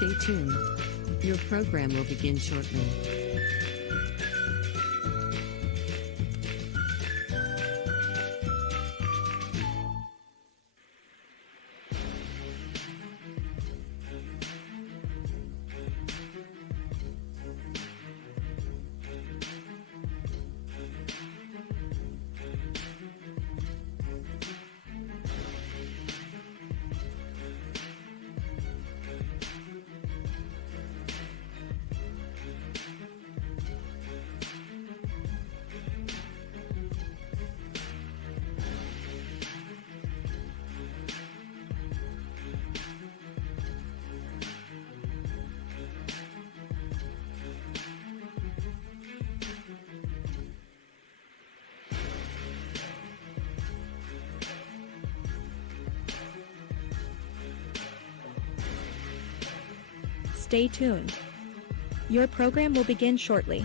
Stay tuned. Your program will begin shortly. Stay tuned. Your program will begin shortly.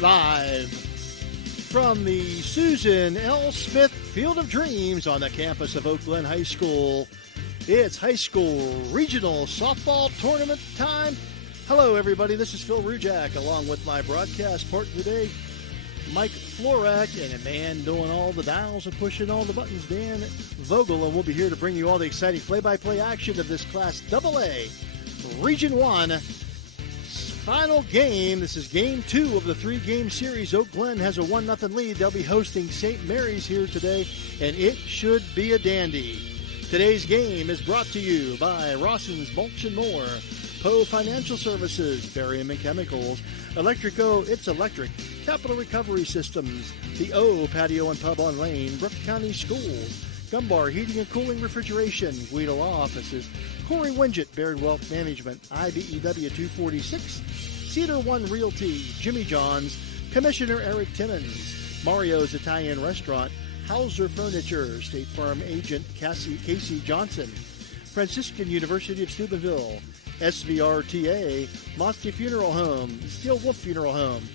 Live from the Susan L. Smith Field of Dreams on the campus of Oak Glen High School, it's high school regional softball tournament time. Hello, everybody. This is Phil Rujak, along with my broadcast partner today, Mike Florak, and a man doing all the dials and pushing all the buttons, Dan Vogel, and we'll be here to bring you all the exciting play-by-play action of this Class AA Region 1 final game. This is game 2 of the 3-game series. Oak Glen has a 1-0 lead. They'll be hosting St. Mary's here today, and it should be a dandy. Today's game is brought to you by Rawson's Mulch & More, Poe Financial Services, Barium and Chemicals, Electrico, It's Electric, Capital Recovery Systems, the O Patio and Pub on Lane, Brooke County Schools, Gumbar Heating and Cooling Refrigeration, Guido Law Offices, Corey Winget, Baird Wealth Management, IBEW 246, Cedar One Realty, Jimmy John's, Commissioner Eric Timmons, Mario's Italian Restaurant, Hauser Furniture, State Farm Agent Casey Johnson, Franciscan University of Steubenville, SVRTA, Mosty Funeral Home, Steel Wolf Funeral Home,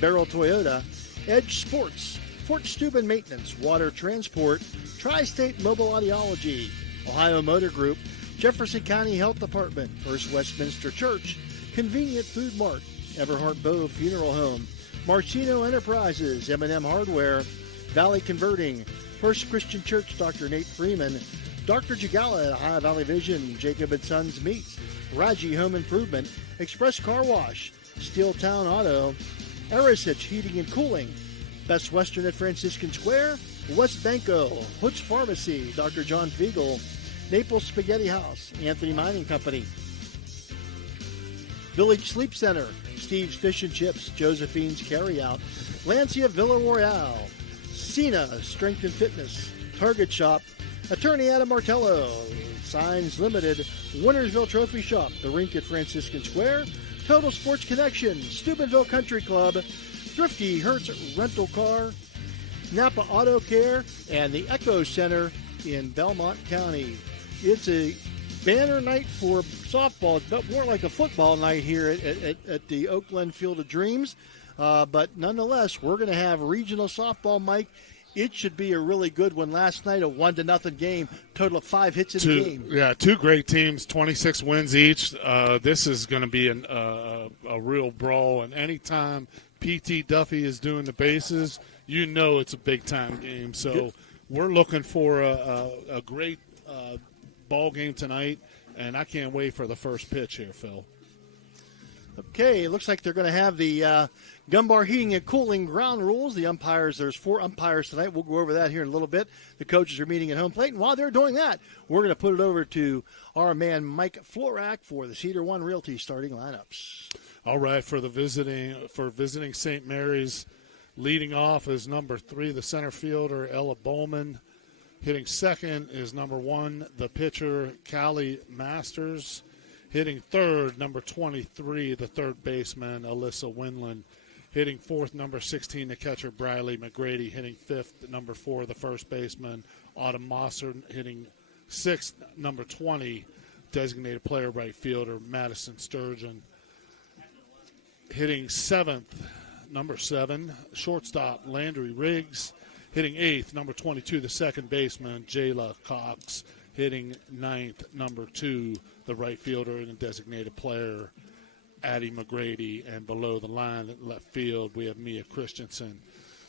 Barrel Toyota, Edge Sports, Fort Steuben Maintenance, Water Transport, Tri-State Mobile Audiology, Ohio Motor Group, Jefferson County Health Department, First Westminster Church, Convenient Food Mart, Everhart Bow Funeral Home, Marcino Enterprises, M&M Hardware, Valley Converting, First Christian Church, Dr. Nate Freeman, Dr. Jagala at Ohio Valley Vision, Jacob & Sons Meats, Raji Home Improvement, Express Car Wash, Steel Town Auto, Erisich Heating and Cooling, Best Western at Franciscan Square, West Banco, Hood's Pharmacy, Dr. John Fiegel, Naples Spaghetti House, Anthony Mining Company, Village Sleep Center, Steve's Fish and Chips, Josephine's Carryout, Lancia Villa Royale, Cena Strength and Fitness, Target Shop, Attorney Adam Martello, Signs Limited, Wintersville Trophy Shop, The Rink at Franciscan Square, Total Sports Connection, Steubenville Country Club, Thrifty Hertz Rental Car, Napa Auto Care, and the Echo Center in Belmont County. It's a banner night for softball, but more like a football night here at the Oak Glen Field of Dreams. But nonetheless, we're going to have regional softball, Mike. It should be a really good one. Last night, a 1-0 game, total of 5 hits in the game. Yeah, two great teams, 26 wins each. This is going to be a real brawl. And anytime P.T. Duffy is doing the bases, you know it's a big-time game. So we're looking for a great ball game tonight, and I can't wait for the first pitch here, Phil. Okay, it looks like they're going to have the Gumbar Heating and Cooling ground rules. The umpires, there's 4 umpires tonight. We'll go over that here in a little bit. The coaches are meeting at home plate, and while they're doing that, we're going to put it over to our man Mike Florak for the Cedar One Realty starting lineups. All right, for visiting St. Mary's, leading off is number 3, the center fielder, Ella Bowman. Hitting second is number 1, the pitcher, Callie Masters. Hitting third, number 23, the third baseman, Alyssa Winland. Hitting fourth, number 16, the catcher, Briley McGrady. Hitting fifth, number 4, the first baseman, Autumn Mosser. Hitting sixth, number 20, designated player, right fielder, Madison Sturgeon. Hitting seventh, number 7, shortstop, Landry Riggs. Hitting eighth, number 22, the second baseman, Jayla Cox. Hitting ninth, number 2, the right fielder and designated player, Addie McGrady. And below the line at left field, we have Mia Christensen.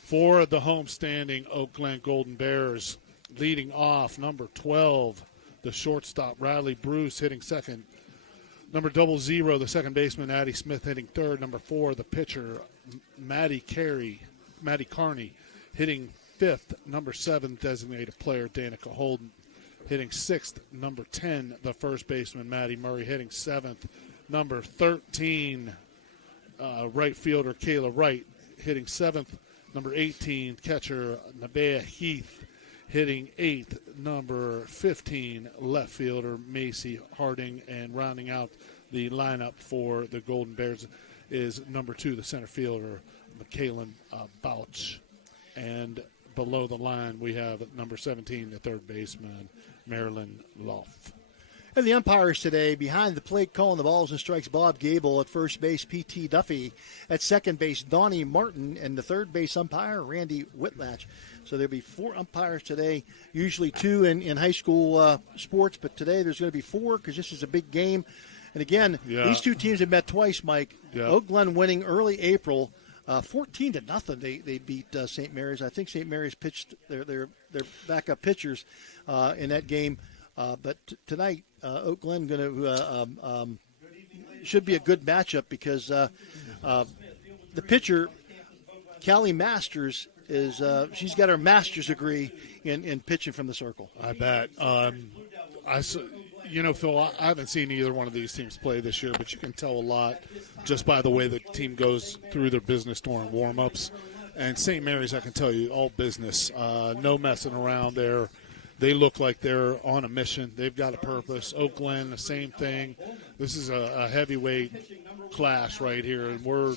For the homestanding Oak Glen Golden Bears, leading off, number 12, the shortstop, Riley Bruce, hitting second. Number 00, the second baseman, Addie Smith, hitting third. Number 4, the pitcher, Maddie Carney, hitting fifth. Number 7, designated player, Danica Holden. Hitting sixth, number 10, the first baseman, Maddie Murray. Hitting seventh, number 13, right fielder, Kayla Wright. Hitting seventh, number 18, catcher, Nevaeh Heath. Hitting eighth, number 15, left fielder, Macy Harding. And rounding out the lineup for the Golden Bears is number 2, the center fielder, McKaylin Bouch. And below the line, we have number 17, the third baseman, Marilyn Loff. And the umpires today, behind the plate calling the balls and strikes, Bob Gable. At first base, P.T. Duffy. At second base, Donnie Martin. And the third base umpire, Randy Whitlatch. So there'll be 4 umpires today, usually 2 in high school sports. But today there's going to be 4 because this is a big game. And again, these 2 teams have met twice, Mike. Yeah. Oak Glen winning early April. 14-0, they beat St. Mary's. I think St. Mary's pitched their backup pitchers in that game. But tonight, Oak Glen should be a good matchup because the pitcher, Callie Masters, she's got her master's degree in pitching from the circle. I bet. Phil, I haven't seen either one of these teams play this year, but you can tell a lot just by the way the team goes through their business during warm-ups. And St. Mary's, I can tell you, all business. No messing around there. They look like they're on a mission. They've got a purpose. Oak Glen, the same thing. This is a heavyweight clash right here, and we're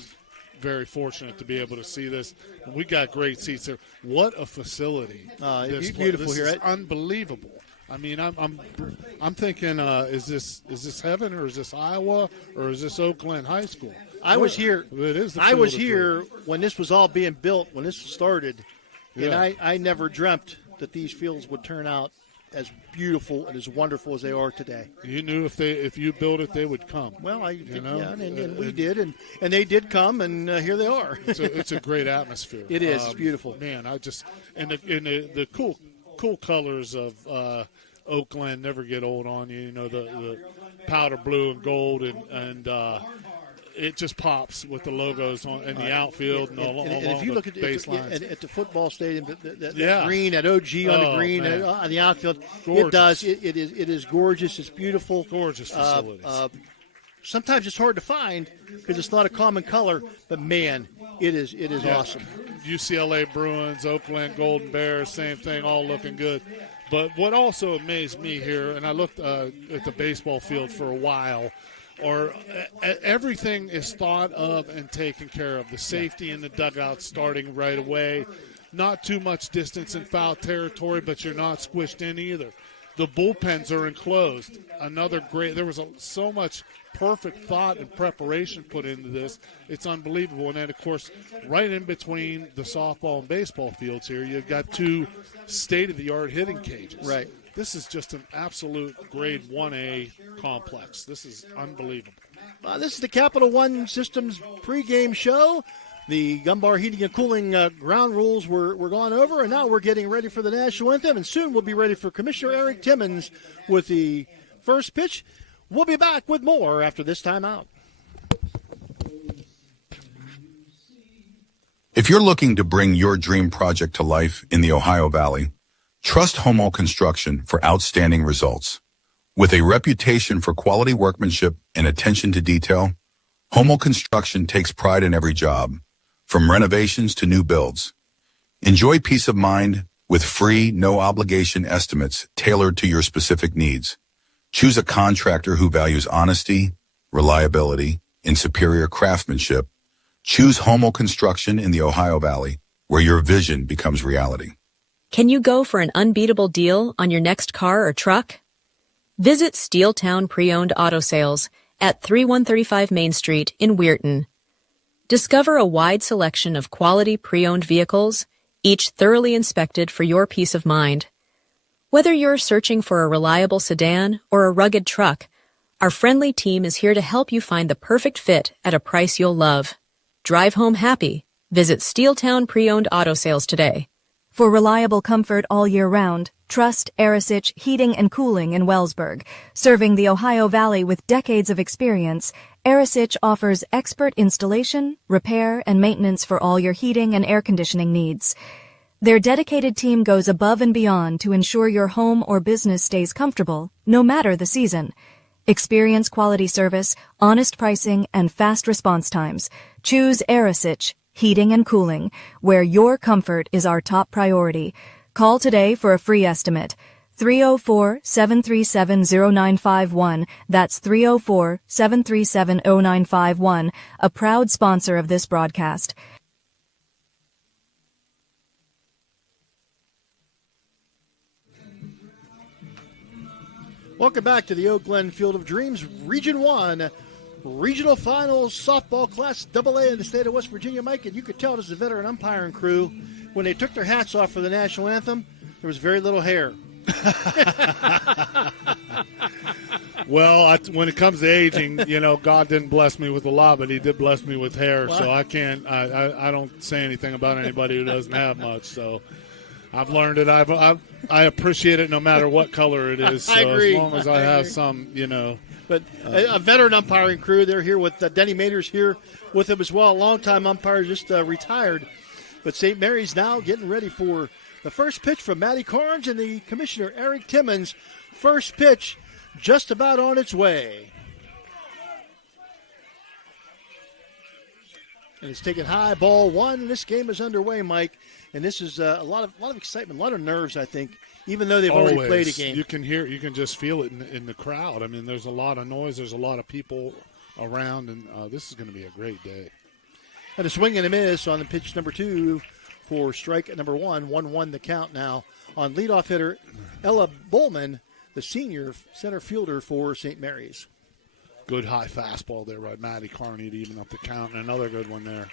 very fortunate to be able to see this. And we got great seats there. What a facility! It's beautiful this here. Is unbelievable. I mean, I'm thinking, is this heaven, or is this Iowa, or is this Oak Glen High School? I was here. It is. I was here when this was all being built, when this started, and I never dreamt that these fields would turn out as beautiful and as wonderful as they are today. You knew if you built it, they would come. Well, and we did, and they did come, and here they are. It's a great atmosphere. It is. It's beautiful. Man, the cool colors of Oak Glen never get old on you. You know, the powder blue and gold, and it just pops with the logos in the outfield and along if you the look at baselines. At the football stadium, the green at OG on the green on the outfield, gorgeous. it does. It is gorgeous. It's beautiful. Gorgeous facilities. sometimes it's hard to find because it's not a common color, but man, it is awesome. UCLA Bruins, Oakland Golden Bears, same thing, all looking good. But what also amazed me here, and I looked at the baseball field for a while, everything is thought of and taken care of. The safety in the dugout starting right away. Not too much distance in foul territory, but you're not squished in either. The bullpens are enclosed. Another great – there was so much perfect thought and preparation put into this. It's unbelievable. And then, of course, right in between the softball and baseball fields here, you've got two state-of-the-art hitting cages. Right. This is just an absolute grade 1A complex. This is unbelievable. This is the Capital One Systems pregame show. The Gumbar Heating and Cooling ground rules were gone over, and now we're getting ready for the national anthem, and soon we'll be ready for Commissioner Eric Timmons with the first pitch. We'll be back with more after this timeout. If you're looking to bring your dream project to life in the Ohio Valley, trust Homo Construction for outstanding results. With a reputation for quality workmanship and attention to detail, Homo Construction takes pride in every job, from renovations to new builds. Enjoy peace of mind with free, no-obligation estimates tailored to your specific needs. Choose a contractor who values honesty, reliability, and superior craftsmanship. Choose Homo Construction in the Ohio Valley, where your vision becomes reality. Can you go for an unbeatable deal on your next car or truck? Visit Steeltown Pre-Owned Auto Sales at 3135 Main Street in Weirton. Discover a wide selection of quality pre-owned vehicles, each thoroughly inspected for your peace of mind. Whether you're searching for a reliable sedan or a rugged truck, our friendly team is here to help you find the perfect fit at a price you'll love. Drive home happy. Visit Steeltown Pre-Owned Auto Sales today. For reliable comfort all year round, trust Arisich Heating and Cooling in Wellsburg. Serving the Ohio Valley with decades of experience, Arisich offers expert installation, repair, and maintenance for all your heating and air conditioning needs. Their dedicated team goes above and beyond to ensure your home or business stays comfortable, no matter the season. Experience quality service, honest pricing, and fast response times. Choose Arisich Heating and Cooling, where your comfort is our top priority. Call today for a free estimate. 304-737-0951. That's 304-737-0951, a proud sponsor of this broadcast. Welcome back to the Oak Glen Field of Dreams Region 1 Regional Finals Softball Class AA in the state of West Virginia, Mike. And you could tell it was the veteran umpiring crew. When they took their hats off for the national anthem, there was very little hair. Well, when it comes to aging, God didn't bless me with a lot, but he did bless me with hair. What? So I can't, I don't say anything about anybody who doesn't have much. So I've learned it. I appreciate it no matter what color it is. So I agree. As long as I have some, But a veteran umpiring crew, they're here with Denny Mater's here with them as well. A longtime umpire, just retired. But St. Mary's now getting ready for the first pitch from Matty Carnes and the Commissioner Eric Timmons. First pitch just about on its way. And it's taken high, ball one, and this game is underway, Mike. And this is a lot of excitement, a lot of nerves, I think, even though they've already played a game. You can just feel it in the crowd. I mean, there's a lot of noise. There's a lot of people around, and this is going to be a great day. And a swing and a miss on the pitch number 2 for strike number 1. 1-1 the count now on leadoff hitter Ella Bowman, the senior center fielder for St. Mary's. Good high fastball there by Matty Carney to even up the count, and another good one there.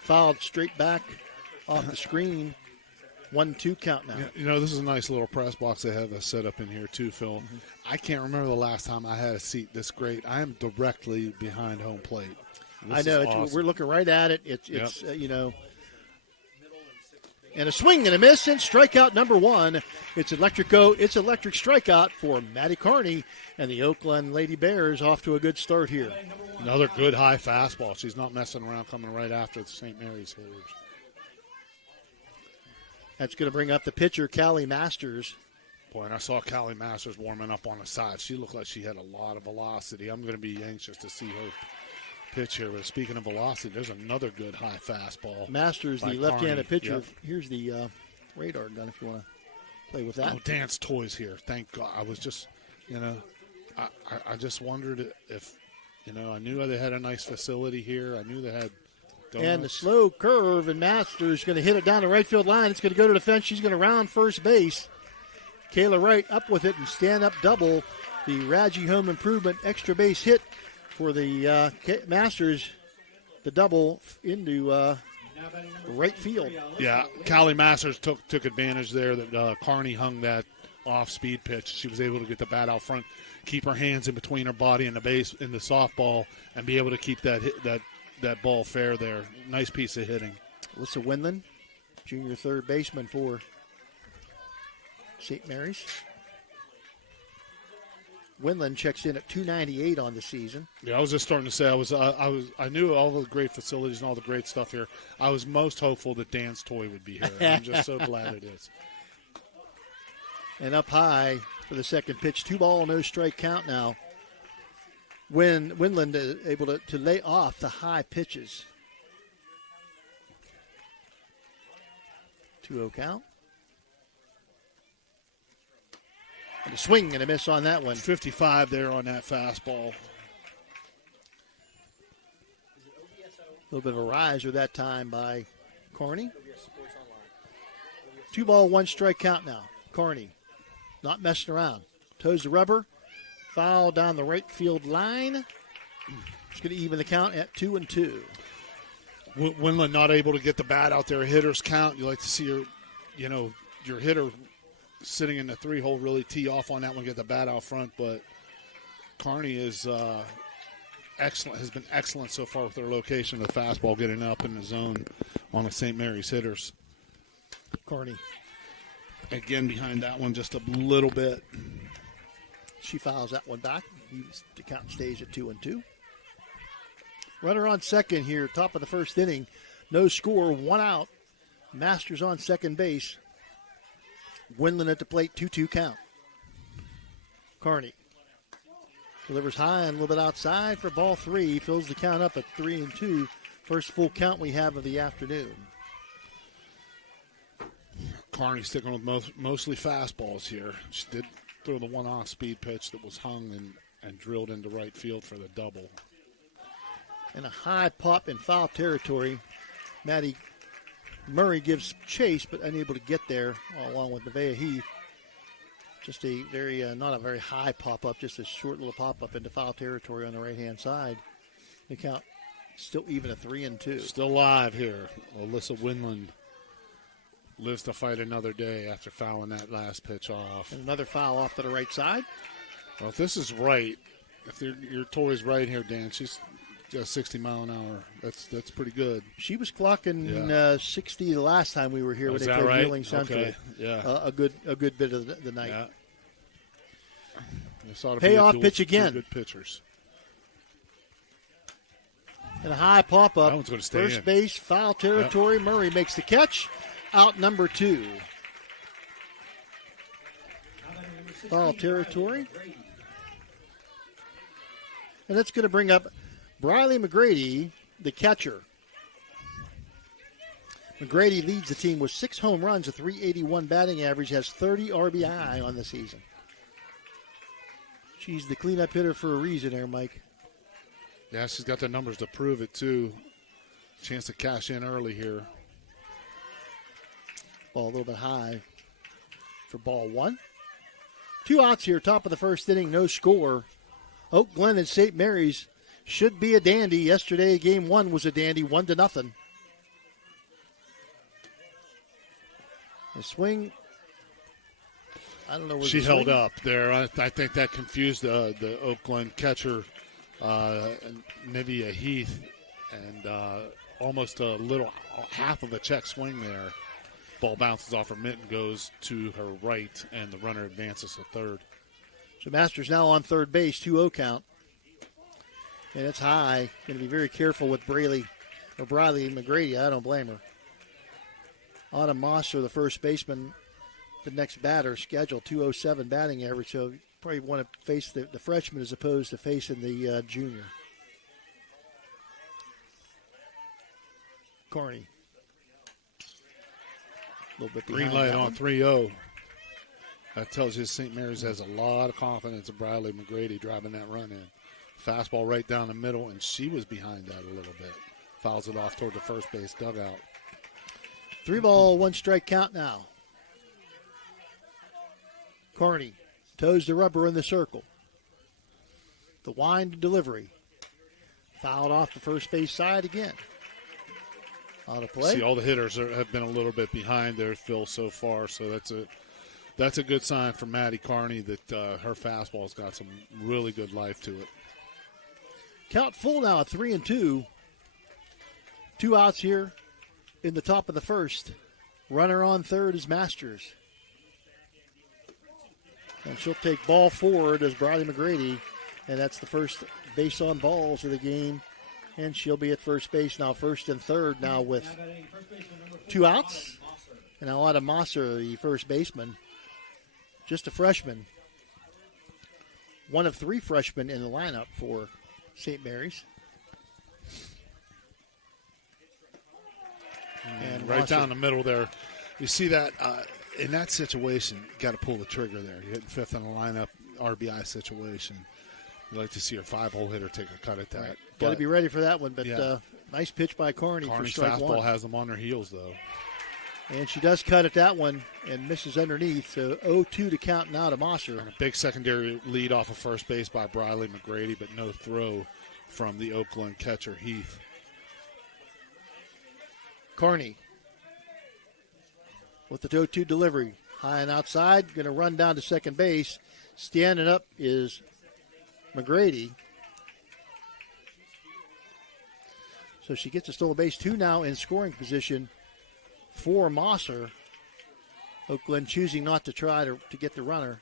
Fouled straight back off the screen. 1-2 count now. This is a nice little press box they have set up in here too, Phil. Mm-hmm. I can't remember the last time I had a seat this great. I am directly behind home plate. I know. Awesome. We're looking right at it. It's and a swing and a miss and strikeout number 1. It's electric strikeout for Matty Carney and the Oak Glen Lady Bears off to a good start here. Another good high fastball. She's not messing around coming right after the St. Mary's hitters. That's going to bring up the pitcher, Callie Masters. Boy, and I saw Callie Masters warming up on the side. She looked like she had a lot of velocity. I'm going to be anxious to see her pitch here. But speaking of velocity, there's another good high fastball. Masters, the left-handed pitcher. Yep. Here's the radar gun if you want to play with that. Oh, Dance Toys here. Thank God. I was just, I just wondered if, I knew they had a nice facility here. I knew they had donuts. And the slow curve, and Masters going to hit it down the right field line. It's going to go to the fence. She's going to round first base. Kayla Wright up with it and stand-up double. The Radji Home Improvement extra base hit for the Masters. The double into right field. Yeah, Callie Masters took advantage there that Carney hung that off-speed pitch. She was able to get the bat out front, keep her hands in between her body and the base in the softball, and be able to keep that ball fair there. Nice piece of hitting. Alyssa Winland, junior third baseman for St. Mary's. Winland checks in at 298 on the season. Yeah, I was just starting to say I knew all the great facilities and all the great stuff here. I was most hopeful that Dan's Toy would be here. I'm just so glad it is. And up high for the second pitch, 2-ball, no strike count now. Winland is able to lay off the high pitches. 2-0 count. And a swing and a miss on that one. 55 there on that fastball. A little bit of a riser that time by Carney. 2-ball, 1 strike count now. Carney not messing around. Toes the rubber. Foul down the right field line. It's going to even the count at 2-2. Winland not able to get the bat out there. Hitter's count. You like to see your hitter sitting in the 3-hole really tee off on that one, get the bat out front. But Carney is excellent. Has been excellent so far with their location of the fastball, getting up in the zone on the St. Mary's hitters. Carney again behind that one just a little bit. She fouls that one back. The count stays at 2-2. Runner on second here, top of the first inning. No score, 1 out. Masters on second base. Winland at the plate, 2-2 count. Carney delivers high and a little bit outside for ball 3. Fills the count up at 3-2. First full count we have of the afternoon. Carney sticking with mostly fastballs here. She did throw the one off-speed pitch that was hung and drilled into right field for the double. And a high pop in foul territory. Maddie Murray gives chase, but unable to get there, along with Nevaeh Heath. Just a very, not a very high pop-up, just a short little pop-up into foul territory on the right-hand side. The count still even at 3-2. Still live here. Alyssa Winland lives to fight another day after fouling that last pitch off. And another foul off to the right side. Well, if this is right, if your toy's right here, Dan, she's got 60 mile an hour. That's pretty good. She was clocking 60 the last time we were here when they played right? Wheeling Central. Okay. Yeah. A good bit of the night. Yeah. Payoff pitch again. Good pitchers. And a high pop-up. That one's going to stay First base, foul territory. Yep. Murray makes the catch. Out number 2. Foul territory. And that's going to bring up Briley McGrady, the catcher. McGrady leads the team with 6 home runs, a .381 batting average, has 30 RBI on the season. She's the cleanup hitter for a reason there, Mike. Yeah, she's got the numbers to prove it, too. Chance to cash in early here. Ball a little bit high for ball 1. 2 outs here, top of the first inning, no score. Oak Glen and St. Mary's should be a dandy. Yesterday, game 1 was a dandy, 1-0. The swing, I don't know where she held up there. I think that confused the Oak Glen catcher, Nevaeh Heath, and almost a little half of a check swing there. Ball bounces off her mitt and goes to her right, and the runner advances to third. So Masters now on third base, 2-0 count. And it's high. Going to be very careful with Briley McGrady. I don't blame her. Autumn Mosser, the first baseman, the next batter scheduled, 207 batting average, so you probably want to face the freshman as opposed to facing the junior. Carney. A little bit behind. Green light on 3-0. That tells you St. Mary's has a lot of confidence in Briley McGrady driving that run in. Fastball right down the middle, and she was behind that a little bit. Fouls it off toward the first base dugout. 3-ball, 1 strike count now. Carney toes the rubber in the circle. The wind delivery. Fouled off the first base side again. Out of play. See, all the hitters have been a little bit behind there, Phil, so far. So that's a good sign for Maddie Carney that her fastball's got some really good life to it. Count full now at 3-2. 2 outs here in the top of the first. Runner on third is Masters. And she'll take ball forward as Briley McGrady. And that's the first base on balls of the game. And she'll be at first base now, first and third now with 2 outs. And now Adam Mosser, the first baseman, just a freshman. One of 3 freshmen in the lineup for St. Mary's. And right down the middle there. You see that in that situation, you got to pull the trigger there. You're hitting 5th in the lineup, RBI situation. You'd like to see your 5-hole hitter take a cut at that. Right. Got to be ready for that one, but yeah. Nice pitch by Carney for Carney's strike fastball 1. has them on their heels, though. And she does cut at that one and misses underneath. So 0-2 to count now to Mosser. And a big secondary lead off of first base by Briley McGrady, but no throw from the Oakland catcher, Heath. Carney with the 0-2 delivery. High and outside, going to run down to second base. Standing up is McGrady. So she gets a stolen base. 2 now in scoring position for Mosser. Oakland choosing not to try to get the runner.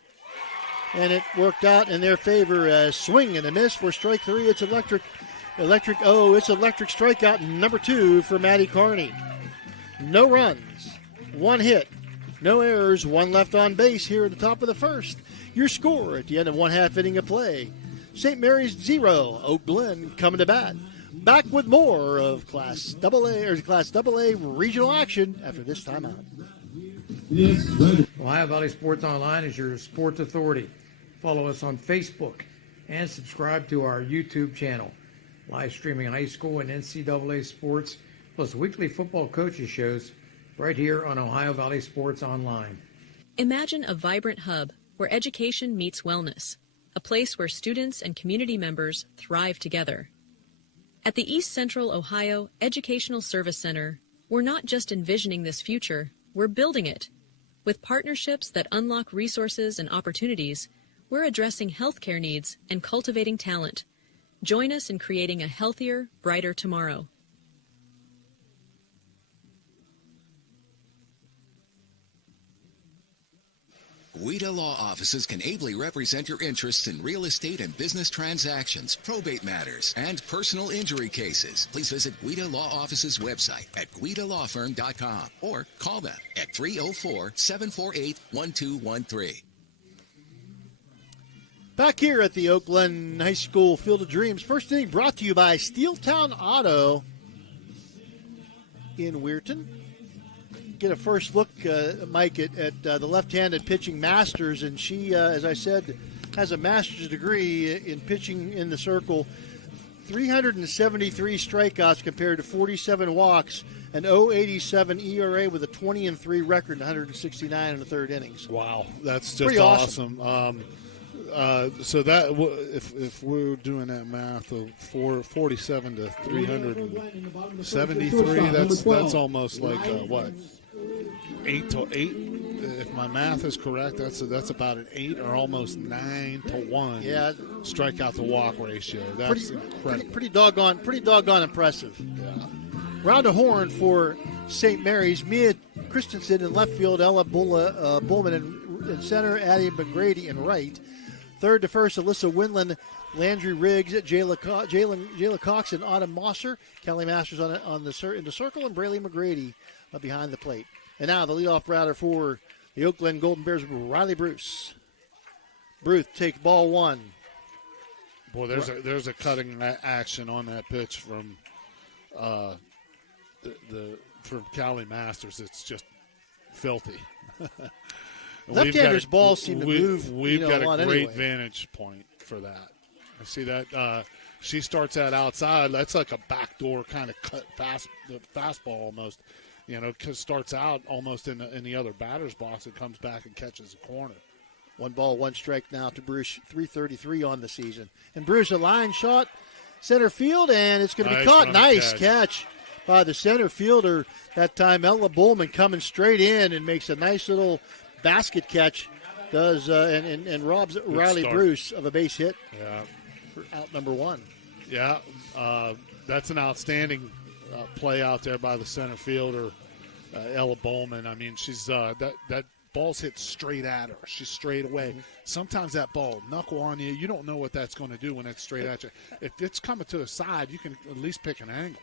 And it worked out in their favor as swing and a miss for strike 3. It's electric. It's electric strikeout number 2 for Maddie Carney. No runs, 1 hit, no errors, 1 left on base here at the top of the first. Your score at the end of 1/2 inning of play. St. Mary's 0, Oak Glen coming to bat. Back with more of Class AA regional action after this timeout. Ohio Valley Sports Online is your sports authority. Follow us on Facebook and subscribe to our YouTube channel. Live streaming high school and NCAA sports, plus weekly football coaches shows right here on Ohio Valley Sports Online. Imagine a vibrant hub where education meets wellness, a place where students and community members thrive together. At the East Central Ohio Educational Service Center, we're not just envisioning this future, we're building it. With partnerships that unlock resources and opportunities, we're addressing healthcare needs and cultivating talent. Join us in creating a healthier, brighter tomorrow. WIDA Law Offices can ably represent your interests in real estate and business transactions, probate matters, and personal injury cases. Please visit WIDA Law Offices' website at guidalawfirm.com or call them at 304-748-1213. Back here at the Oak Glen High School Field of Dreams. First inning brought to you by Steeltown Auto in Weirton. Get a first look, Mike, at the left-handed pitching Masters, and she, as I said, has a master's degree in pitching in the circle. 373 strikeouts compared to 47 walks, an 0.87 ERA with a 20-3 record, and 169 in the third innings. Wow, that's just pretty awesome. So that if we're doing that math of 47 to 373, that's almost like what? 8 to 8. If my math is correct, that's about an 8 or almost 9 to 1. Yeah, strikeout to walk ratio. That's incredible. Pretty doggone impressive. Yeah. Round a horn for St. Mary's. Mia Christensen in left field, Ella Bullman in center, Addie McGrady in right. Third to first, Alyssa Winland, Landry Riggs, Jayla Cox, and Autumn Mosser. Kelly Masters in the circle, and Brayley McGrady behind the plate. And now the leadoff batter for The Oak Glen Golden Bears, Riley Bruce. Bruce takes ball 1. Boy, there's a cutting action on that pitch from from Cali Masters. It's just filthy. Left-handers' balls seem to move. We've got a great anyway. vantage point for that. I see that she starts out outside. That's like a backdoor kind of cut fastball almost. Starts out almost in the other batter's box and comes back and catches the corner. 1 ball, 1 strike now to Bruce, 333 on the season. And Bruce, a line shot, center field, and it's going to be caught. Nice catch by the center fielder. That time, Ella Bowman coming straight in and makes a nice little basket catch. Does and robs Riley Bruce of a base hit. Yeah, for out number 1. Yeah, that's an outstanding play out there by the center fielder, Ella Bowman. I mean, she's that ball's hit straight at her. She's straight away. Mm-hmm. Sometimes that ball knuckle on you. You don't know what that's going to do when it's straight at you. If it's coming to the side, you can at least pick an angle.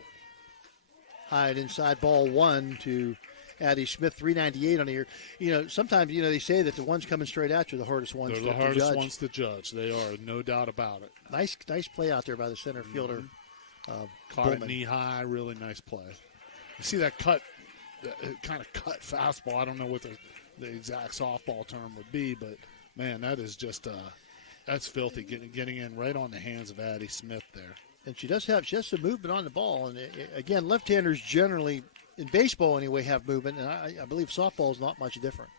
High and inside, ball 1 to Addie Smith, 398 on the year. Sometimes, they say that the ones coming straight at you are the hardest ones They're to the judge. hardest ones to judge. They are, no doubt about it. Nice play out there by the center fielder. Caught it knee high, really nice play. You see that kind of cut fastball. I don't know what the exact softball term would be, but man, that is just that's filthy. Getting in right on the hands of Addie Smith there. And she has some movement on the ball. And again, left-handers generally, in baseball anyway, have movement, and I believe softball is not much different.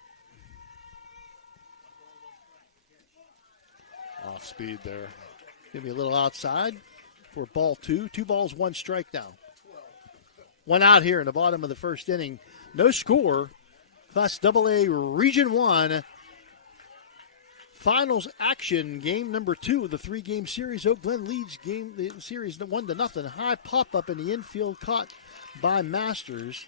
Off speed there. Going to be a little outside for ball 2. 2 balls, 1 strike now. 1 out here in the bottom of the first inning. No score. Class AA Region 1 finals action, game number 2 of the 3-game series. Oak Glen leads the series 1-0. High pop-up in the infield caught by Masters.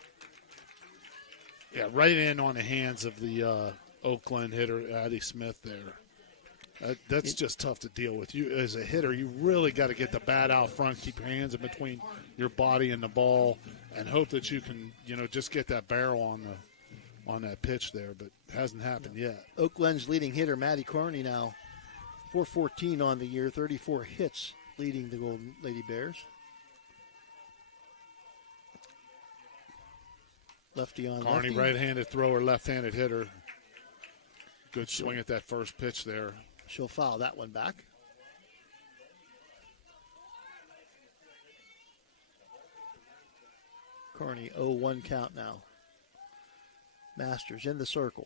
Yeah, right in on the hands of the Oak Glen hitter, Addie Smith there. That's just tough to deal with. You as a hitter, you really got to get the bat out front, keep your hands in between your body and the ball, and hope that you can, just get that barrel on that pitch there. But it hasn't happened yet. Oak Glen's leading hitter, Maddie Carney, now 414 on the year, 34 hits, leading the Golden Lady Bears. Lefty on Carney, lefty. right-handed thrower, left-handed hitter. Good swing at that first pitch there. She'll foul that one back. Carney 0-1 count now. Masters in the circle.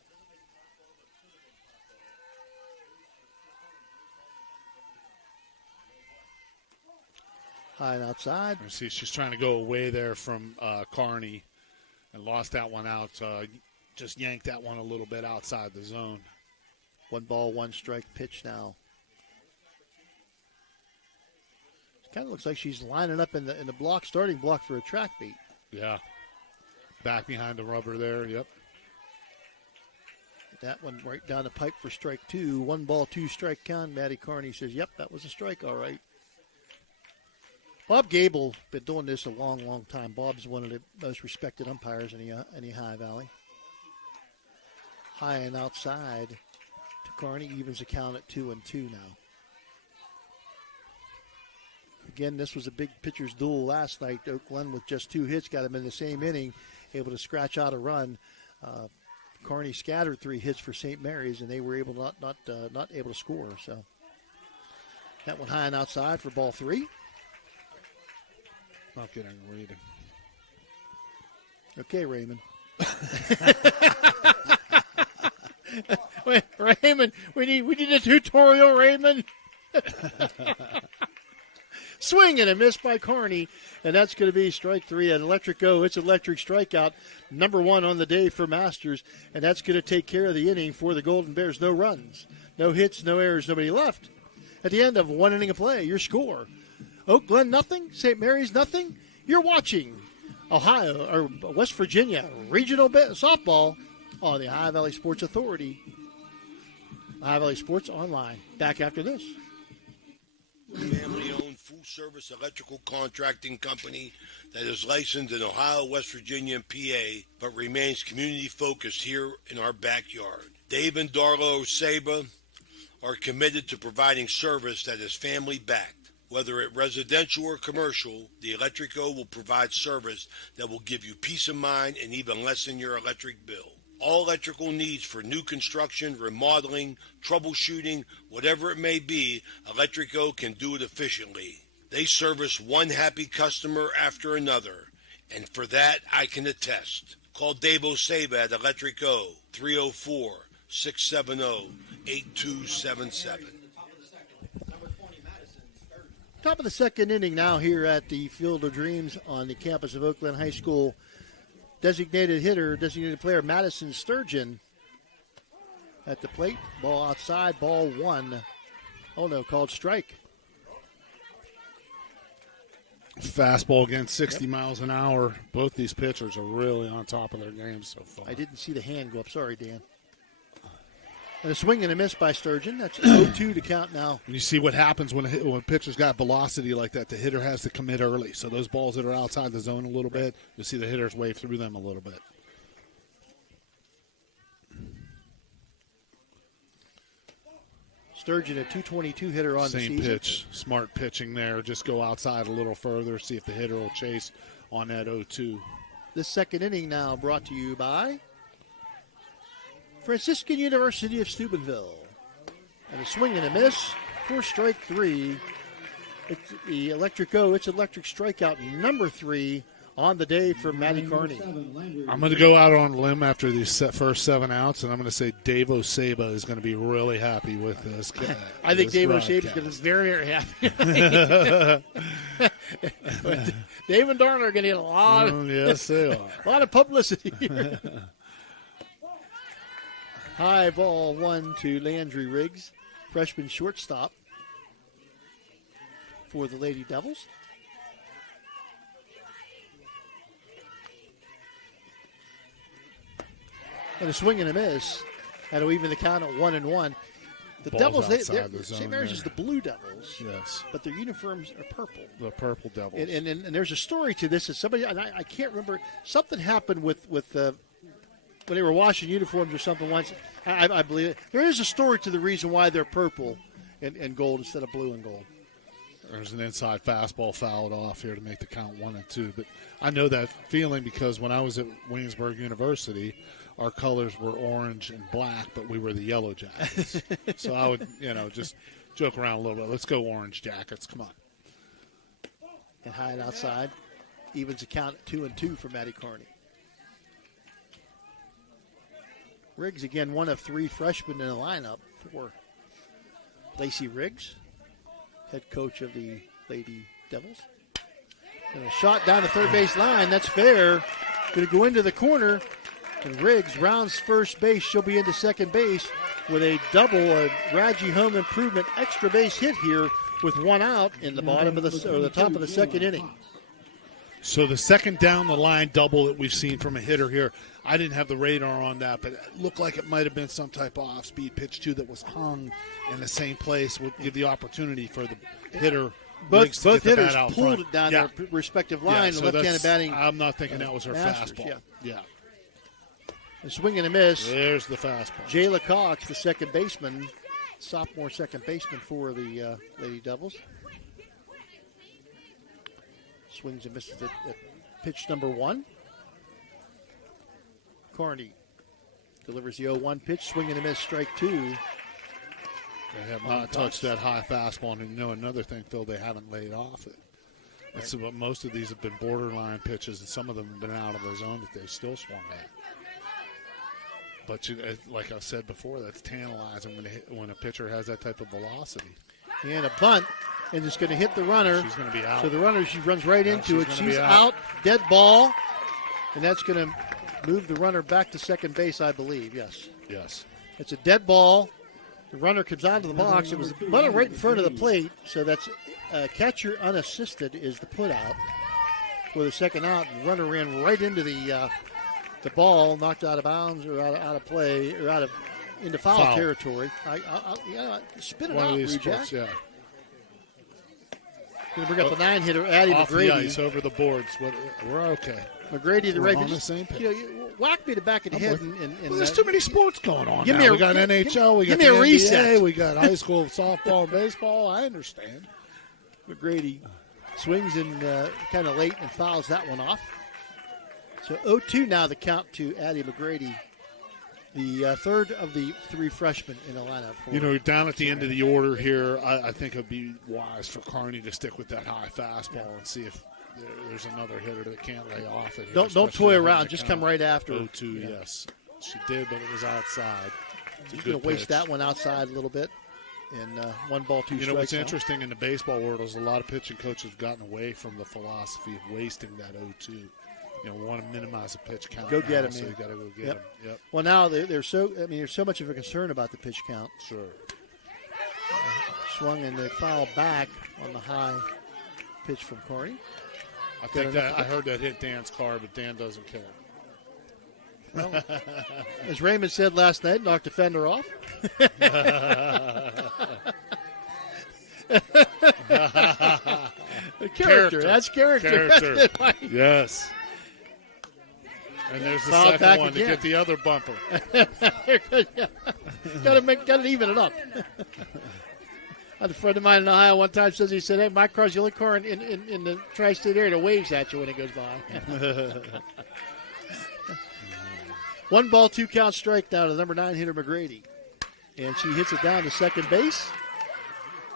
High and outside. You see, she's trying to go away there from Carney and lost that one out. Just yanked that one a little bit outside the zone. 1 ball, 1 strike pitch now. It kind of looks like she's lining up in the block, starting block for a track beat. Yeah. Back behind the rubber there, yep. That one right down the pipe for strike 2. 1 ball, 2 strike count. Maddie Carney says, yep, that was a strike, all right. Bob Gable, been doing this a long, long time. Bob's one of the most respected umpires in the High Valley. High and outside to Carney, evens the count at 2-2 now. Again, this was a big pitcher's duel last night. Oak Glen with just 2 hits got him in the same inning, able to scratch out a run. Carney scattered 3 hits for St. Mary's, and they were able not able to score. So that one high and outside for ball 3. Not getting a reading. Okay, Raymond. Wait, Raymond, we need a tutorial, Raymond. Swing and a miss by Carney, and that's going to be strike 3. An electric go. It's electric strikeout, number 1 on the day for Masters, and that's going to take care of the inning for the Golden Bears. No runs, no hits, no errors, nobody left. At the end of 1 inning of play, your score: Oak Glen nothing, St. Mary's nothing. You're watching Ohio or West Virginia Regional Softball on the Ohio Valley Sports Authority. Ohio Valley Sports Online. Back after this. Family-owned food full-service electrical contracting company that is licensed in Ohio, West Virginia, and PA, but remains community-focused here in our backyard. Dave and Darla Saba are committed to providing service that is family-backed. Whether it residential or commercial, the Electrico will provide service that will give you peace of mind and even lessen your electric bill. All electrical needs for new construction, remodeling, troubleshooting, whatever it may be, Electrico can do it efficiently. They service one happy customer after another, and for that I can attest. Call Dave Osaba at Electrico, 304-670-8277. Top of the second inning now here at the Field of Dreams on the campus of Oak Glen High School. Designated player Madison Sturgeon at the plate. Ball outside, ball one. Oh no, called strike. Fastball again, 60 miles an hour. Both these pitchers are really on top of their game so far. I didn't see the hand go up. Sorry, Dan. And a swing and a miss by Sturgeon. That's 0-2 to count now. And you see what happens when a pitcher's got velocity like that. The hitter has to commit early. So those balls that are outside the zone a little bit, you'll see the hitters wave through them a little bit. Sturgeon, a .222 hitter on the season. Same pitch. Smart pitching there. Just go outside a little further, see if the hitter will chase on that 0-2. This second inning now brought to you by Franciscan University of Steubenville. And a swing and a miss for strike three. It's the Electrico. It's electric strikeout number 3 on the day for Matty Carney. I'm going to go out on a limb after these first 7 outs, and I'm going to say Dave Osaba is going to be really happy with this. I think Dave Osaba is going to be very, very happy. Dave and Darla are going to get a lot. Yes, they are. A lot of publicity. High ball one to Landry Riggs, freshman shortstop for the Lady Devils. And a swing and a miss. That'll even the count at 1-1. The Ball's Devils, they're the Mary's is the Blue Devils. Yes. But their uniforms are purple. The Purple Devils. And there's a story to this. That somebody, and I can't remember, something happened with when they were washing uniforms or something once. I believe it. There is a story to the reason why they're purple and gold instead of blue and gold. There's an inside fastball fouled off here to make the count 1-2. But I know that feeling because when I was at Williamsburg University, our colors were orange and black, but we were the Yellow Jackets. So I would, just joke around a little bit. Let's go Orange Jackets. Come on. And high and outside. Evens the count at 2-2 for Matty Carney. Riggs, again, one of 3 freshmen in the lineup for Lacey Riggs, head coach of the Lady Devils. And a shot down the third base line. That's fair. Going to go into the corner. And Riggs rounds first base. She'll be into second base with a double, a Raji home improvement extra base hit here with 1 out in the bottom of the top of the second inning. So the second down the line double that we've seen from a hitter here, I didn't have the radar on that, but it looked like it might have been some type of off-speed pitch, too, that was hung in the same place. Would give the opportunity for the hitter. Both hitters pulled front. It down their respective line. So left-handed batting. I'm not thinking that was her fastball. Yeah. A swing and a miss. There's the fastball. Jayla Cox, the second baseman, sophomore second baseman for the Lady Devils. Swings and misses at pitch number 1. Carney delivers the 0-1 pitch, swing and a miss, strike 2. They have not touched that high fastball. And another thing, Phil, they haven't laid off it. That's what most of these have been borderline pitches, and some of them have been out of the zone that they've still swung at. But like I said before, that's tantalizing when a pitcher has that type of velocity. And a bunt, and it's going to hit the runner. She's going to be out. So the runner, she runs right into it. She's out. Dead ball. And that's going to move the runner back to second base, I believe. Yes. It's a dead ball. The runner comes out of the box. It was the runner right in front of the plate. So that's catcher unassisted is the put out for the second out. The runner ran right into the ball, knocked out of bounds or out of play or into foul territory. Spit it out, Blue Jack. Yeah. Going to bring up the 9-hitter, Addie Off McGrady. the ice, over the boards. We're okay. McGrady, the We're right. on the same page. You whack me the back of the head. Well, there's too many sports going on. Give now. me We got NHL. We got give me the a NBA, reset. We got high school softball and baseball. I understand. McGrady swings in kind of late and fouls that one off. So 0-2 now the count to Addie McGrady, the third of the three freshmen in the lineup. You know, down at the end of the order here, I think it would be wise for Kearney to stick with that high fastball and see if there's another hitter that can't lay off it. Here, don't toy around. Just come right after. 0-2, yes. She did, but it was outside. He's going to waste that one outside a little bit. And 1 ball, 2 strikes. You know what's now. interesting in the baseball world is a lot of pitching coaches have gotten away from the philosophy of wasting that 0-2. You know, want to minimize the pitch count. Go get him, so man. you got to go get Yep. him. Yep. Well, now there's so much of a concern about the pitch count. Sure. Swung and they foul back on the high pitch from Kearney. I think that I heard that hit Dan's car, but Dan doesn't care. Well, as Raymond said last night, knocked the fender off. Character. That's character. Yes. And there's the Foul second back one again. to get the other bumper. Got to even it up. I had a friend of mine in Ohio one time says, he said, hey, my car's the only car in the tri-state area that waves at you when it goes by. 1 ball, 2 count strike now to the number 9 hitter McGrady. And she hits it down to second base.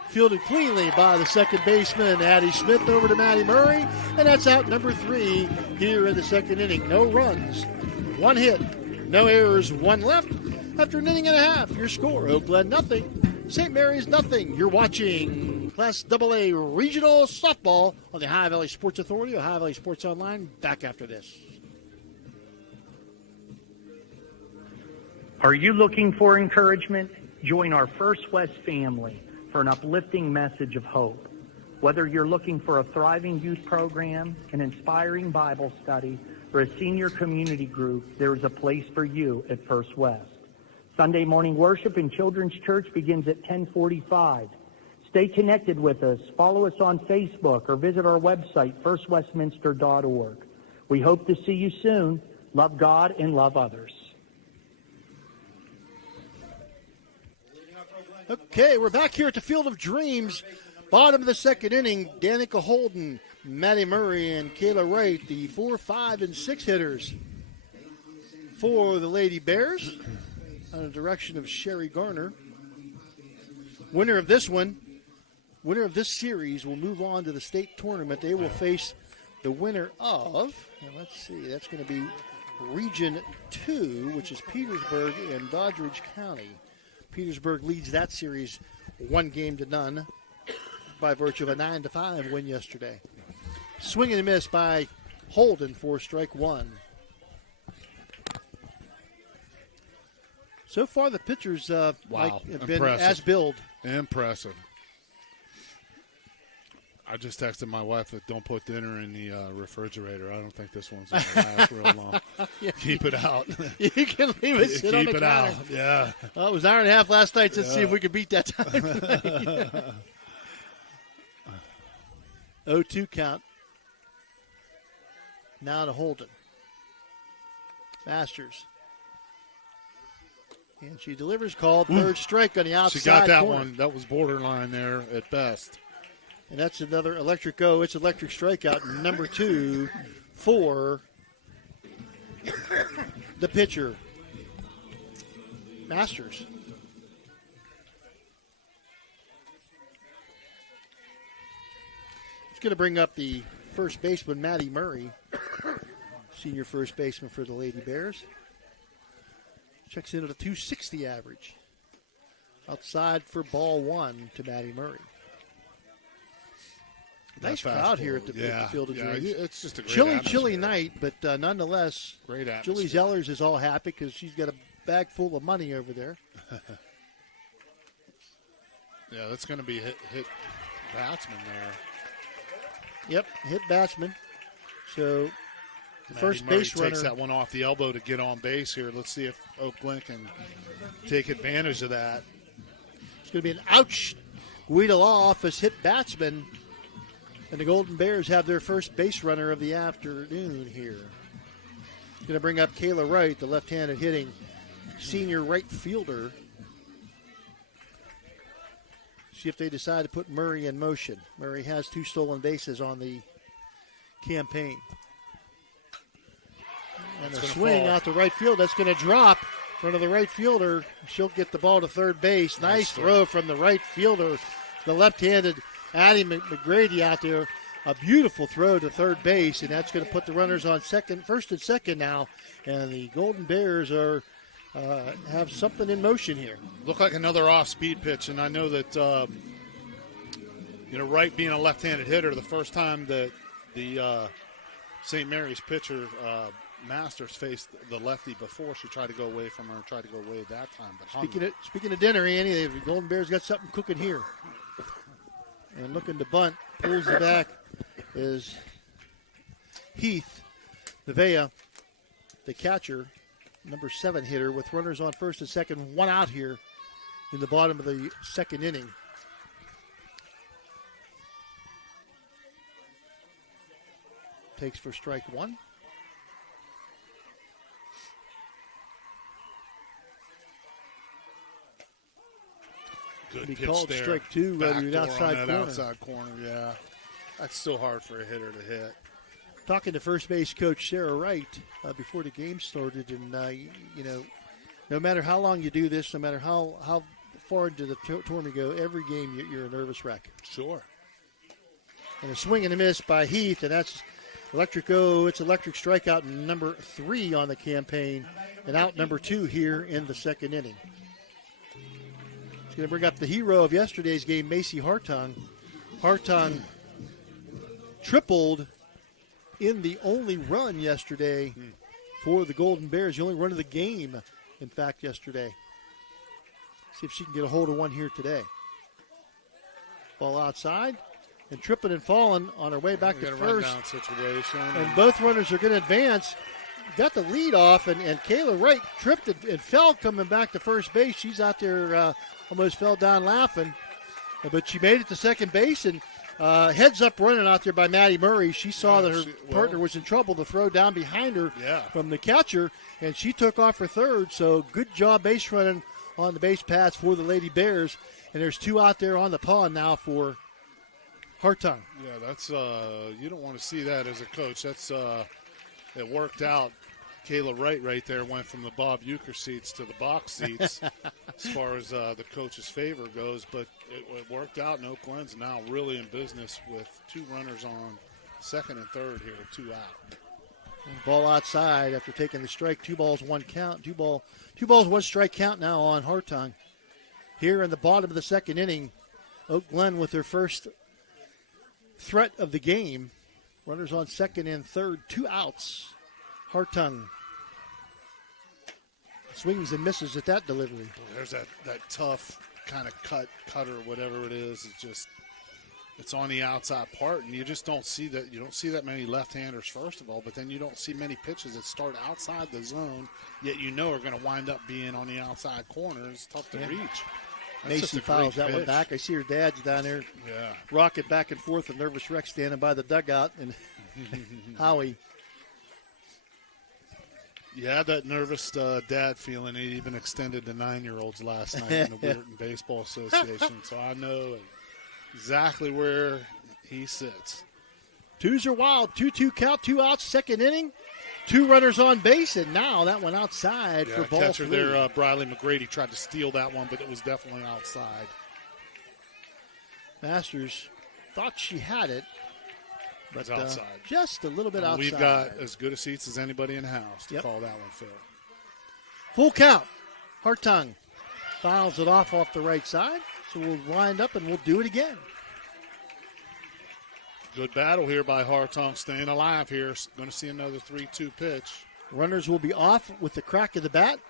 Fielded cleanly by the second baseman, Addie Smith, over to Maddie Murray. And that's out number 3 here in the second inning. No runs, 1 hit, no errors, 1 left. After an inning and a half, your score, Oak Glen nothing, St. Mary's nothing. You're watching Class AA Regional Softball on the Ohio Valley Sports Authority, Ohio Valley Sports Online. Back after this. Are you looking for encouragement? Join our First West family for an uplifting message of hope. Whether you're looking for a thriving youth program, an inspiring Bible study, or a senior community group, there is a place for you at First West. Sunday morning worship in Children's Church begins at 10:45. Stay connected with us. Follow us on Facebook or visit our website, firstwestminster.org. We hope to see you soon. Love God and love others. Okay, we're back here at the Field of Dreams. Bottom of the second inning, Danica Holden, Maddie Murray, and Kayla Wright, the 4, 5, and 6 hitters for the Lady Bears, under the direction of Sherry Garner. Winner of this series will move on to the state tournament. They will face the winner of, and let's see, that's going to be Region 2, which is Petersburg and Doddridge County. Petersburg leads that series 1-0 by virtue of a 9-5 win yesterday. Swing and a miss by Holden for strike 1. So far, the pitchers have been as billed. Impressive. I just texted my wife that don't put dinner in the refrigerator. I don't think this one's going to last real long. Yeah, keep it out. You can leave it sit on the Keep it counter. out. Yeah. Well, it was an hour and a half last night. Let's see if we can beat that time. 0-2 count. Now to Holden. Masters. And she delivers call. Third strike on the outside. She got that corner. one. That was borderline there at best. And that's another electric go. It's electric strikeout number 2 for the pitcher, Masters. It's going to bring up the first baseman, Maddie Murray, senior first baseman for the Lady Bears. Checks in at a 260 average. Outside for ball 1 to Maddie Murray. Nice crowd here at the Field of Dreams. It's just a great chilly night, but nonetheless, great atmosphere. Julie Zellers is all happy because she's got a bag full of money over there. Yeah, that's going to be hit batsman there. Yep, hit batsman. So the Maddie first Murray base runner takes that one off the elbow to get on base here. Let's see if Oak Glen can take advantage of that. It's going to be an ouch. Guida Law office hit batsman And the Golden Bears have their first base runner of the afternoon here. Going to bring up Kayla Wright, the left-handed hitting senior right fielder. See if they decide to put Murray in motion. Murray has 2 stolen bases on the campaign. And a swing out to right field. That's going to drop in front of the right fielder. She'll get the ball to third base. Nice throw from the right fielder. The left-handed Addie McGrady out there. A beautiful throw to third base, and that's going to put the runners on first and second now. And the Golden Bears are have something in motion here. Look like another off-speed pitch, and I know that Wright being a left-handed hitter, the first time that the St. Mary's pitcher Masters faced the lefty before, she tried to go away from her, tried to go away that time. But speaking of dinner, Annie, the Golden Bears got something cooking here. And looking to bunt, pulls the back is Heath Nevea, the catcher, number 7 hitter, with runners on first and second, 1 out here in the bottom of the second inning. Takes for strike 1. Good He pitch called there. strike 2 right to the outside corner. Yeah. That's still hard for a hitter to hit. Talking to first base coach Sarah Wright before the game started, and no matter how long you do this, no matter how far into the tournament you go, every game you're a nervous wreck. Sure. And a swing and a miss by Heath, and that's electric. It's electric strikeout number 3 on the campaign, and out number 2 here in the second inning. It's going to bring up the hero of yesterday's game, Macy Hartung. Hartung tripled in the only run yesterday for the Golden Bears, the only run of the game, in fact, yesterday. See if she can get a hold of one here today. Ball outside, and tripping and falling on her way back to first. Run-down situation. And both runners are going to advance. Got the lead off, and Kayla Wright tripped and fell coming back to first base. She's out there, almost fell down laughing. But she made it to second base, and heads up running out there by Maddie Murray. She saw that her partner was in trouble to throw down behind her from the catcher, and she took off for third. So good job base running on the base paths for the Lady Bears. And there's 2 out there on the pond now for Hartung. Yeah, that's you don't want to see that as a coach. That's it worked out. Kayla Wright right there went from the Bob Euchre seats to the box seats as far as the coach's favor goes, but it worked out, and Oak Glen's now really in business with 2 runners on second and third here, 2 out. And ball outside after taking the strike. 2 balls, 1 count. 2 balls, 1 strike count now on Hartung. Here in the bottom of the second inning, Oak Glen with their first threat of the game. Runners on second and third, 2 outs. Hartung swings and misses at that delivery. There's that tough kind of cutter, whatever it is. It's on the outside part, and you just don't see that. You don't see that many left-handers, first of all, but then you don't see many pitches that start outside the zone, yet are going to wind up being on the outside corner. It's tough to reach. Macy fouls that one back. I see her dad's down there rocking back and forth, a nervous wreck standing by the dugout, and Howie. You had that nervous dad feeling. He even extended to 9-year-olds last night in the Weirton Baseball Association, so I know exactly where he sits. 2s are wild. 2-2 count, 2 outs, second inning. 2 runners on base, and now that one outside for ball catcher 3. there, Briley McGrady tried to steal that one, but it was definitely outside. Masters thought she had it, but it's outside. Just a little bit outside. We've got as good a seats as anybody in the house to call that one fair. Full count. Hartung fouls it off the right side, so we'll wind up and we'll do it again. Good battle here by Hartung, staying alive here. Going to see another 3-2 pitch. Runners will be off with the crack of the bat.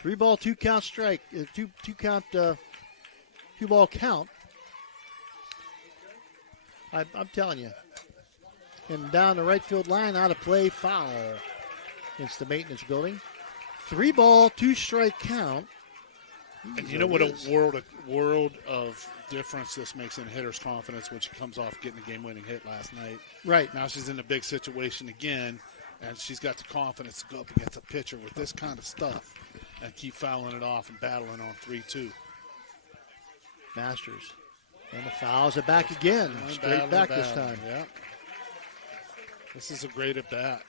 Three ball, 2 count strike. Two ball count. I'm telling you. And down the right field line, out of play, foul against the maintenance building. 3-ball, 2-strike count. And you know what a world of difference this makes in hitter's confidence when she comes off getting a game-winning hit last night. Right. Now she's in a big situation again, and she's got the confidence to go up against a pitcher with this kind of stuff and keep fouling it off and battling on 3-2. Masters. And the fouls it back again. Straight back this time. Yeah. This is a great at-bat.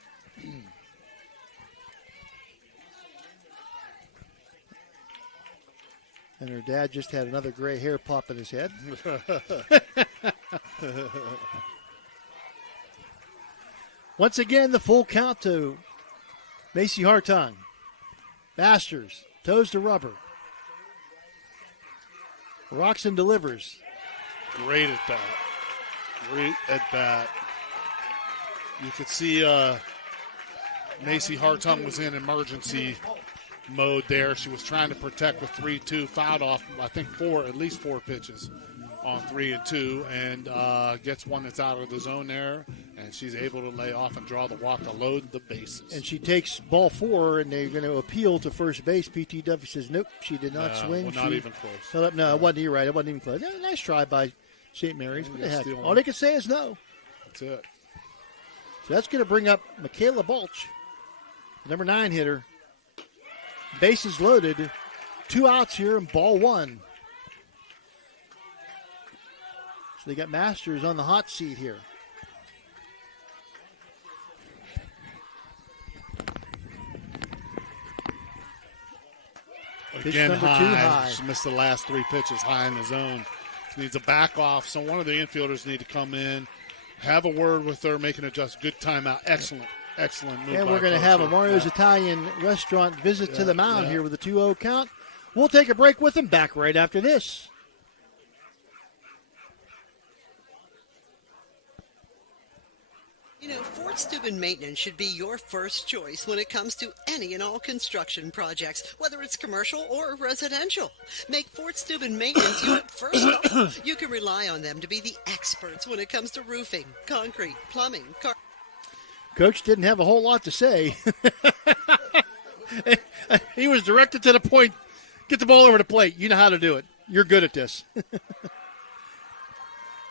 And her dad just had another gray hair pop in his head. Once again, the full count to Macy Hartung. Masters, toes to rubber. Roxon delivers. Great at bat. Great at bat. You could see Macy Hartung was in emergency mode there. She was trying to protect with 3-2, fouled off, I think, at least four pitches on 3-2, and gets one that's out of the zone there, and she's able to lay off and draw the walk to load the bases. And she takes ball 4, and they're going to appeal to first base. PTW says, nope, she did not swing. Well, not even close. Held up. No, it wasn't. You're right. It wasn't even close. Nice try by St. Mary's. What the heck? All they can say is no. That's it. So that's going to bring up Michaela Balch, number 9 hitter. Bases loaded. 2 outs here and ball 1. So they got Masters on the hot seat here. Again, number 2 high. She missed the last 3 pitches high in the zone. She needs a back off. So one of the infielders need to come in, have a word with her, make an adjust. Good timeout. Excellent move. And we're going to have a Mario's Italian Restaurant visit to the mound here with a 2-0 count. We'll take a break with them. Back right after this. You know, Fort Steuben Maintenance should be your first choice when it comes to any and all construction projects, whether it's commercial or residential. Make Fort Steuben Maintenance your first call. You can rely on them to be the experts when it comes to roofing, concrete, plumbing, Coach didn't have a whole lot to say. He was directed to the point. Get the ball over the plate. You know how to do it. You're good at this.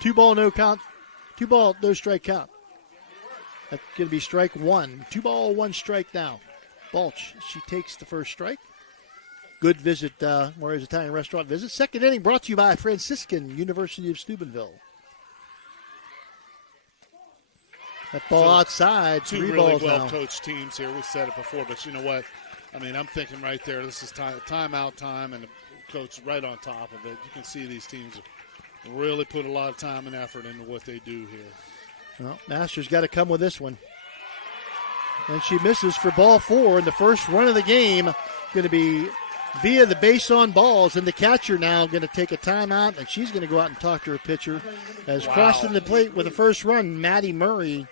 2-ball, no count. 2-ball, no strike count. That's going to be strike 1. 2-ball, 1 strike now. Balch, she takes the first strike. Good visit, Mario's Italian Restaurant visit. Second inning brought to you by Franciscan University of Steubenville. That ball outside, 3 two balls really now. well-coached teams here. We said it before, but you know what? I mean, I'm thinking right there, this is timeout time, and the coach right on top of it. You can see these teams really put a lot of time and effort into what they do here. Well, Masters got to come with this one. And she misses for ball 4, and the first run of the game going to be via the base on balls, and the catcher now going to take a timeout, and she's going to go out and talk to her pitcher. As crossing the plate with the first run, Maddie Murray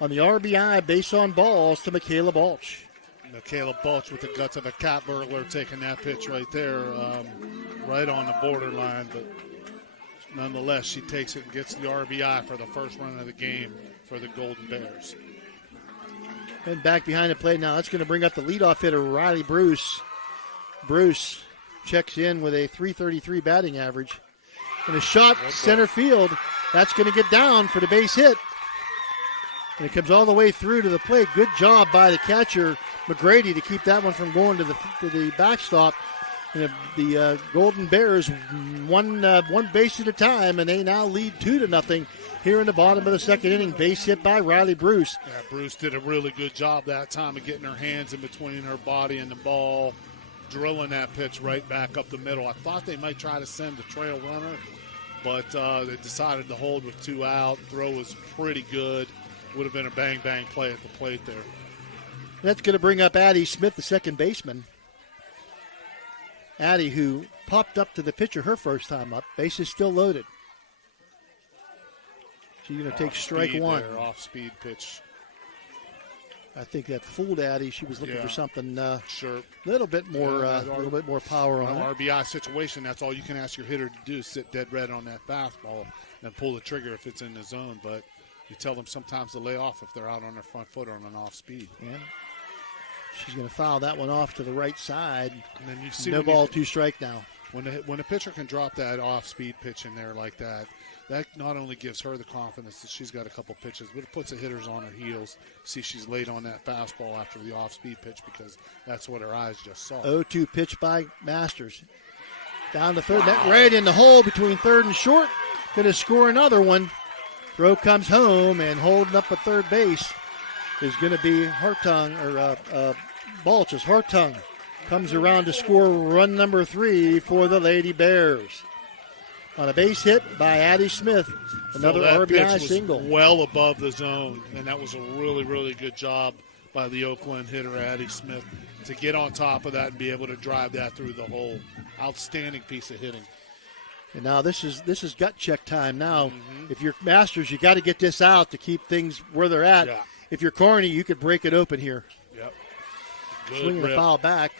on the RBI base on balls to Michaela Balch. Michaela Balch with the guts of a cat burglar taking that pitch right there, right on the borderline. But nonetheless, she takes it and gets the RBI for the first run of the game for the Golden Bears. And back behind the plate now. That's going to bring up the leadoff hitter, Riley Bruce. Bruce checks in with a .333 batting average. And a shot center field. That's going to get down for the base hit. And it comes all the way through to the plate. Good job by the catcher, McGrady, to keep that one from going to the backstop. And the Golden Bears one base at a time, and they now lead 2-0 here in the bottom of the second inning. Base hit by Riley Bruce. Yeah, Bruce did a really good job that time of getting her hands in between her body and the ball, drilling that pitch right back up the middle. I thought they might try to send the trail runner, but they decided to hold with 2 out. Throw was pretty good. Would have been a bang-bang play at the plate there. That's going to bring up Addie Smith, the second baseman. Addie, who popped up to the pitcher her first time up. Base is still loaded. She's going to take strike 1. There, off-speed pitch. I think that fooled Addie. She was looking for something sure. a little bit more power on it. RBI situation, that's all you can ask your hitter to do is sit dead red on that fastball and pull the trigger if it's in the zone. But you tell them sometimes to lay off if they're out on their front foot or on an off speed. Yeah. She's going to foul that one off to the right side. And then you see no ball, 2 strike now. When a pitcher can drop that off-speed pitch in there like that, that not only gives her the confidence that she's got a couple pitches, but it puts the hitters on her heels. See, she's late on that fastball after the off-speed pitch because that's what her eyes just saw. 0-2 pitch by Masters. Down to third, that right in the hole between third and short. Going to score another one. Throw comes home, and holding up at third base is going to be Hartung, or Balch. As Hartung comes around to score run number 3 for the Lady Bears. On a base hit by Addie Smith, another RBI single. Well above the zone, and that was a really, really good job by the Oakland hitter, Addie Smith, to get on top of that and be able to drive that through the hole. Outstanding piece of hitting. And now this is gut check time. Now, if you're Masters, you got to get this out to keep things where they're at. Yeah. If you're Carney, you could break it open here. Yep. Good Swinging rip. a foul back.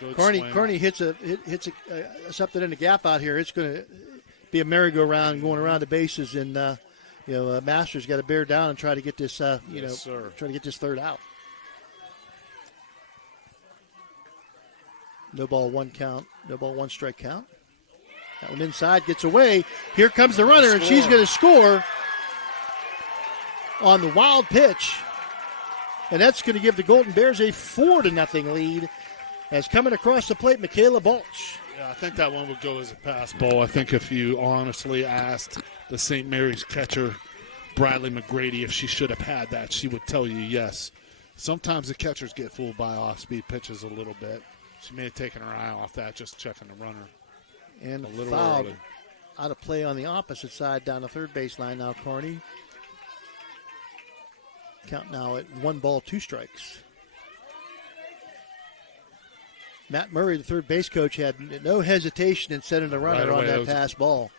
Good Carney swing. hits something in the gap out here. It's going to be a merry-go-round going around the bases, and Masters got to bear down and try to get this try to get this third out. No ball, 1 count. No ball, 1 strike count. That one inside gets away. Here comes the runner, and she's going to score on the wild pitch. And that's going to give the Golden Bears a 4-0 lead. As coming across the plate, Michaela Balch. Yeah, I think that one would go as a pass ball. I think if you honestly asked the St. Mary's catcher, Bradley McGrady, if she should have had that, she would tell you yes. Sometimes the catchers get fooled by off-speed pitches a little bit. She may have taken her eye off that, just checking the runner. And a little foul early. Out of play on the opposite side down the third baseline now, Carney. Count now at 1 ball, 2 strikes. Matt Murray, the third base coach, had no hesitation in sending a runner on that pass ball.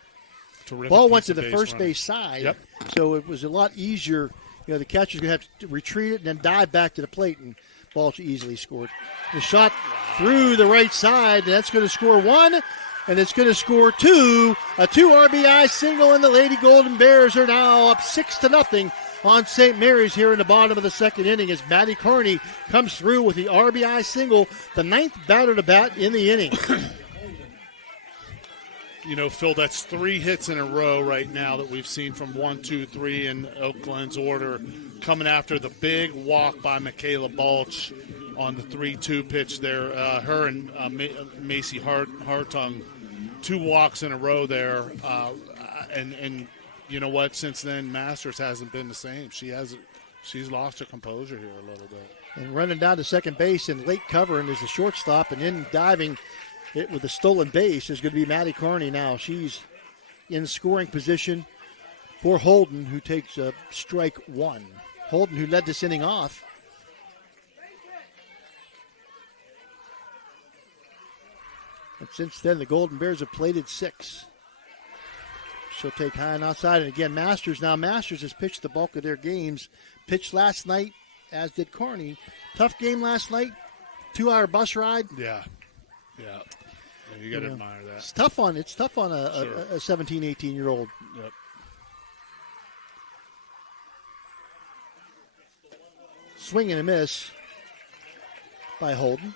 Ball went to the first base side, so it was a lot easier. The catcher's going to have to retreat it and then dive back to the plate, and Balch easily scored. The shot through the right side, and that's going to score 1, and it's going to score 2. A 2 RBI single, and the Lady Golden Bears are now up 6-0 on St. Mary's here in the bottom of the second inning as Maddie Carney comes through with the RBI single, the 9th batter to bat in the inning. Phil, that's 3 hits in a row right now that we've seen from 1, 2, 3 in Oakland's order, coming after the big walk by Michaela Balch on the 3-2 pitch there. Her and Macy Hartung, 2 walks in a row there, and you know what? Since then, Masters hasn't been the same. She's lost her composure here a little bit. And running down to second base and late covering is the shortstop, and then diving it with a stolen base is going to be Maddie Carney now. She's in scoring position for Holden, who takes strike 1. Holden, who led this inning off. And since then, the Golden Bears have plated 6. She'll take high and outside. And again, Masters has pitched the bulk of their games. Pitched last night, as did Carney. Tough game last night. 2-hour bus ride. Yeah, you got to admire that. It's tough on a 17, 18-year-old. Yep. Swing and a miss by Holden.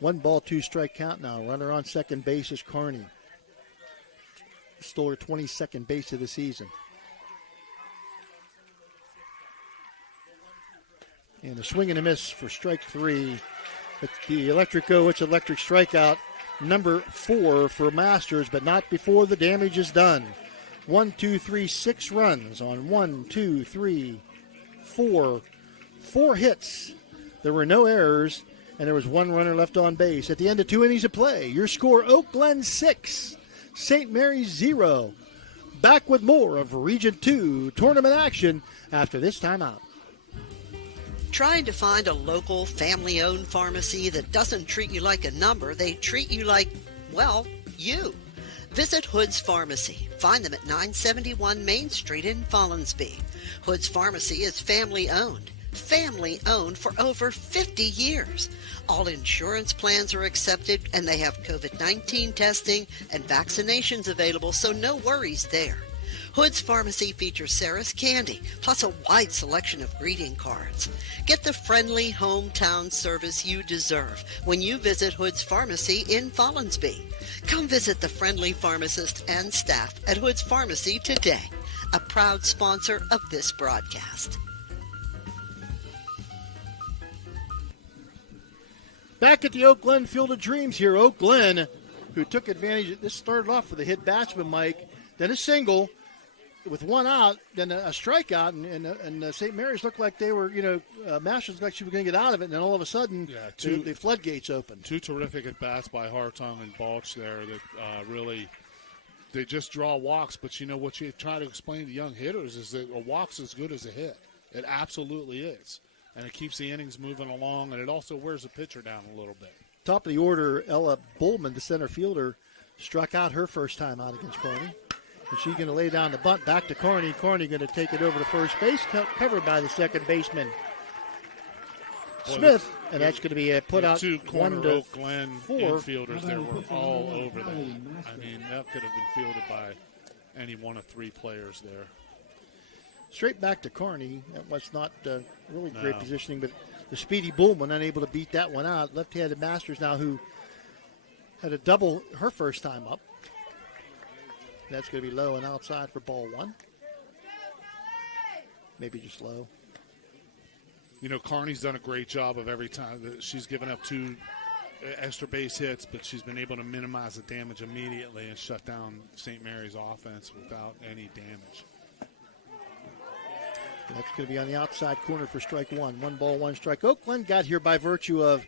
One ball, 2 strike count now. Runner on second base is Carney. Stole her 22nd base of the season. And a swing and a miss for strike 3. It's the electric strikeout number 4 for Masters, but not before the damage is done. 1, 2, 3, 6 runs on 1, 2, 3, 4. 4 hits. There were no errors, and there was 1 runner left on base. At the end of 2 innings of play, your score, Oak Glen 6, St. Mary's 0. Back with more of Region 2 tournament action after this timeout. Trying to find a local, family-owned pharmacy that doesn't treat you like a number, they treat you like, well, you. Visit Hood's Pharmacy. Find them at 971 Main Street in Follinsby. Hood's Pharmacy is family-owned. Family-owned for over 50 years. All insurance plans are accepted, and they have COVID-19 testing and vaccinations available, so no worries there. Hood's Pharmacy features Sarah's Candy, plus a wide selection of greeting cards. Get the friendly hometown service you deserve when you visit Hood's Pharmacy in Follinsby. Come visit the friendly pharmacist and staff at Hood's Pharmacy today, a proud sponsor of this broadcast. Back at the Oak Glen Field of Dreams here. Oak Glen, who took advantage. This started off with a hit batsman, Mike, then a single with one out, then a strikeout, and St. Mary's looked like they were, Masters looked like she was going to get out of it, and then all of a sudden, the floodgates opened. Two terrific at-bats by Hartung and Balch there that really, they just draw walks, but what you try to explain to young hitters is that a walk's as good as a hit. It absolutely is. And it keeps the innings moving along, and it also wears the pitcher down a little bit. Top of the order, Ella Bullman, the center fielder, struck out her first time out against Carney. And she's going to lay down the bunt back to Carney. Carney going to take it over to first base, covered by the second baseman, Smith. And that's going to be a put out. Two corner 1-4. Oak Glen infielders there were all over that. I mean, that could have been fielded by any one of three players there. Straight back to Carney. That was not really great positioning, but the speedy Bullman unable to beat that one out. Left-handed Masters now, who had a double her first time up. That's going to be low and outside for ball one. Maybe just low. Carney's done a great job of every time. She's given up 2 extra base hits, but she's been able to minimize the damage immediately and shut down St. Mary's offense without any damage. That's going to be on the outside corner for strike one. 1 ball, 1 strike. Oak Glen got here by virtue of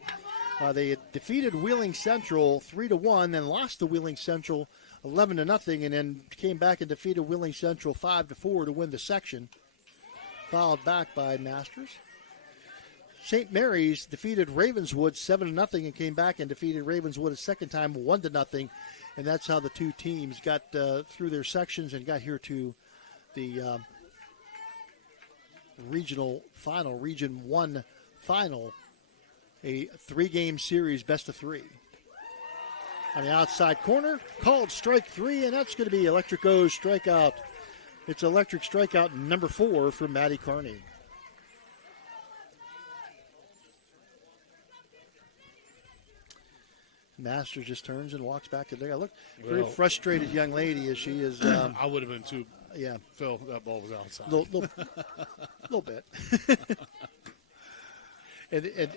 they had defeated Wheeling Central 3-1, then lost to Wheeling Central 11-0, and then came back and defeated Wheeling Central 5-4 to win the section. Followed back by Masters. St. Mary's defeated Ravenswood 7-0 and came back and defeated Ravenswood a second time 1-0, and that's how the two teams got through their sections and got here to the regional final, Region 1 final, a 3-game series, best of 3. On the outside corner, called strike 3, and that's going to be Electric O's strikeout. It's electric strikeout number 4 for Maddie Carney. Masters just turns and walks back to there. Look, very frustrated young lady as she is. I would have been too. Yeah, Phil, that ball was outside. Little bit. and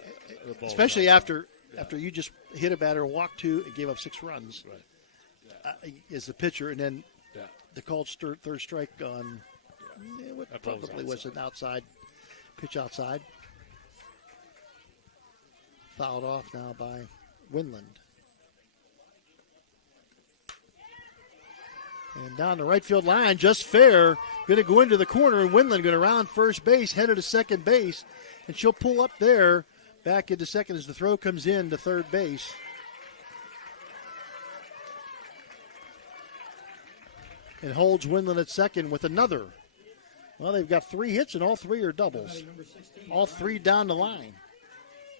especially after you just hit a batter, walked 2, and gave up 6 runs. Right. As the pitcher, and then the called third strike on what probably was an outside pitch outside. Fouled off now by Winland. And down the right field line, just fair. Going to go into the corner, and Winland going to round first base, headed to second base. And she'll pull up there, back into second as the throw comes in to third base. And holds Winland at second with another. Well, they've got 3 hits, and all 3 are doubles. All 3 down the line.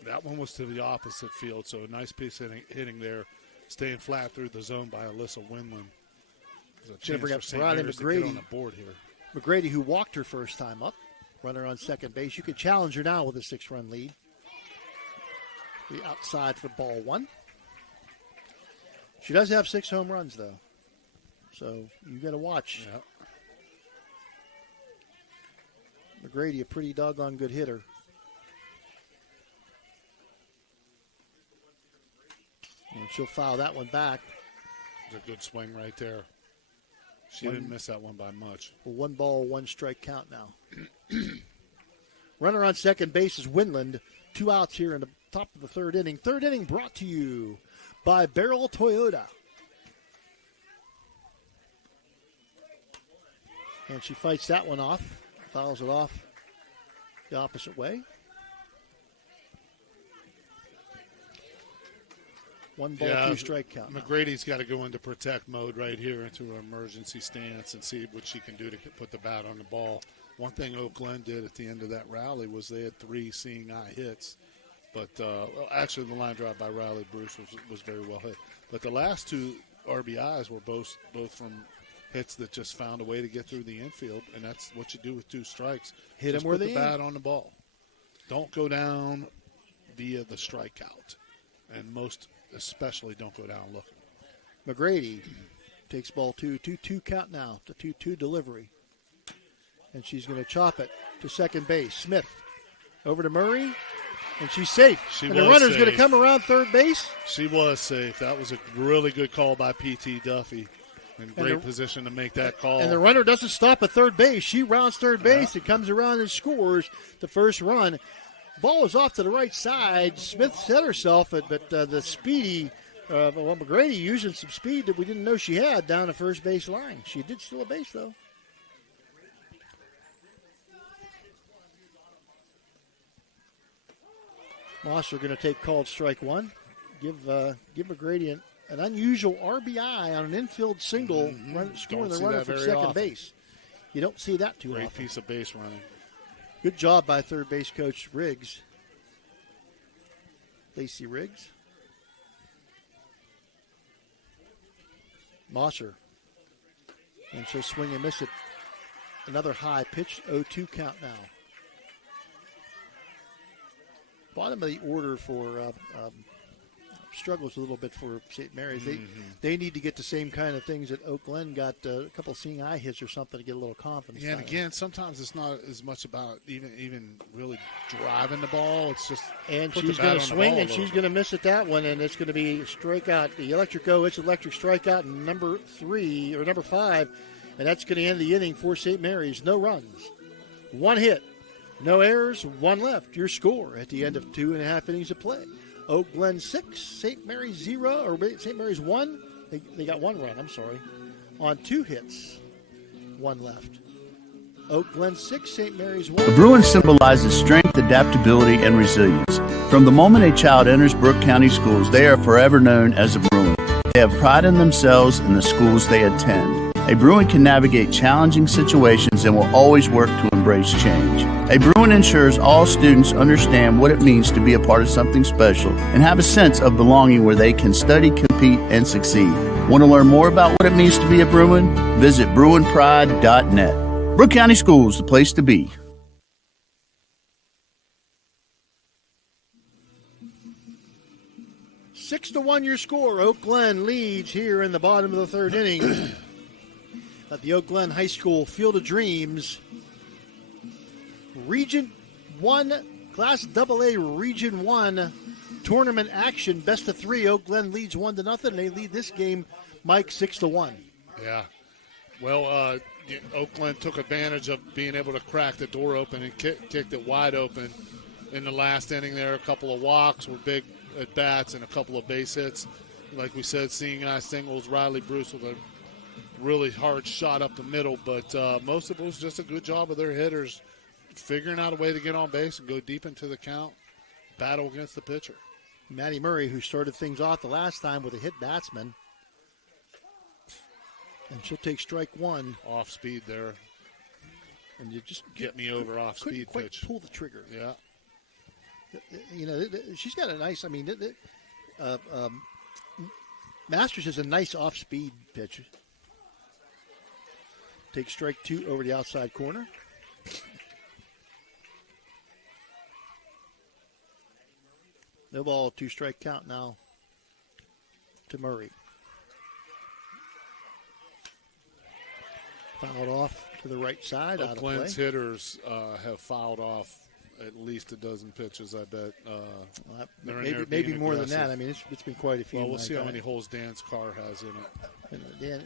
That one was to the opposite field, so a nice piece of hitting there, staying flat through the zone by Alyssa Winland. Going to bring up Ronnie McGrady, who walked her first time up. Runner on second base. You could challenge her now with a 6-run lead. The outside for ball 1. She does have 6 home runs, though. So you got to watch. Yep. McGrady, a pretty doggone good hitter. And she'll foul that one back. It's a good swing right there. She didn't miss that one by much. 1 ball, 1 strike count now. Runner on second base is Winland. 2 outs here in the top of the third inning. Third inning brought to you by Barrel Toyota. And she fights that one off. Fouls it off the opposite way. 1 ball, 2 strike count. McGrady's got to go into protect mode right here into her emergency stance and see what she can do to put the bat on the ball. One thing Oak Glen did at the end of that rally was they had 3 seeing eye hits. But actually the line drive by Riley Bruce was very well hit. But the last 2 RBIs were both from hits that just found a way to get through the infield, and that's what you do with 2 strikes. Hit just them where put they the bat on the ball. Don't go down via the strikeout, and most especially don't go down looking. McGrady takes ball 2-2 count now. The 2-2 delivery. And she's going to chop it to second base. Smith over to Murray, and she's safe. And the runner's going to come around third base. She was safe. That was a really good call by P.T. Duffy. In great position to make that call. And the runner doesn't stop at third base. She rounds third base. It comes around and scores the first run. Ball is off to the right side. Smith set herself, but the speedy McGrady using some speed that we didn't know she had down the first base line. She did steal a base, though. Moss are going to take called strike one. Give McGrady an unusual RBI on an infield single, scoring the runner from second base. You don't see that too often. Great piece of base running. Good job by third base coach Riggs. Lacey Riggs. Mosser. And she'll swing and miss it. Another high pitch, 0-2 count now. Bottom of the order for struggles a little bit for St. Mary's. They need to get the same kind of things that Oak Glen got, a couple of seeing eye hits or something to get a little confidence. Yeah, and again, sometimes it's not as much about even really driving the ball. It's just and she's going to swing and she's going to miss at that one, and it's going to be strikeout. The electric strikeout number 3 or number 5, and that's going to end the inning for St. Mary's. No runs, 1 hit, no errors, 1 left. Your score at the end of 2.5 innings of play. Oak Glen 6, St. Mary's 0, or St. Mary's 1. They got 1 run, on 2 hits, 1 left. Oak Glen 6, St. Mary's 1. The Bruin symbolizes strength, adaptability, and resilience. From the moment a child enters Brooke County schools, they are forever known as a Bruin. They have pride in themselves and the schools they attend. A Bruin can navigate challenging situations and will always work to embrace change. A Bruin ensures all students understand what it means to be a part of something special and have a sense of belonging where they can study, compete, and succeed. Want to learn more about what it means to be a Bruin? Visit BruinPride.net. Brooke County Schools, the place to be. Six to 1 your score. Oak Glen leads here in the bottom of the third inning at the Oak Glen High School Field of Dreams. Region 1, Class AA Region 1 tournament action. Best of 3. Oak Glen leads 1-0. They lead this game, Mike, 6-1. Yeah. Well, Oak Glen took advantage of being able to crack the door open and kicked it wide open in the last inning there. A couple of walks were big at bats and a couple of base hits. Like we said, seeing eye singles, Riley Bruce with a really hard shot up the middle, but most of it was just a good job of their hitters figuring out a way to get on base and go deep into the count, battle against the pitcher. Maddie Murray, who started things off the last time with a hit batsman. And she'll take strike 1. Off speed there. And you just get me over off speed quite pitch. Pull the trigger. Yeah. You know, she's got a nice, Masters has a nice off speed pitch. Take strike 2 over the outside corner. No ball, 2 strike count now to Murray. Fouled off to the right side. Out of play. Glen's hitters have fouled off at least a dozen pitches, I bet. Maybe more than that. I mean, it's been quite a few. Well, we'll see how many holes Dan's car has in it. Dan,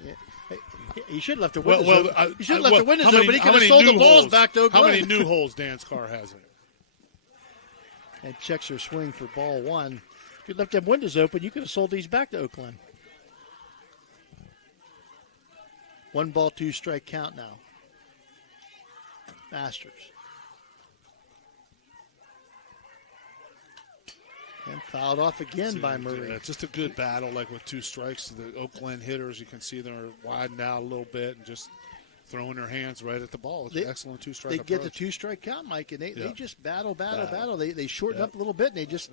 he should have left the windows open. He should have left the windows open. He could have sold the balls holes, back to Oak Glen. How many new holes Dan's car has in it? And checks her swing for ball 1. If you left them windows open, you could have sold these back to Oak Glen. 1 ball, 2 strike count now. Masters. And fouled off again by Murray. Yeah, just a good battle, like with 2 strikes. The Oak Glen hitters, you can see they're widened out a little bit and just throwing their hands right at the ball. It's an excellent 2-strike approach. They get the 2-strike count, Mike, and they just battle. They shorten up a little bit, and they just,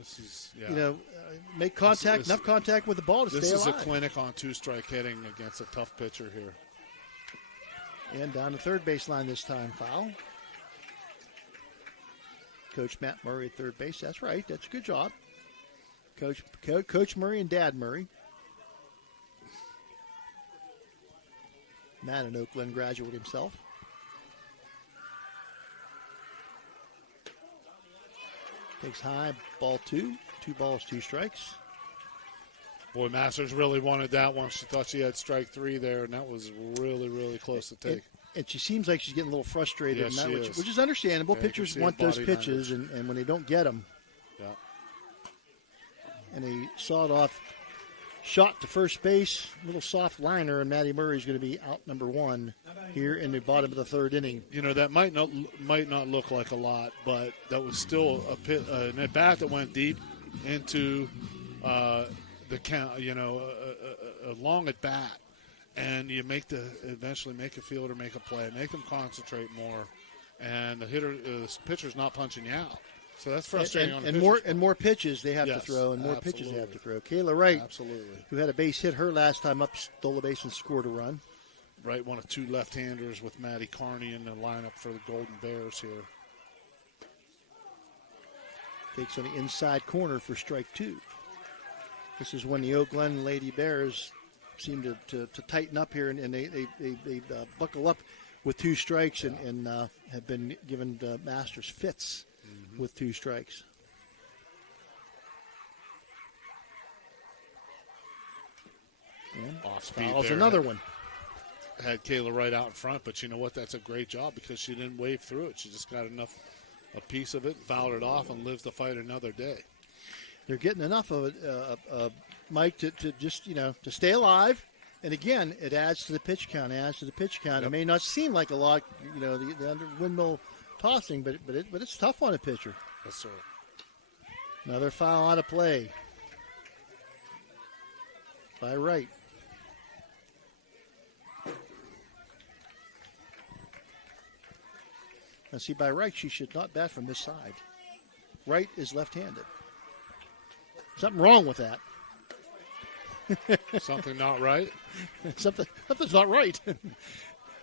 make contact, enough contact with the ball to stay alive. This is a clinic on 2-strike hitting against a tough pitcher here. And down the third baseline this time, foul. Coach Matt Murray at third base. That's right. That's a good job. Coach Murray and Dad Murray. Matt, an Oak Glen graduate himself. Takes high, ball 2. 2 balls, 2 strikes. Boy, Masters really wanted that one. She thought she had strike 3 there, and that was really, really close to take. And she seems like she's getting a little frustrated, Yes, in that, she is. which is understandable. Yeah, you can Pitchers see want her those body pitches, and when they don't get them, Yeah. and he sawed off shot to first base, little soft liner, and Maddie Murray is going to be out number 1 here in the bottom of the third inning. You know, that might not look like a lot, but that was still an at bat that went deep into the count. You know, a long at bat, and you eventually make a fielder make a play, make them concentrate more, and the pitcher's not punching you out. So that's frustrating. And more pitches they have to throw, and more pitches they have to throw. Kayla Wright, who had a base hit her last time up, stole a base and scored a run. Wright, one of 2 left-handers with Maddie Carney in the lineup for the Golden Bears here. Takes on the inside corner for strike 2. This is when the Oak Glen Lady Bears seem to tighten up here, and they buckle up with 2 strikes and have been given Masters fits with 2 strikes. And off speed fouls there. Another one. Had Kayla Wright out in front, but you know what? That's a great job because she didn't wave through it. She just got a piece of it, fouled it off, and lived to fight another day. They're getting enough of it, Mike, to just, to stay alive. And again, it adds to the pitch count. Yep. It may not seem like a lot, the under windmill tossing, but it's tough on a pitcher. Yes, sir. Another foul out of play by Wright. Now, see, by Wright, she should not bat from this side. Wright is left-handed. Something wrong with that. Something not right? Something's not right.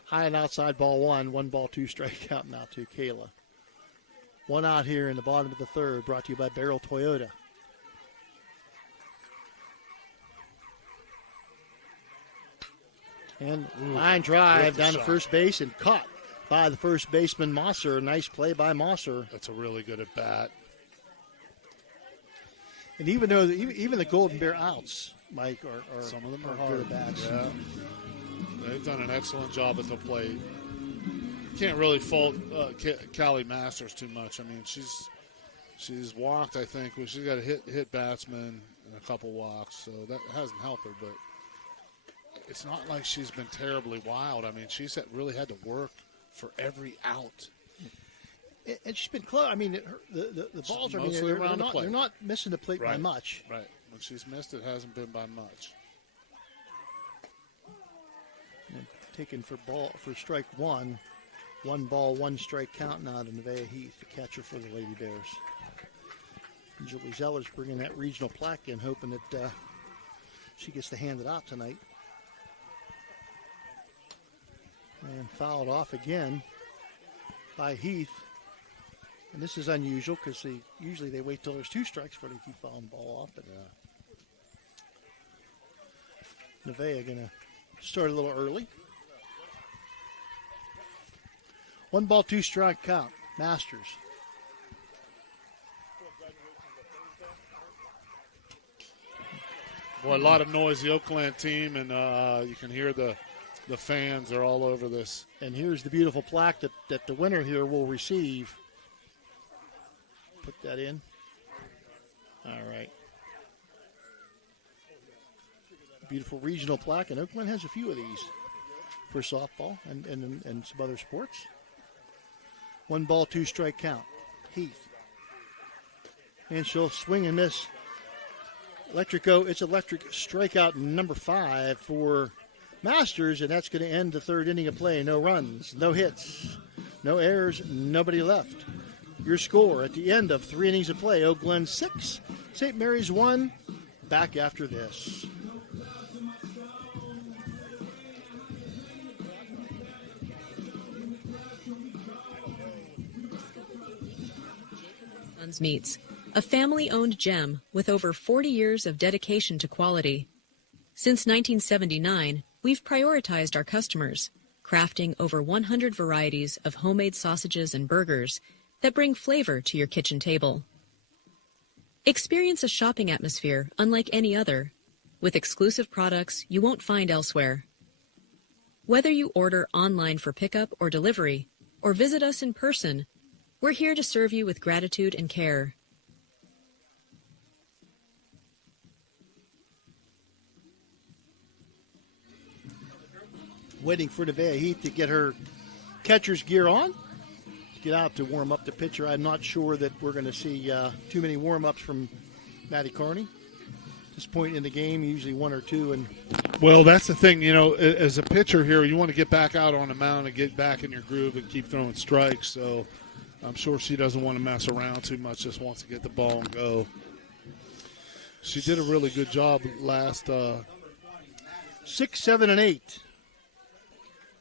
High and outside, ball 1. 1 ball, 2 strike out now to Kayla. 1 out here in the bottom of the third, brought to you by Barrel Toyota. And line drive down to first base and caught by the first baseman, Mosser. Nice play by Mosser. That's a really good at bat. And even though even the Golden Bear outs, Mike, are some of them are good at bats. Yeah. They've done an excellent job at the plate. Can't really fault Callie Masters too much. I mean, she's walked, I think. She's got a hit batsman and a couple walks, so that hasn't helped her. But it's not like she's been terribly wild. I mean, she's really had to work for every out. And she's been close. I mean, the balls are mostly around the plate. They're not missing the plate by much. Right. When she's missed, it hasn't been by much. And taken for strike 1. 1 ball, 1 strike count now to Maryâ Heath, the catcher for the Lady Bears. And Julie Zeller's bringing that regional plaque in, hoping that she gets to hand it out tonight. And fouled off again by Heath. And this is unusual because usually they wait till there's 2 strikes before they keep fouling the ball off. But Maryâ going to start a little early. 1 ball, 2 strike count. Masters. Boy, a lot of noise. The Oak Glen team, and you can hear the fans are all over this. And here's the beautiful plaque that the winner here will receive. Put that in. All right. Beautiful regional plaque, and Oak Glen has a few of these for softball and some other sports. 1 ball, 2 strike count. Heath. And she'll swing and miss. It's electric strikeout number 5 for Masters, and that's going to end the third inning of play. No runs, no hits, no errors, nobody left. Your score at the end of 3 innings of play: Oak Glen 6, St. Mary's 1. Back after this. Sons Meats, a family-owned gem with over 40 years of dedication to quality. Since 1979, we've prioritized our customers, crafting over 100 varieties of homemade sausages and burgers that bring flavor to your kitchen table. Experience a shopping atmosphere unlike any other, with exclusive products you won't find elsewhere. Whether you order online for pickup or delivery, or visit us in person, we're here to serve you with gratitude and care. Waiting for Nevaeh Heath to get her catcher's gear on, to get out to warm up the pitcher. I'm not sure that we're going to see too many warm-ups from Maddie Carney. At this point in the game, usually one or two. And well, that's the thing, as a pitcher here, you want to get back out on the mound and get back in your groove and keep throwing strikes. So I'm sure she doesn't want to mess around too much, just wants to get the ball and go. She did a really good job last 6, 7, and 8.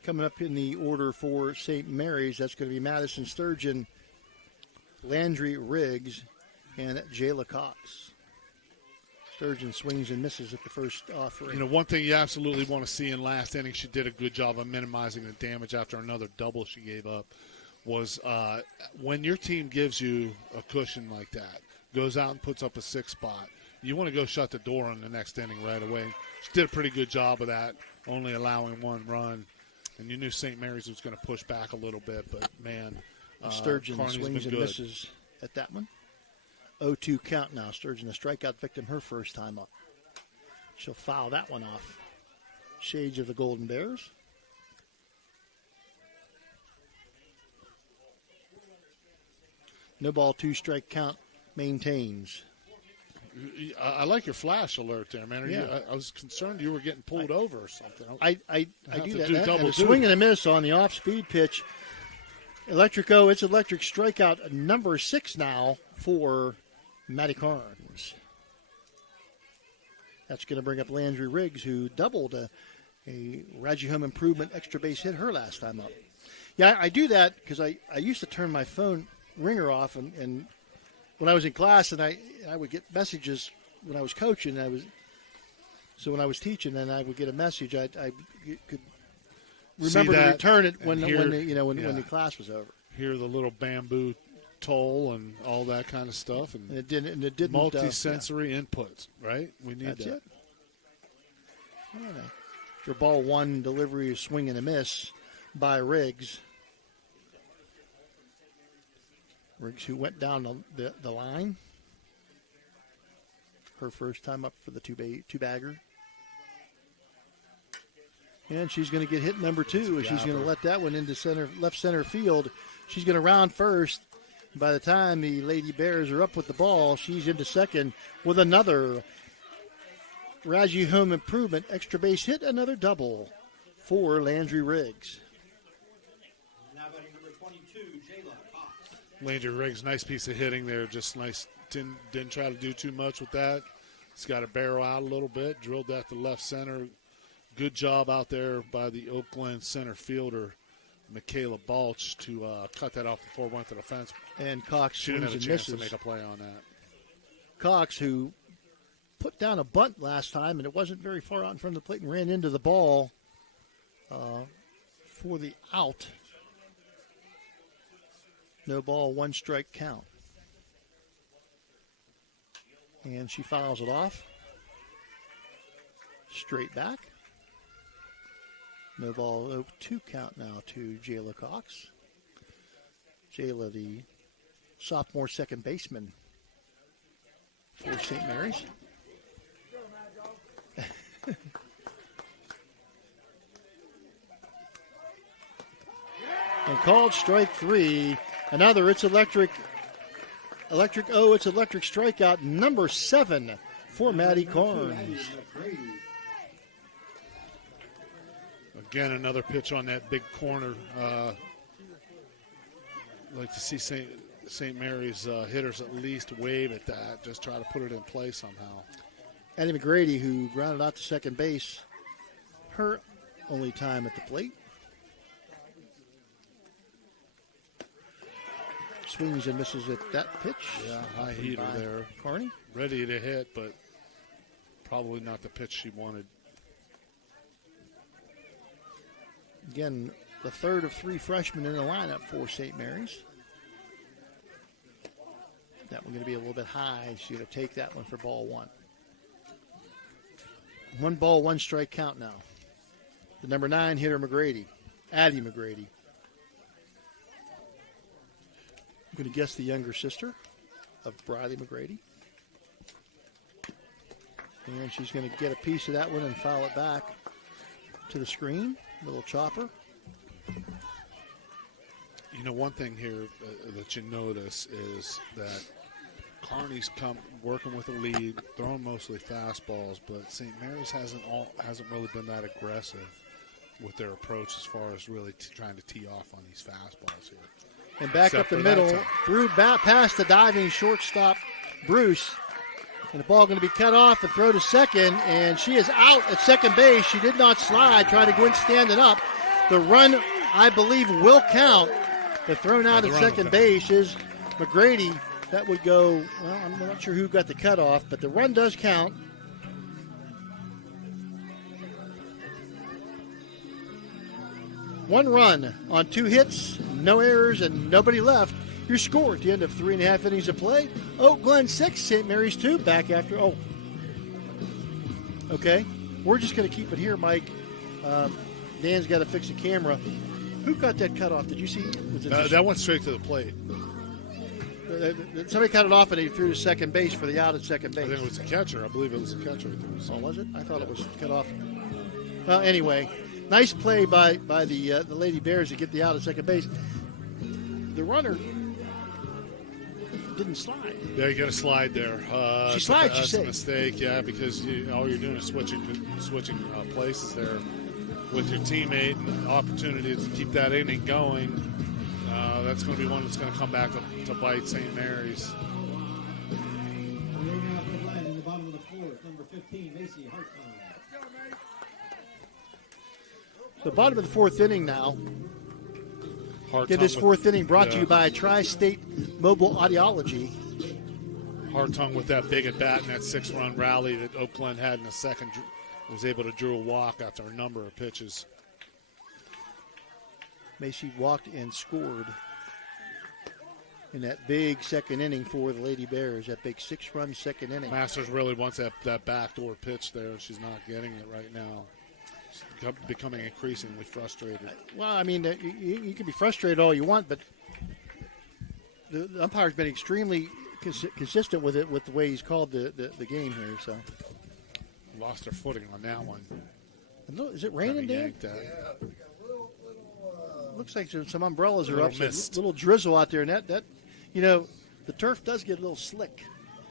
Coming up in the order for St. Mary's, that's going to be Madison Sturgeon, Landry Riggs, and Jayla Cox. Sturgeon swings and misses at the first offering. One thing you absolutely want to see in last inning, she did a good job of minimizing the damage after another double she gave up, was when your team gives you a cushion like that, goes out and puts up a 6 spot, you want to go shut the door on the next inning right away. She did a pretty good job of that, only allowing 1 run. And you knew St. Mary's was going to push back a little bit, but, man, Sturgeon Carney's swings been and good. misses at that one. 0-2 count now. Sturgeon, the strikeout victim, her first time up. She'll foul that one off. Shades of the Golden Bears. No ball, 2 strike count maintains. I like your flash alert there, man. I was concerned you were getting pulled over or something. I do that. Double a swing and a miss on the off-speed pitch. Electric O, it's electric strikeout number 6 now for Maddie Carnes. That's going to bring up Landry Riggs, who doubled a Raji Home Improvement extra base hit her last time up. Yeah, I do that because I used to turn my phone ringer off, and when I was in class, and I would get messages when I was coaching. So when I was teaching, and I would get a message, I could remember to return it when the class was over. Hear the little bamboo toll and all that kind of stuff, and it didn't multi-sensory inputs, right? We need That's that. it. All right. For ball 1, delivery, swing and a miss by Riggs. Riggs, who went down the line. Her first time up for the two-bagger. And she's going to get hit number 2. She's going to let that one into left center field. She's going to round first. By the time the Lady Bears are up with the ball, she's into second with another Raji Home Improvement extra base hit, another double for Landry Riggs. Landry Riggs, nice piece of hitting there. Just nice. Didn't try to do too much with that. He's got to barrel out a little bit. Drilled that to left center. Good job out there by the Oak Glen center fielder, Michaela Balch, to cut that off before it went to the fence. And Cox she didn't have a chance misses. to make a play on that. Cox, who put down a bunt last time, and it wasn't very far out in front of the plate, and ran into the ball for the out. No ball, 1 strike count. And she fouls it off. Straight back. No ball, 2 count now to Jayla Cox. Jayla, the sophomore second baseman for St. Mary's. And called strike 3. Another, it's electric. It's electric strikeout number 7 for Maddie Carnes. Again, another pitch on that big corner. I'd like to see St. Mary's hitters at least wave at that, just try to put it in play somehow. Addie McGrady, who grounded out to second base, her only time at the plate. Swings and misses at that pitch. Yeah, high heater there. Carney. Ready to hit, but probably not the pitch she wanted. Again, the third of 3 freshmen in the lineup for St. Mary's. That one going to be a little bit high. She's going to take that one for ball 1. 1 ball, 1 strike count now. The number 9 hitter, McGrady. Addie McGrady. I'm going to guess the younger sister of Briley McGrady. And she's going to get a piece of that one and foul it back to the screen. Little chopper. You know, one thing here that you notice is that Kearney's come working with a lead, throwing mostly fastballs, but St. Mary's hasn't really been that aggressive with their approach as far as really trying to tee off on these fastballs here. And back up the middle, through past the diving shortstop, Bruce. And the ball going to be cut off and throw to second, and she is out at second base. She did not slide, trying to go in standing up. The run, I believe, will count. The thrown out at second base is McGrady. That would go, well, I'm not sure who got the cutoff, but the run does count. One run on 2 hits, no errors, and nobody left. Your score at the end of 3.5 innings of play. Oak Glen 6, St. Mary's 2. Back after, okay. We're just going to keep it here, Mike. Dan's got to fix the camera. Who got that cutoff? Did you see? That went straight to the plate. Somebody cut it off and he threw to second base for the out at second base. I think it was a catcher. I believe it was a catcher. Oh, was it? I thought it was cut off. Well, anyway, nice play by the Lady Bears to get the out at second base. The runner didn't slide. Yeah, you got to slide there. She slides. That's a mistake. Yeah, because all you're doing is switching places there with your teammate, and opportunity to keep that inning going. That's going to be one that's going to come back to bite St. Mary's. In the bottom of the 4th, number 15, Macy Hartman. The bottom of the 4th inning now. Get this 4th inning brought to you by Tri-State Mobile Audiology. Hartung with that big at bat and that 6-run rally that Oak Glen had in the second, was able to drew a walk after a number of pitches. Macy walked and scored in that big second inning for the Lady Bears, that big 6-run second inning. Masters really wants that backdoor pitch there, and she's not getting it right now. She's becoming increasingly frustrated. Well, I mean, you can be frustrated all you want, but the umpire's been extremely consistent with it, with the way he's called the game here. So lost her footing on that one. Is it raining, Dan? Looks like some umbrellas are up. So a little drizzle out there, and that the turf does get a little slick.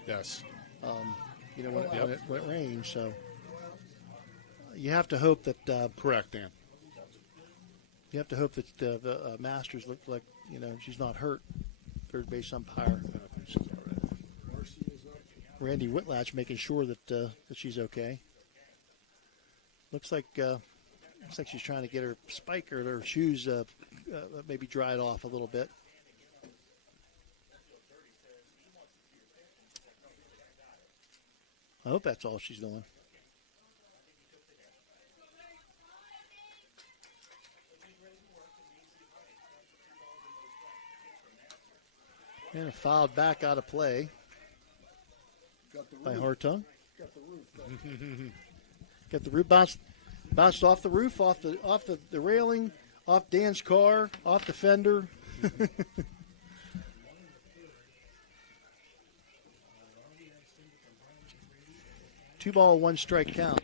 Yes. When it rains. So you have to hope that. Correct, Dan. You have to hope that the Masters look like she's not hurt. Third base umpire. Randy Whitlatch making sure that she's okay. Looks like she's trying to get her spike or her shoes maybe dried off a little bit. I hope that's all she's doing. And a fouled back out of play by Hartung. Got the roof. Got the roof bounced off the roof, off the railing, off Dan's car, off the fender. 2 ball, 1 strike count.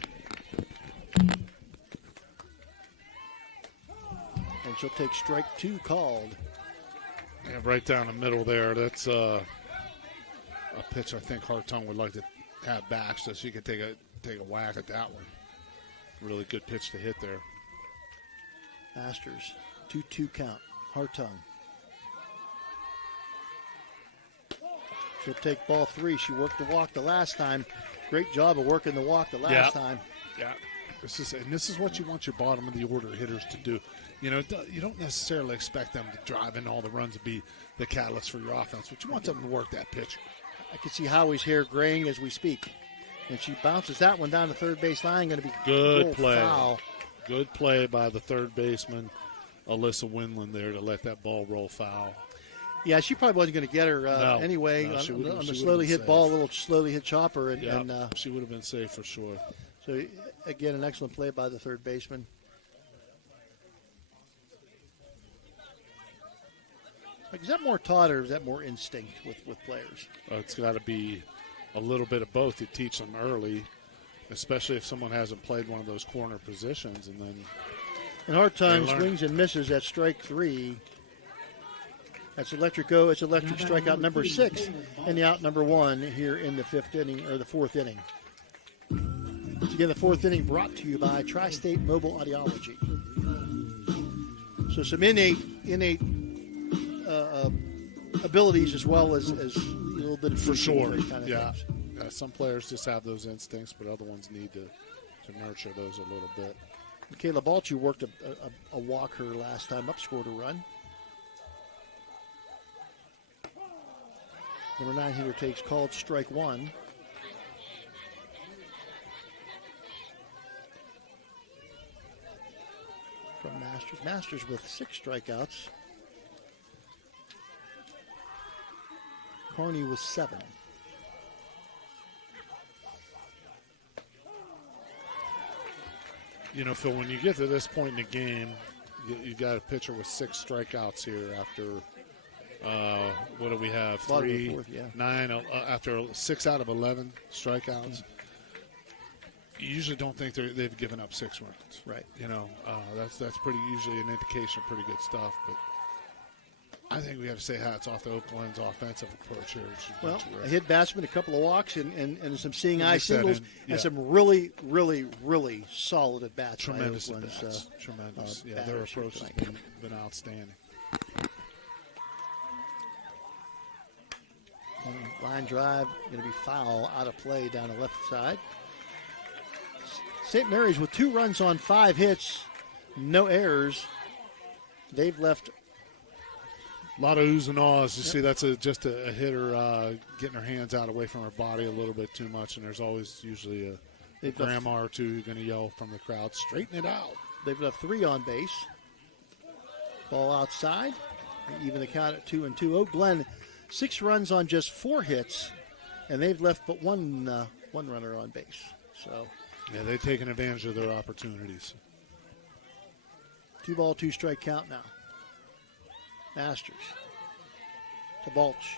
And she'll take strike 2 called. Yeah, right down the middle there. That's a pitch I think Hartung would like to have back so she could take a whack at that one. Really good pitch to hit there. Masters, 2-2 count. Hartung. She'll take ball 3. She worked the walk the last time. Great job of working the walk the last time. Yeah. This is what you want your bottom of the order hitters to do. You don't necessarily expect them to drive in all the runs and be the catalyst for your offense, but you want them to work that pitch. I can see Howie's hair graying as we speak. And she bounces that one down the third base line. Going to be good play. Foul. Good play by the third baseman, Alyssa Winland, there to let that ball roll foul. Yeah, she probably wasn't going to get her anyway on the slowly hit ball, a little slowly hit chopper. And she would have been safe for sure. So, again, an excellent play by the third baseman. Like, is that more taught or is that more instinct with players? It's got to be a little bit of both. You teach them early, especially if someone hasn't played one of those corner positions. And then in hard times, swings and misses at strike 3. That's electric go. It's electric strikeout number 6 and the out number 1 here in the 5th inning or the 4th inning. Again, the 4th inning brought to you by Tri-State Mobile Audiology. So some innate abilities as well as a little bit of for sure. Kind of things. Some players just have those instincts, but other ones need to nurture those a little bit. Michaela Balchi worked a walk her last time up, scored a run. Number 9 hitter takes called strike 1. From Masters. Masters with 6 strikeouts. Carney with 7. Phil, when you get to this point in the game, you got a pitcher with 6 strikeouts here after, what do we have? 3, 9, after 6 out of 11 strikeouts. You usually don't think they've given up 6 runs. Right. That's pretty usually an indication of pretty good stuff, but I think we have to say hats off to Oakland's offensive approach here. Well, a hit batsman, a couple of walks, and some seeing eye singles, and some really, really, really solid at bats. Tremendous by Oakland's, at bats. Tremendous. Their approach has been outstanding. Line drive going to be foul, out of play down the left side. St. Mary's with 2 runs on 5 hits, no errors. They've left a lot of oohs and ahs. You see, that's just a hitter getting her hands out away from her body a little bit too much, and there's always usually a grandma or two going to yell from the crowd, straighten it out. They've left 3 on base. Ball outside. Even the count at 2-2. Oak Glen, 6 runs on just 4 hits, and they've left but one runner on base. So, yeah, they've taken advantage of their opportunities. 2-ball, 2-strike count now. Masters to Balch.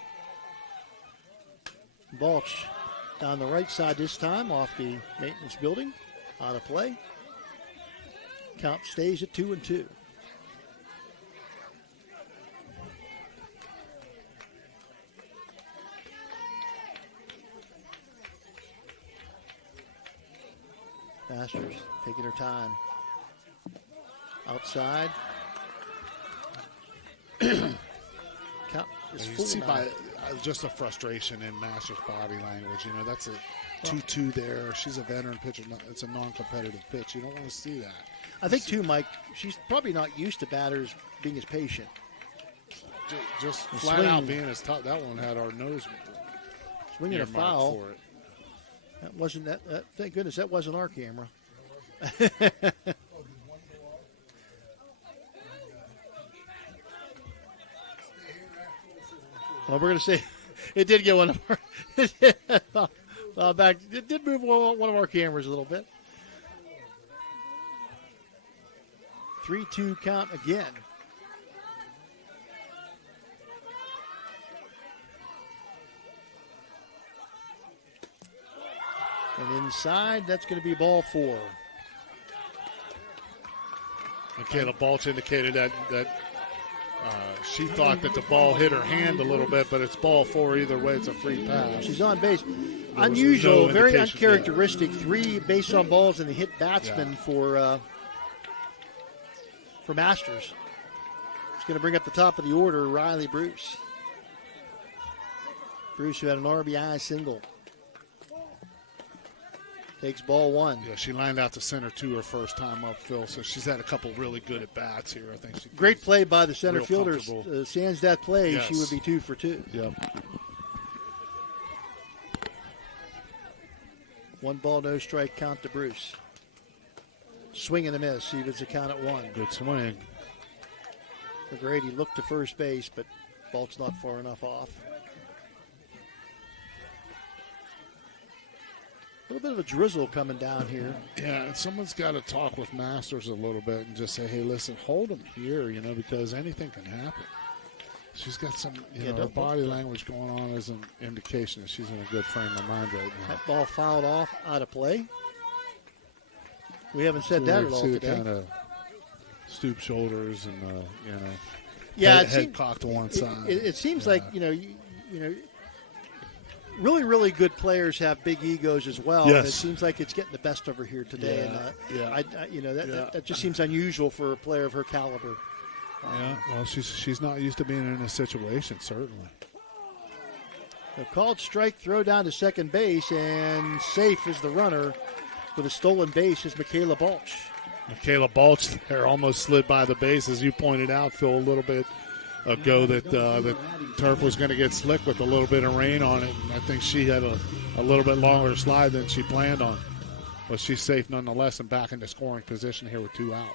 Balch down the right side this time off the maintenance building. Out of play. Count stays at 2-2. Masters taking her time. Outside. Count is you full see now. by just a frustration in Masters' body language. That's a 2-2 there. She's a veteran pitcher. It's a non-competitive pitch. You don't want to see that. I think, too, Mike, she's probably not used to batters being as patient. Just flat out being as tough. That one had our nose swinging a foul. For it. That wasn't that. Thank goodness that wasn't our camera. Well, we're going to say it did get one of our back. It did move one of our cameras a little bit. 3-2 count again. And inside, that's going to be ball 4. Michaela Balch indicated that she thought that the ball hit her hand a little bit, but it's ball 4 either way. It's a free pass. She's on base. Unusual, very uncharacteristic. 3 base on balls and the hit batsman for Masters. It's going to bring up the top of the order, Riley Bruce. Bruce, who had an RBI single. Takes ball one. Yeah, she lined out to center too her first time up, Phil. So she's had a couple really good at bats here. I think she Great play by the center real fielder. comfortable. Sans that play, Yes. she would be 2 for 2. Yep. 1 ball, no strike count to Bruce. Swing and a miss. He was a count at 1. Good swing. McGrady looked to first base, but ball's not far enough off. A little bit of a drizzle coming down here. Yeah, and someone's got to talk with Masters a little bit and just say, hey, listen, hold him here, because anything can happen. She's got some, her body language going on as an indication that she's in a good frame of mind right now. That ball fouled off, out of play. We haven't said that at all today. Kind of stoop shoulders and, head cocked to one side. It seems like, really good players have big egos as well. Yes. And it seems like it's getting the best of her here today. That just seems unusual for a player of her caliber. Yeah, well, she's not used to being in a situation, certainly. A called strike, throw down to second base, and safe is the runner with a stolen base is Michaela Balch. Michaela Balch there almost slid by the base, as you pointed out, Phil, a little bit ago that the turf was going to get slick with a little bit of rain on it. And I think she had a little bit longer slide than she planned on. But she's safe nonetheless and back in the scoring position here with 2 out.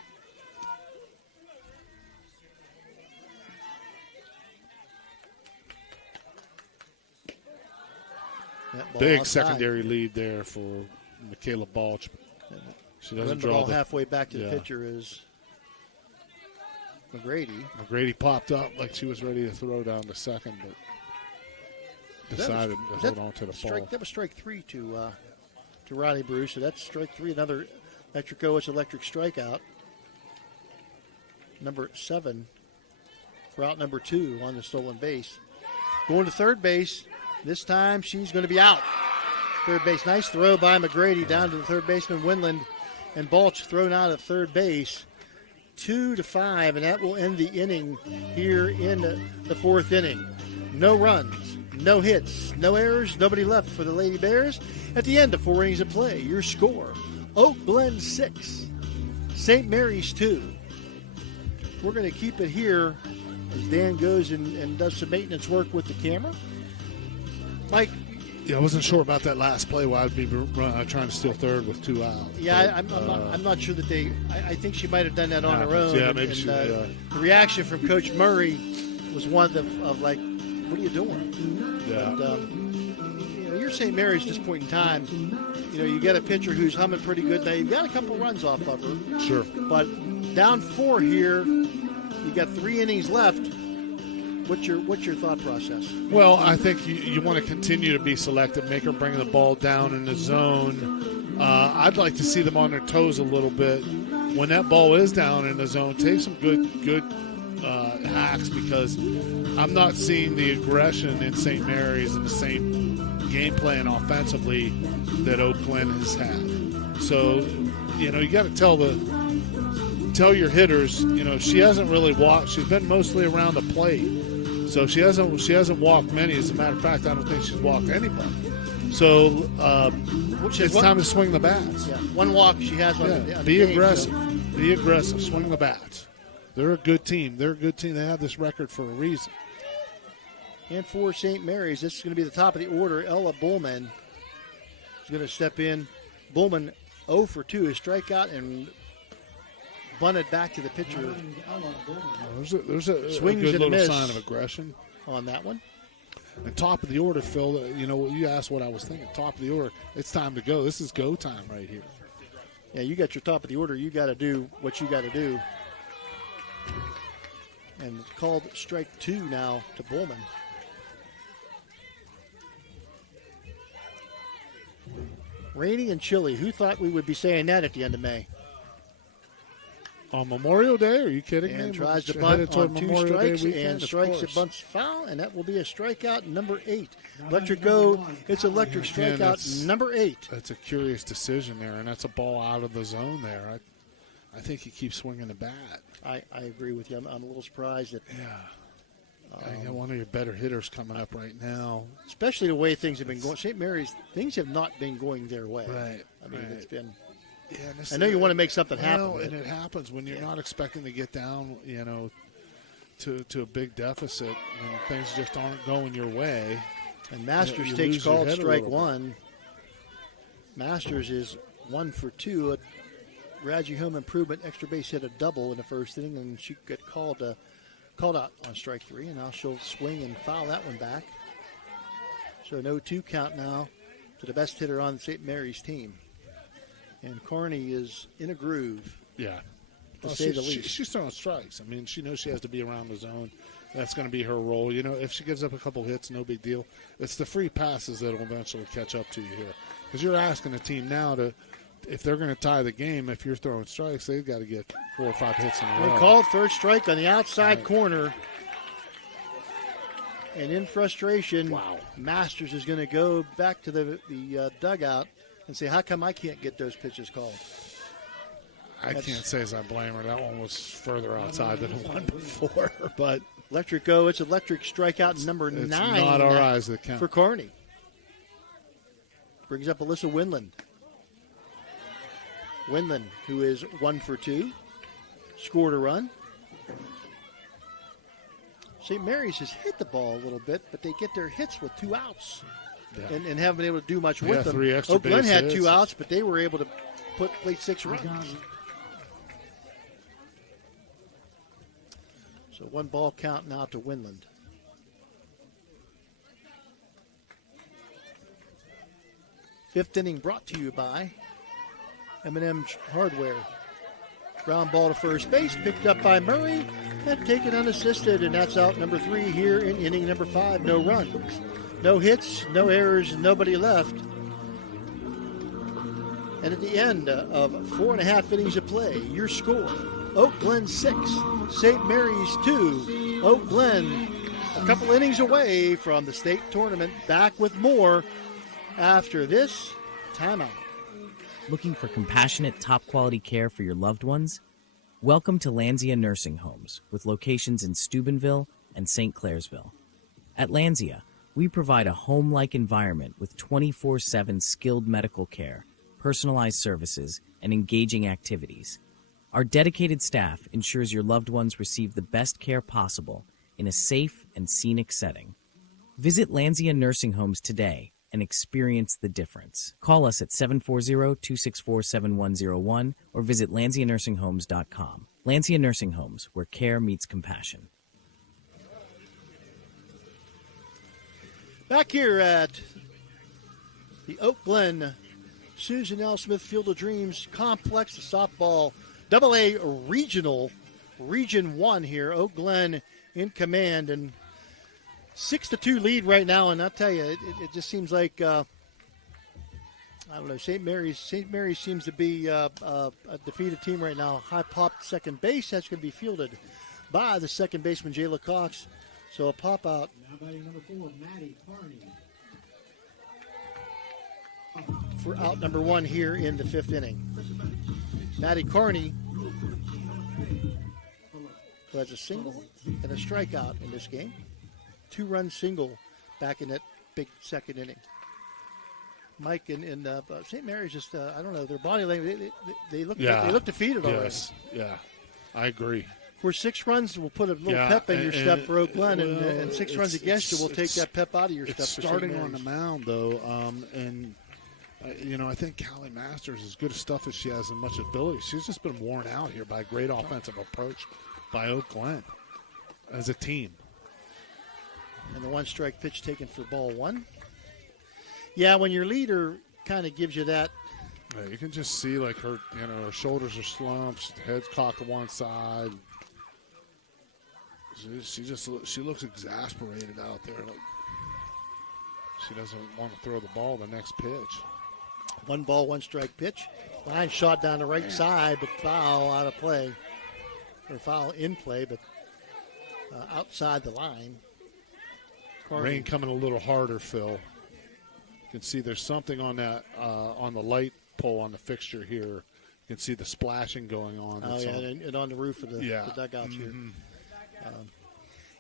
Big outside. Secondary lead there for Michaela Balch. She doesn't the draw ball halfway back to the pitcher is McGrady. McGrady popped up like she was ready to throw down to second, but decided to hold on to the ball. That was strike 3 to Riley Bruce. So that's strike 3. Another electric strikeout. Number 7 for out number 2 on the stolen base. Going to third base. This time she's going to be out. Third base. Nice throw by McGrady down to the third baseman, Winland. And Balch thrown out at third base. 2-5, and that will end the inning here in the 4th inning. No runs, no hits, no errors, nobody left for the Lady Bears. At the end of 4 innings of play, your score, Oak Glen 6, St. Mary's 2. We're going to keep it here as Dan goes and does some maintenance work with the camera. Mike? Yeah, I wasn't sure about that last play while I'd be trying to steal third with 2 out. Yeah, I'm not sure that they. I think she might have done that on her own. Yeah, maybe she. The reaction from Coach Murray was one of like, "What are you doing?" Yeah. And, you're St. Mary's at this point in time. You get a pitcher who's humming pretty good now. You've got a couple runs off of her. Sure. But down 4 here, you got 3 innings left. What's your thought process? Well, I think you want to continue to be selective, make her bring the ball down in the zone. I'd like to see them on their toes a little bit. When that ball is down in the zone, take some good hacks, because I'm not seeing the aggression in St. Mary's and the same game plan offensively that Oak Glen has had. So, you got to tell your hitters, she hasn't really walked. She's been mostly around the plate. So she hasn't walked many. As a matter of fact, I don't think she's walked anybody. So it's time to swing the bats. Yeah, 1 walk she has on the be game, aggressive. So. Be aggressive. Swing the bats. They're a good team. They have this record for a reason. And for St. Mary's, this is going to be the top of the order. Ella Bullman is going to step in. Bullman 0 for 2, a strikeout, and bunted back to the pitcher. There's a Swings good and a little miss sign of aggression on that one. And top of the order, Phil, you asked what I was thinking. Top of the order, it's time to go. This is go time right here. Yeah, you got your top of the order. You got to do what you got to do. And called strike 2 now to Bullman. Rainy and chilly. Who thought we would be saying that at the end of May? On Memorial Day? Are you kidding me? And tries to bunt on 2 strikes and strikes a bunts foul, and that will be a strikeout number 8. Electric go. It's electric strikeout number 8. That's a curious decision there, and that's a ball out of the zone there. I think he keeps swinging the bat. I agree with you. I'm a little surprised that You got one of your better hitters coming up right now. Especially the way things have been going. St. Mary's, things have not been going their way. Right. I mean, it's been. Yeah, I know you want to make something happen. And it happens when you're not expecting to get down, to a big deficit, and things just aren't going your way. And Masters you takes lose your called head a strike little bit. one. Masters is 1 for 2. Raji Home Improvement extra base hit a double in the first inning, and she got called out on strike 3, and now she'll swing and foul that one back. So no 2 count now to the best hitter on St. Mary's team. And Carney is in a groove. Yeah. To say the least. She's throwing strikes. I mean, she knows she has to be around the zone. That's going to be her role. If she gives up a couple hits, no big deal. It's the free passes that will eventually catch up to you here. Because you're asking a team now if they're going to tie the game, if you're throwing strikes, they've got to get 4 or 5 hits in a row. They called third strike on the outside corner. And in frustration, Masters is going to go back to the dugout and say, how come I can't get those pitches called? I can't say as I blame her. That one was further outside than the one before. But it's electric strikeout number 9. Not our eyes that count. For Carney. Brings up Alyssa Winland. Winland, who is 1 for 2, scored a run. St. Mary's has hit the ball a little bit, but they get their hits with 2 outs and haven't been able to do much with them. 3 extra Glen base had hits. 2 outs, but they were able to play 6 runs. So 1 ball count now to Winland. Fifth inning brought to you by M&M Hardware. Ground ball to first base, picked up by Murray, and taken unassisted, and that's out number 3 here in inning number 5. No runs, no hits, no errors, nobody left. And at the end of 4.5 innings of play, your score, Oak Glen 6, St. Mary's 2. Oak Glen a couple innings away from the state tournament. Back with more after this timeout. Looking for compassionate, top-quality care for your loved ones? Welcome to Lanzia Nursing Homes, with locations in Steubenville and St. Clairsville. At Lanzia, we provide a home-like environment with 24/7 skilled medical care, personalized services, and engaging activities. Our dedicated staff ensures your loved ones receive the best care possible in a safe and scenic setting. Visit Lanzia Nursing Homes today and experience the difference. Call us at 740-264-7101 or visit LanziaNursingHomes.com. Lanzia Nursing Homes, where care meets compassion. Back here at the Oak Glen Susan L. Smith Field of Dreams Complex, the softball AA Regional, Region 1 here. Oak Glen in command, and 6-2 lead right now. And I'll tell you, it just seems like, I don't know, St. Mary's seems to be a defeated team right now. High pop second base. That's going to be fielded by the second baseman, Jayla Cox. So a pop out. Now batting number 4, Maddie Carney. For out number 1 here in the 5th inning. Maddie Carney, who has a single and a strikeout in this game. 2-run single back in that big second inning. Mike and St. Mary's just, I don't know, their body language, they look defeated already. Yes, yeah, I agree. Of course, 6 runs will put a little pep in your step for Oak Glen, and 6 runs against you will take that pep out of your step. Starting on the mound, though, I think Callie Masters, as good a stuff as she has and much ability, she's just been worn out here by a great offensive approach by Oak Glen as a team. And the 1-strike pitch taken for ball 1. Yeah, when your leader kind of gives you that. Yeah, you can just see like her shoulders are slumped, head's cocked to one side. She looks exasperated out there, like she doesn't want to throw the ball the next pitch. 1 ball, 1-strike pitch. Line shot down the right side, but foul out of play. Or foul in play, but outside the line. Carney. Rain coming a little harder, Phil. You can see there's something on that on the light pole on the fixture here. You can see the splashing going on. And on the roof of the dugouts here.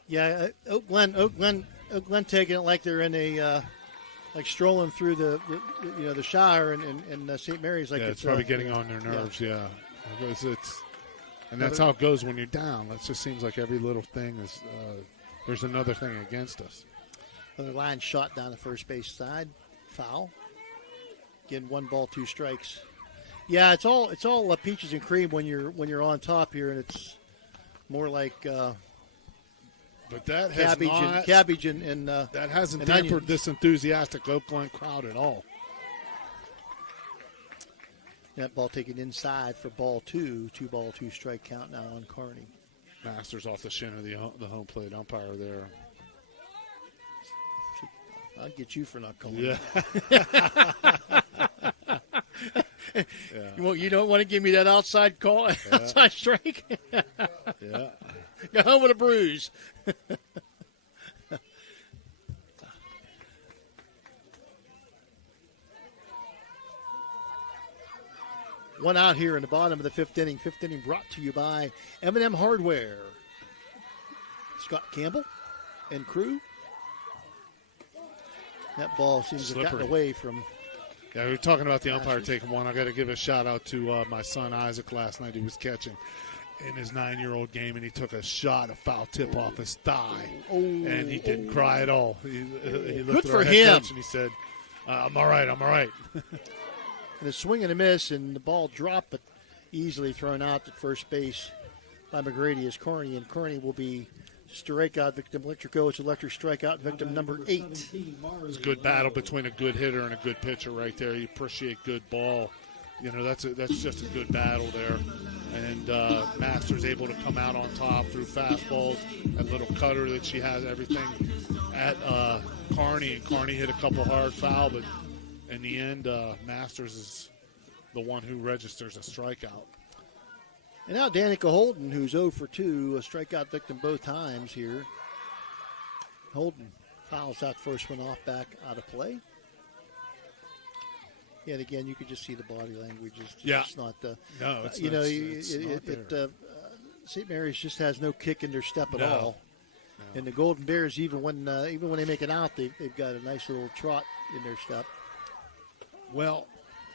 Yeah, Oak Glen taking it like they're in a like strolling through the Shire and St. Mary's. Like it's probably getting on their nerves. Yeah, and that's how it goes when you're down. It just seems like every little thing is there's another thing against us. Another line shot down the first base side, foul. Again, 1 ball, 2 strikes. Yeah, it's all peaches and cream when you're on top here, and it's more like. But that has cabbage and that hasn't and dampened onions. this enthusiastic Oak Glen crowd at all. That ball taken inside for ball 2. 2 ball, 2 strike count now on Kearney. Masters off the shin of the home plate umpire there. I'll get you for not calling. Yeah. Yeah. You don't want to give me that outside call, outside strike. Yeah. Go home with a bruise. One out here in the bottom of the 5th inning. 5th inning brought to you by M&M Hardware. Scott Campbell and crew. That ball seems to have gotten away from. Yeah, we were talking about the umpire taking one. I got to give a shout out to my son Isaac last night. He was catching in his 9-year-old game, and he took a shot, a foul tip off his thigh, and he didn't cry at all. He looked at our head coach and he said, "I'm all right. I'm all right." And a swing and a miss, and the ball dropped, but easily thrown out at first base by McGrady as Kearney, and Kearney will be strikeout victim. Electrico, it's electric strikeout victim number 8. It's a good battle between a good hitter and a good pitcher right there. You appreciate good ball. You know, that's just a good battle there. And Masters able to come out on top through fastballs, that little cutter that she has, everything at Kearney. And Kearney hit a couple hard foul, but in the end, Masters is the one who registers a strikeout. And now Danica Holden, who's 0 for 2, a strikeout victim both times here. Holden fouls that first one off, back out of play. And again, you could just see the body language. It's not the. No, it's you not, know, it's not St. Mary's just has no kick in their step at all. No. And the Golden Bears, even when they make it out, they've got a nice little trot in their step. Well,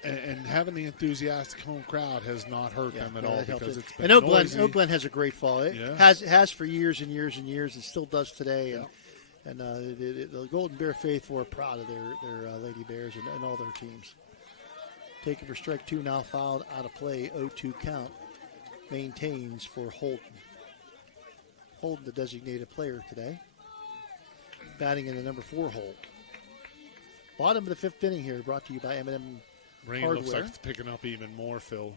and having the enthusiastic home crowd has not hurt them at all because it's been noisy. Oak Glen has a great fall. It Yeah. has for years and years and years. It still does today. And the Golden Bear faithful are proud of their Lady Bears and all their teams. Taken for strike 2, now fouled out of play. 0-2 count maintains for Holden. Holden, the designated player today. Batting in the number 4 hole. Bottom of the 5th inning here, brought to you by M&M Rain Hardware. looks like it's picking up even more, Phil.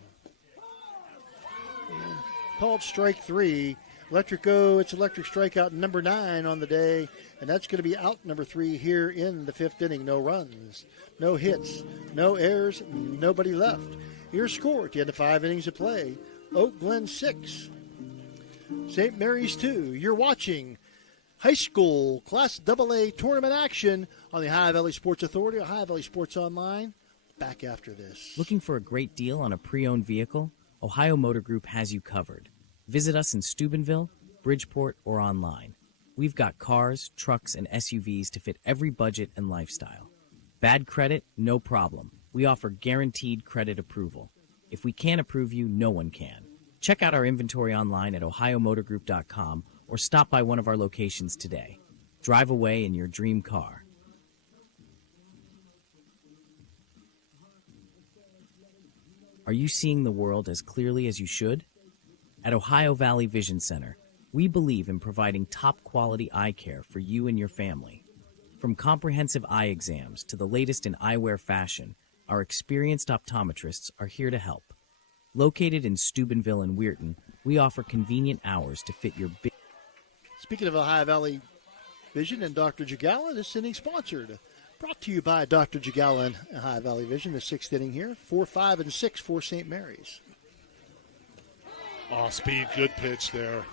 And called strike 3. Electrico, it's electric strikeout number 9 on the day, and that's going to be out number 3 here in the 5th inning. No runs, no hits, no errors, nobody left. Your score at the end of 5 innings of play: Oak Glen 6, St. Mary's 2. You're watching high school Class AA tournament action on the Ohio Valley Sports Authority, Ohio Valley Sports Online. Back after this. Looking for a great deal on a pre-owned vehicle? Ohio Motor Group has you covered. Visit us in Steubenville, Bridgeport, or online. We've got cars, trucks, and SUVs to fit every budget and lifestyle. Bad credit? No problem. We offer guaranteed credit approval. If we can't approve you, no one can. Check out our inventory online at ohiomotorgroup.com or stop by one of our locations today. Drive away in your dream car. Are you seeing the world as clearly as you should? At Ohio Valley Vision Center, we believe in providing top-quality eye care for you and your family. From comprehensive eye exams to the latest in eyewear fashion, our experienced optometrists are here to help. Located in Steubenville and Weirton, we offer convenient hours to fit your big... Speaking of Ohio Valley Vision and Dr. Jagala, this inning sponsored. Brought to you by Dr. Jagala and Ohio Valley Vision, the 6th inning here. 4, 5, and 6 for St. Mary's. Off speed, good pitch there.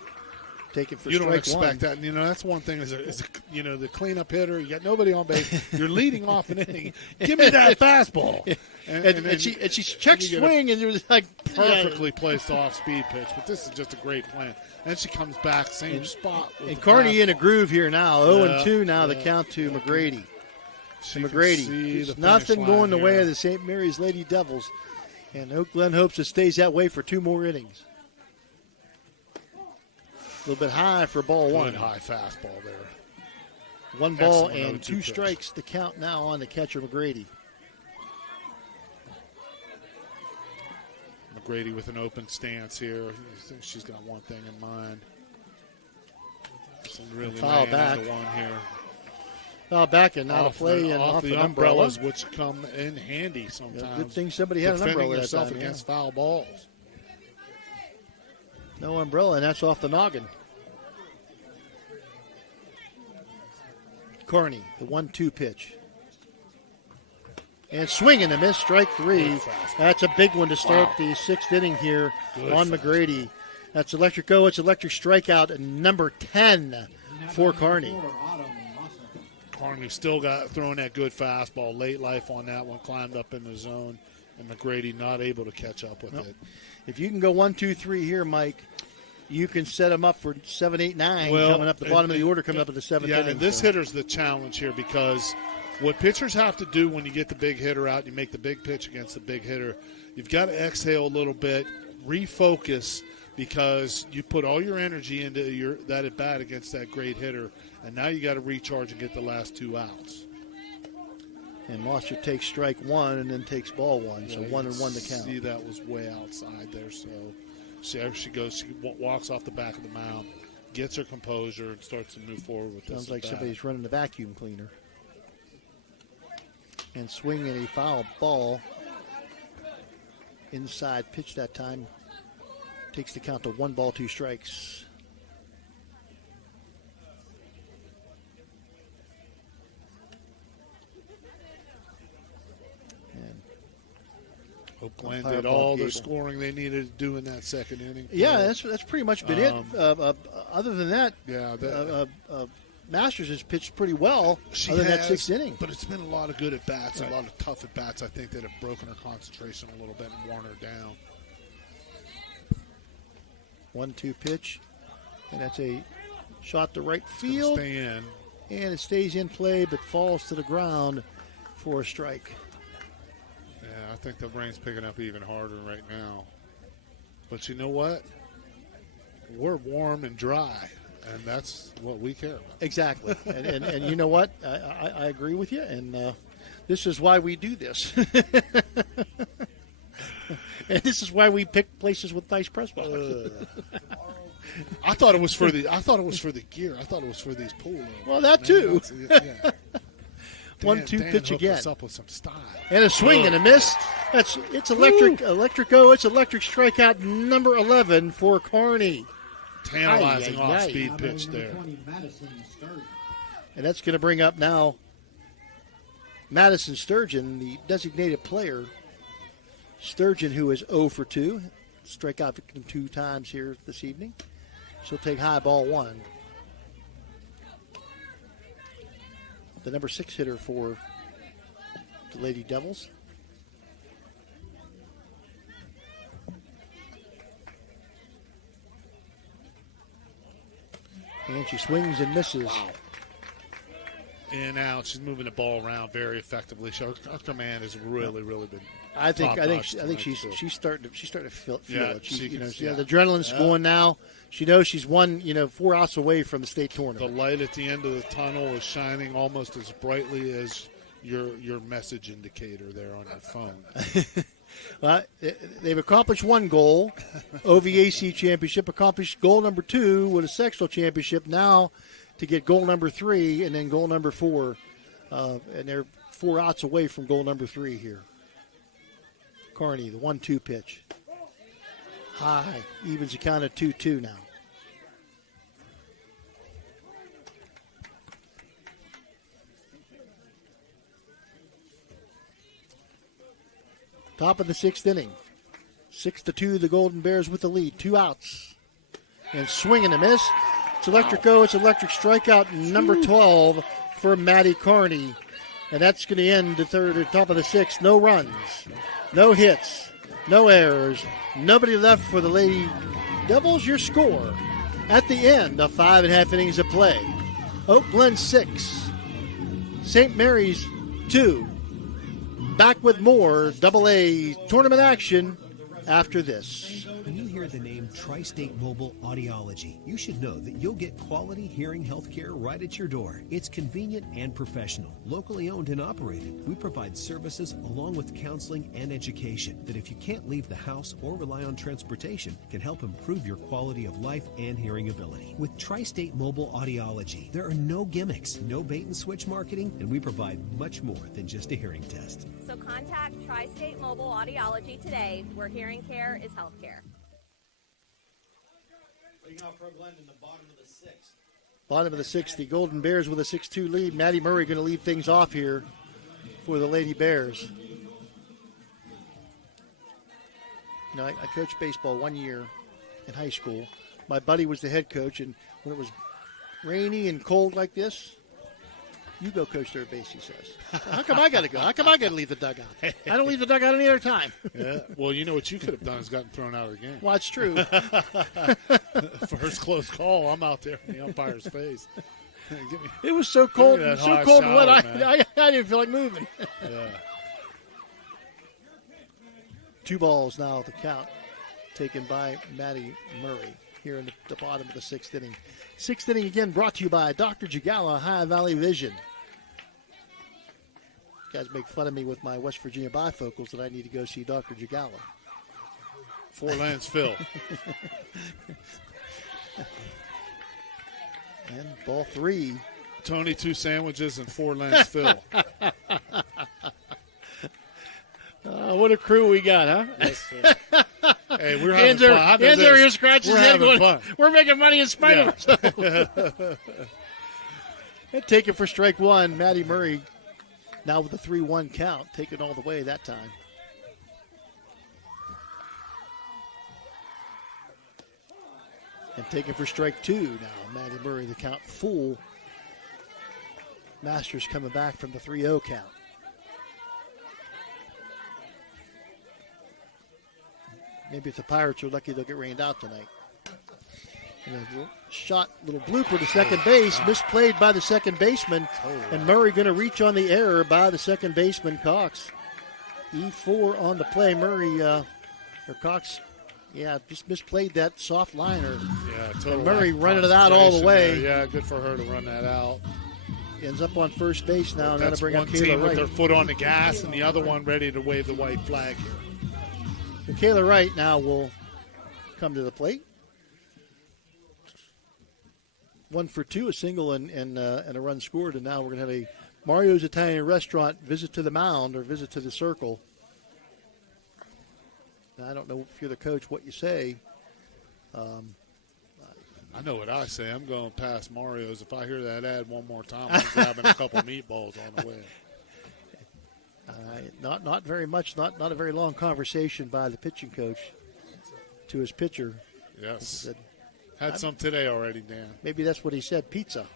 take it for you don't strike expect one. that. You know, that's one thing is the cleanup hitter. You got nobody on base. You're leading off an inning. Give me that fastball. And she checks swing, and it was like perfectly placed off-speed pitch. But this is just a great plan. And she comes back, same spot. And Carney in a groove here now. 0-2 now, the yeah. count to McGrady. She McGrady. There's nothing going the way of the St. Mary's Lady Devils. And Oak Glen hopes it stays that way for 2 more innings. A little bit high for ball one. Good high fastball there. 1 ball Excellent and 0-2 2 pitch. strikes. The count now on the catcher, McGrady. McGrady with an open stance here. I think she's got one thing in mind. Really Foul back. One here. Foul back and out of play and off the an umbrella. umbrellas, which come in handy sometimes. Yeah, good thing somebody had an umbrella that yourself time, against foul balls. No umbrella, and that's off the noggin. Carney, the 1-2 pitch. And swing and a miss, strike 3. That's a big one to start the 6th inning here on McGrady. That's electric go. It's electric strikeout number 10 for Carney. Carney still got throwing that good fastball. Late life on that one, climbed up in the zone, and McGrady not able to catch up with it. If you can go 1, 2, 3 here, Mike, you can set them up for 7, 8, 9 coming up the bottom of the order, coming up at the 7th inning. And this hitter's the challenge here because what pitchers have to do when you get the big hitter out, you make the big pitch against the big hitter, you've got to exhale a little bit, refocus, because you put all your energy into that at bat against that great hitter, and now you got to recharge and get the last 2 outs. And Monster takes strike 1 and then takes ball 1, so 1 and 1 to count. See, that was way outside there, so she goes, she walks off the back of the mound, gets her composure, and starts to move forward with this. Sounds like at bat. somebody's running a vacuum cleaner. And swinging a foul ball. Inside pitch that time. Takes the count to 1 ball, 2 strikes. Hope Glen did all the scoring they needed to do in that 2nd inning. Yeah, that's pretty much been it. Other than that, Masters has pitched pretty well other than that 6th inning. But it's been a lot of good at-bats, a lot of tough at-bats, I think, that have broken her concentration a little bit and worn her down. 1-2 pitch, and that's a shot to right field. Stay in. And it stays in play but falls to the ground for a strike. Yeah, I think the rain's picking up even harder right now. But you know what? We're warm and dry, and that's what we care about. Exactly. and you know what? I agree with you, and this is why we do this. And this is why we pick places with nice press box. I thought it was for the gear. I thought it was for these pools. Well, that too. Yeah. 1-2 pitch again. Us up with some style. And a swing and a miss. It's electric. Woo. Electric go. It's electric strikeout number 11 for Carney. Tantalizing off-speed pitch there. And that's going to bring up now Madison Sturgeon, the designated player. Sturgeon, who is 0 for 2, strikeout victim 2 times here this evening. She'll take high ball 1. The number 6 hitter for the Lady Devils. And she swings and misses. Wow. In and out. She's moving the ball around very effectively. Her command has really been. I think she's starting to feel it. The adrenaline's Yeah. going now. She knows she's 4 outs away from the state tournament. The light at the end of the tunnel is shining almost as brightly as your message indicator there on your phone. Well, they've accomplished 1 goal, OVAC championship. Accomplished goal number 2 with a sectional championship. Now to get goal number 3 and then goal number 4, and they're 4 outs away from goal number 3 here. Carney, the 1-2 pitch. High, evens the count at 2-2 now. Top of the 6th inning. 6-2, the Golden Bears with the lead. 2 outs. And swing and a miss. It's electric. Oh, it's electric. Strikeout number 12 for Maddie Carney. And that's going to end the third or top of the sixth. No runs, no hits, no errors. Nobody left for the Lady Devils. Your score at the end of 5.5 innings of play. Oak Glen 6, St. Mary's 2. Back with more AA tournament action after this. When you hear the name Tri-State Mobile Audiology, you should know that you'll get quality hearing health care right at your door. It's convenient and professional, locally owned and operated. We provide services along with counseling and education that, if you can't leave the house or rely on transportation, can help improve your quality of life and hearing ability. With Tri-State Mobile Audiology, there are no gimmicks, no bait and switch marketing, and we provide much more than just a hearing test. So contact Tri-State Mobile Audiology today, where hearing care is health care. In the bottom of the sixth. Bottom of the sixth, the Golden Bears with a 6-2 lead. Maddie Murray going to lead things off here for the Lady Bears. You know, I coached baseball 1 year in high school. My buddy was the head coach, and when it was rainy and cold like this, you go coach third base, he says. How come I got to go? How come I got to leave the dugout? I don't leave the dugout any other time. Yeah. Well, you know what you could have done is gotten thrown out of the game. Well, that's true. First close call, I'm out there in the umpire's face. It was so cold, and wet, I didn't feel like moving. Yeah. 2 balls now, the count taken by Maddie Murray here in the bottom of the sixth inning. Sixth inning again brought to you by Dr. Jagala High Valley Vision. You guys make fun of me with my West Virginia bifocals that I need to go see Dr. Jagala. Four Lands Phil. And ball 3. Tony, 2 sandwiches, and 4 Lands Phil. What a crew we got, huh? Yes, sir. Hey, we're having fun. Hands over here scratches his head going, fun. We're making money in spite of ourselves. And take it for strike one. Maddie Murray now with a 3-1 count, taking all the way that time. And taking for strike 2 now. Maddie Murray, the count full. Masters coming back from the 3-0 count. Maybe if the Pirates are lucky, they'll get rained out tonight. And a little shot, little blooper to second base, misplayed by the second baseman, and Murray going to reach on the error by the second baseman, Cox. E4 on the play. Murray, or Cox, just misplayed that soft liner. Yeah, totally. And Murray running it out all the way. There. Yeah, good for her to run that out. Ends up on first base now. That's bring one up team Kayla with Wright. their foot on the gas, and the other one ready to wave the white flag here. And Kayla Wright now will come to the plate. 1 for 2, a single and a run scored, and now we're going to have a Mario's Italian Restaurant visit to the mound or visit to the circle. Now, I don't know if you're the coach what you say. I know what I say. I'm going past Mario's. If I hear that ad one more time, I'm grabbing a couple meatballs on the way. Not very much, not a very long conversation by the pitching coach to his pitcher. Yes. Said, Had some today already, Dan. Maybe that's what he said, pizza.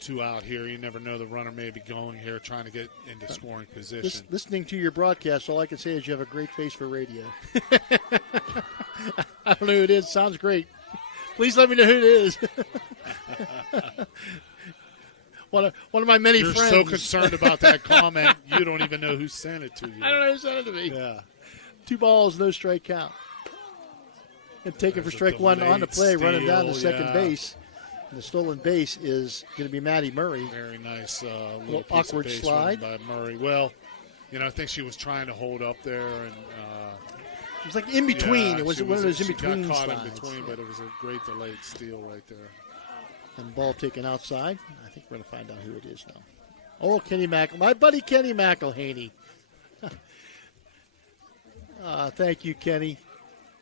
Two out here. You never know, the runner may be going here trying to get into scoring position. Listening to your broadcast, all I can say is you have a great face for radio. I don't know who it is. Sounds great. Please let me know who it is. One of my many You're friends. You're so concerned about that comment, you don't even know who sent it to you. I don't know who sent it to me. Yeah. 2 balls, no strike count. And taking for strike 1 on the play, running down to second base. And the stolen base is going to be Maddie Murray. Very nice little awkward piece of base slide by Murray. Well, I think she was trying to hold up there, and it was like in between. Yeah, it was one of those in between She got caught slides. in between, but it was a great delayed steal right there. And ball taken outside. I think we're going to find out who it is now. Oh, Kenny my buddy Kenny McElhaney. Thank you, Kenny.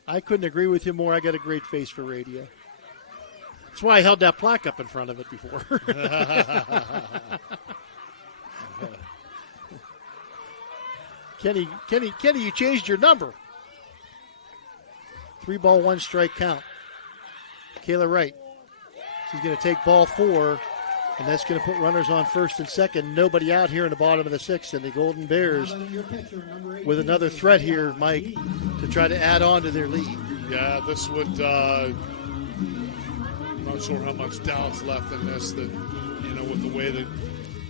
I couldn't agree with you more. I got a great face for radio. That's why I held that plaque up in front of it before. Kenny, you changed your number. 3 1 strike count. Kayla Wright. She's going to take ball 4, and that's going to put runners on first and second. Nobody out here in the bottom of the 6th, and the Golden Bears with another threat here, Mike, to try to add on to their lead. Yeah, this would. I'm not sure how much doubt's left in this. That with the way that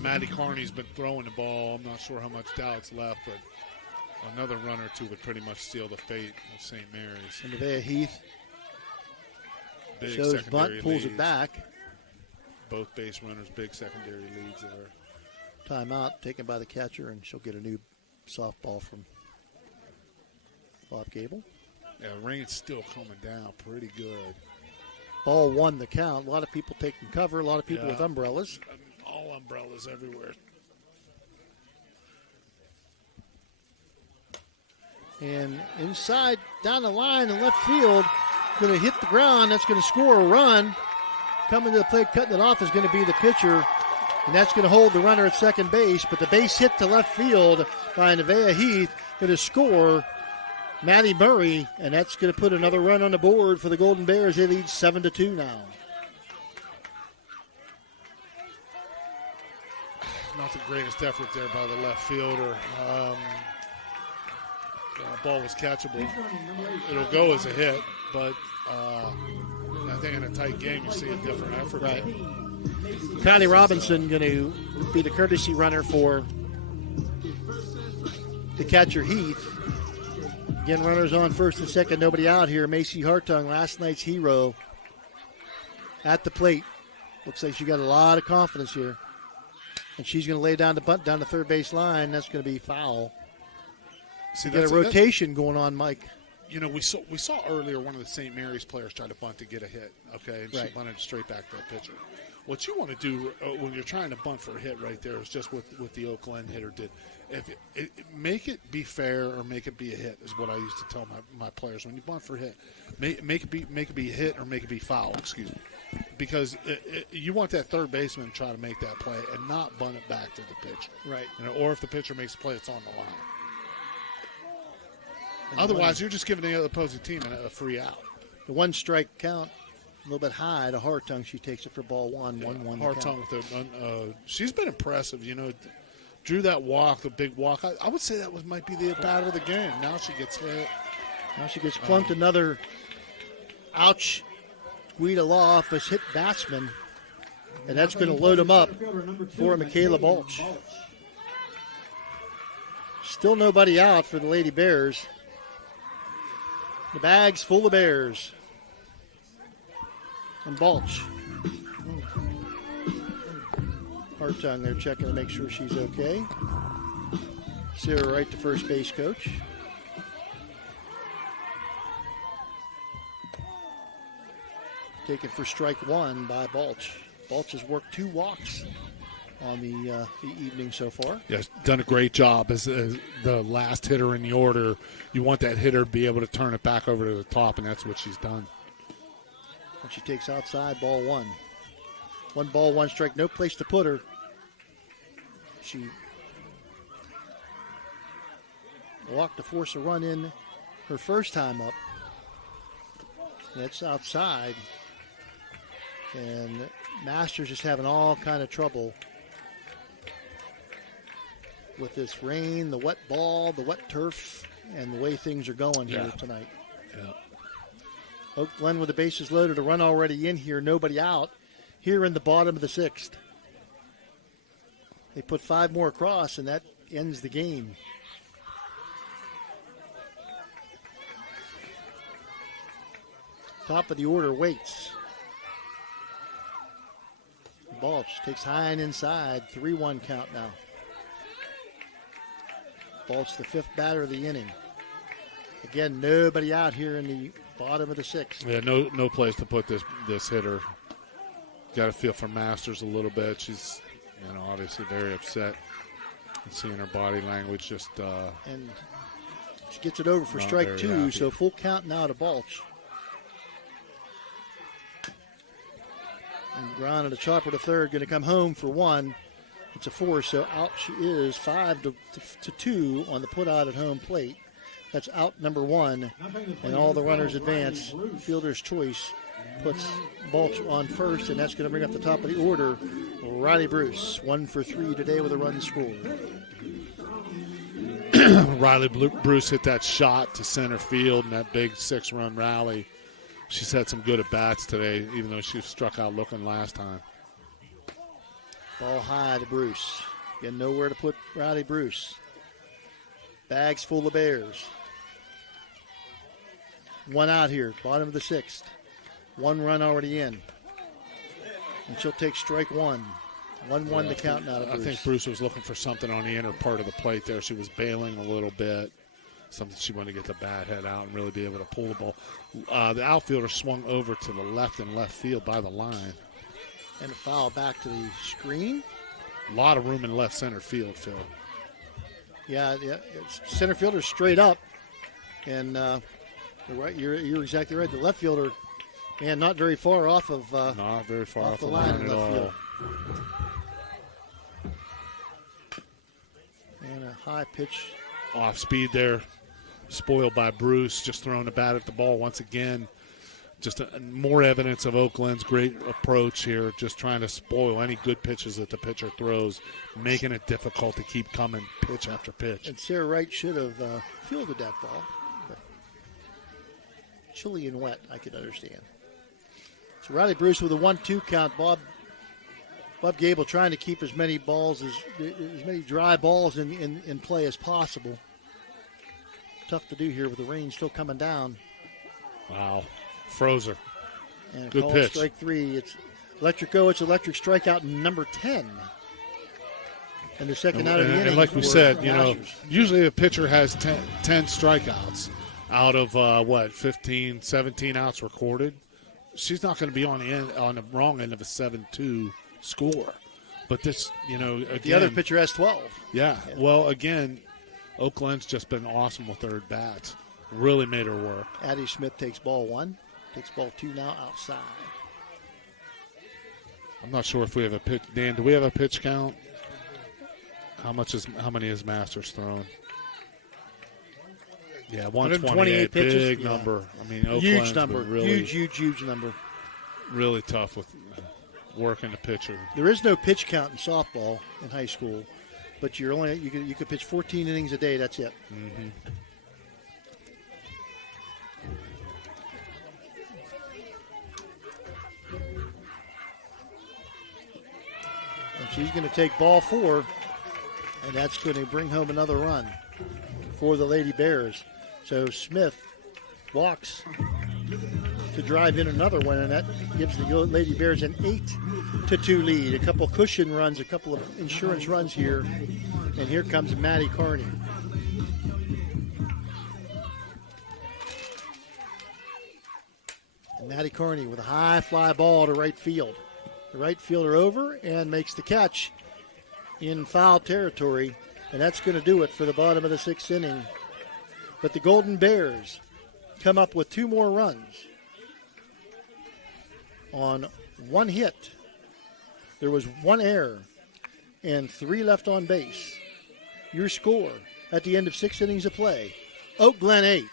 Maddie Carney's been throwing the ball, I'm not sure how much doubt's left, but another run or two would pretty much seal the fate of St. Mary's. And Nevaeh Heath big shows bunt, pulls leads. it back. Both base runners, big secondary leads there. Timeout taken by the catcher, and she'll get a new softball from Bob Gable. Yeah, rain's still coming down pretty good. Ball 1 the count. A lot of people taking cover, a lot of people with umbrellas. All umbrellas everywhere. And inside, down the line in left field, going to hit the ground. That's going to score a run. Coming to the plate, cutting it off is going to be the pitcher. And that's going to hold the runner at second base. But the base hit to left field by Nevaeh Heath. Going to score Maddie Murray. And that's going to put another run on the board for the Golden Bears. They lead 7-2 now. Not the greatest effort there by the left fielder. Ball was catchable. It'll go as a hit, but I think in a tight game you see a different effort. Right. Connie Robinson going to be the courtesy runner for the catcher Heath. Again, runners on first and second, nobody out here. Macy Hartung, last night's hero, at the plate. Looks like she got a lot of confidence here. And she's going to lay down the bunt down the third base line. That's going to be foul. See, you got a rotation going on, Mike. We saw earlier one of the St. Mary's players try to bunt to get a hit, okay, and she bunted straight back to the pitcher. What you want to do when you're trying to bunt for a hit right there is just what the Oak Glen hitter did. Make it be fair or make it be a hit is what I used to tell my players. When you bunt for a hit, make it be a hit or make it be foul, excuse me. Because you want that third baseman to try to make that play and not bunt it back to the pitcher. Right. Or if the pitcher makes a play, it's on the line. Otherwise, you're just giving the other opposing team a free out. The 1 strike count, a little bit high to Hartung. She takes it for ball 1, 1-1. Hartung with it. She's been impressive. Drew that walk, the big walk. I would say that might be the bat of the game. Now she gets hit. Now she gets clunked. Another ouch. Guida Law Office hit batsman. And that's going to load him up for Michaela Balch. Still nobody out for the Lady Bears. The bag's full of Bears. And Balch. Hartung, they're checking to make sure she's okay. Sarah Wright, the first base coach. Taken for strike 1 by Balch. Balch has worked 2 walks on the evening so far. Yes, done a great job as the last hitter in the order. You want that hitter to be able to turn it back over to the top, and that's what she's done. And she takes outside, ball 1. 1 ball, 1 strike, no place to put her. She walked to force a run in her first time up. That's outside. And Masters is having all kind of trouble with this rain, the wet ball, the wet turf, and the way things are going here tonight. Yeah. Oak Glen with the bases loaded, a run already in here, nobody out here in the bottom of the 6th. They put 5 more across, and that ends the game. Top of the order waits. Balch takes high and inside. 3-1 count now. Balch, the 5th batter of the inning. Again, nobody out here in the bottom of the 6th. Yeah, no place to put this hitter. Got to feel for Masters a little bit. She's, obviously very upset. And seeing her body language just. And she gets it over for strike 2, so full count now to Balch. And ground and a chopper to third, going to come home for one. It's a 4, so out she is 5-2 on the put out at home plate. That's out number 1, and all the runners advance. Fielder's choice puts Balch on first, and that's going to bring up the top of the order. Riley Bruce, 1 for 3 today with a run scored. Riley Bruce hit that shot to center field in that big 6-run rally. She's had some good at-bats today, even though she struck out looking last time. Ball high to Bruce. Again, nowhere to put Riley Bruce. Bags full of Bears. 1 out here, bottom of the 6th. 1 run already in. And she'll take strike 1. 1-1 to count now to Bruce. I think Bruce was looking for something on the inner part of the plate there. She was bailing a little bit. Something she wanted to get the bat head out and really be able to pull the ball. The outfielder swung over to the left and left field by the line. And a foul back to the screen. A lot of room in left center field, Phil. Yeah, center fielder straight up. And you're exactly right. The left fielder, man, not very far off of not very far off the line at left all. field. And a high pitch. Off speed there, spoiled by Bruce, just throwing the bat at the ball once again. Just more evidence of Oakland's great approach here, just trying to spoil any good pitches that the pitcher throws, making it difficult to keep coming pitch after pitch. And Sarah Wright should have fielded that ball. But chilly and wet, I could understand. So Riley Bruce with a 1-2 count. Bob Gable trying to keep as many dry balls in play as possible. Tough to do here with the rain still coming down. Wow. Frozer. And good pitch. Strike 3. It's electric go. It's electric strikeout number 10. And the second out of the inning. And like we said, usually a pitcher has 10 strikeouts out of 15, 17 outs recorded. She's not going to be on the wrong end of a 7-2 score. But this, again, the other pitcher has 12. Yeah. Well, again, Oakland's just been awesome with their at-bats. Really made her work. Addie Smith takes ball 1. Takes ball 2 now outside. I'm not sure if we have a pitch. Dan, do we have a pitch count? How many has Masters thrown? Yeah, 128 pitches. Big number. I mean, Oakland's huge number. Really, huge number. Really tough with working the pitcher. There is no pitch count in softball in high school, but you could pitch 14 innings a day. That's it. Mm-hmm. And she's going to take ball 4, and that's going to bring home another run for the Lady Bears. So Smith walks to drive in another one, and that gives the Lady Bears an 8-2 lead. A couple cushion runs, a couple of insurance runs here, and here comes Maddie Carney. And Maddie Carney with a high fly ball to right field. The right fielder over and makes the catch in foul territory, and that's going to do it for the bottom of the 6th inning. But the Golden Bears come up with 2 more runs on 1 hit. There was 1 error and 3 left on base. Your score at the end of 6 innings of play: Oak Glen 8,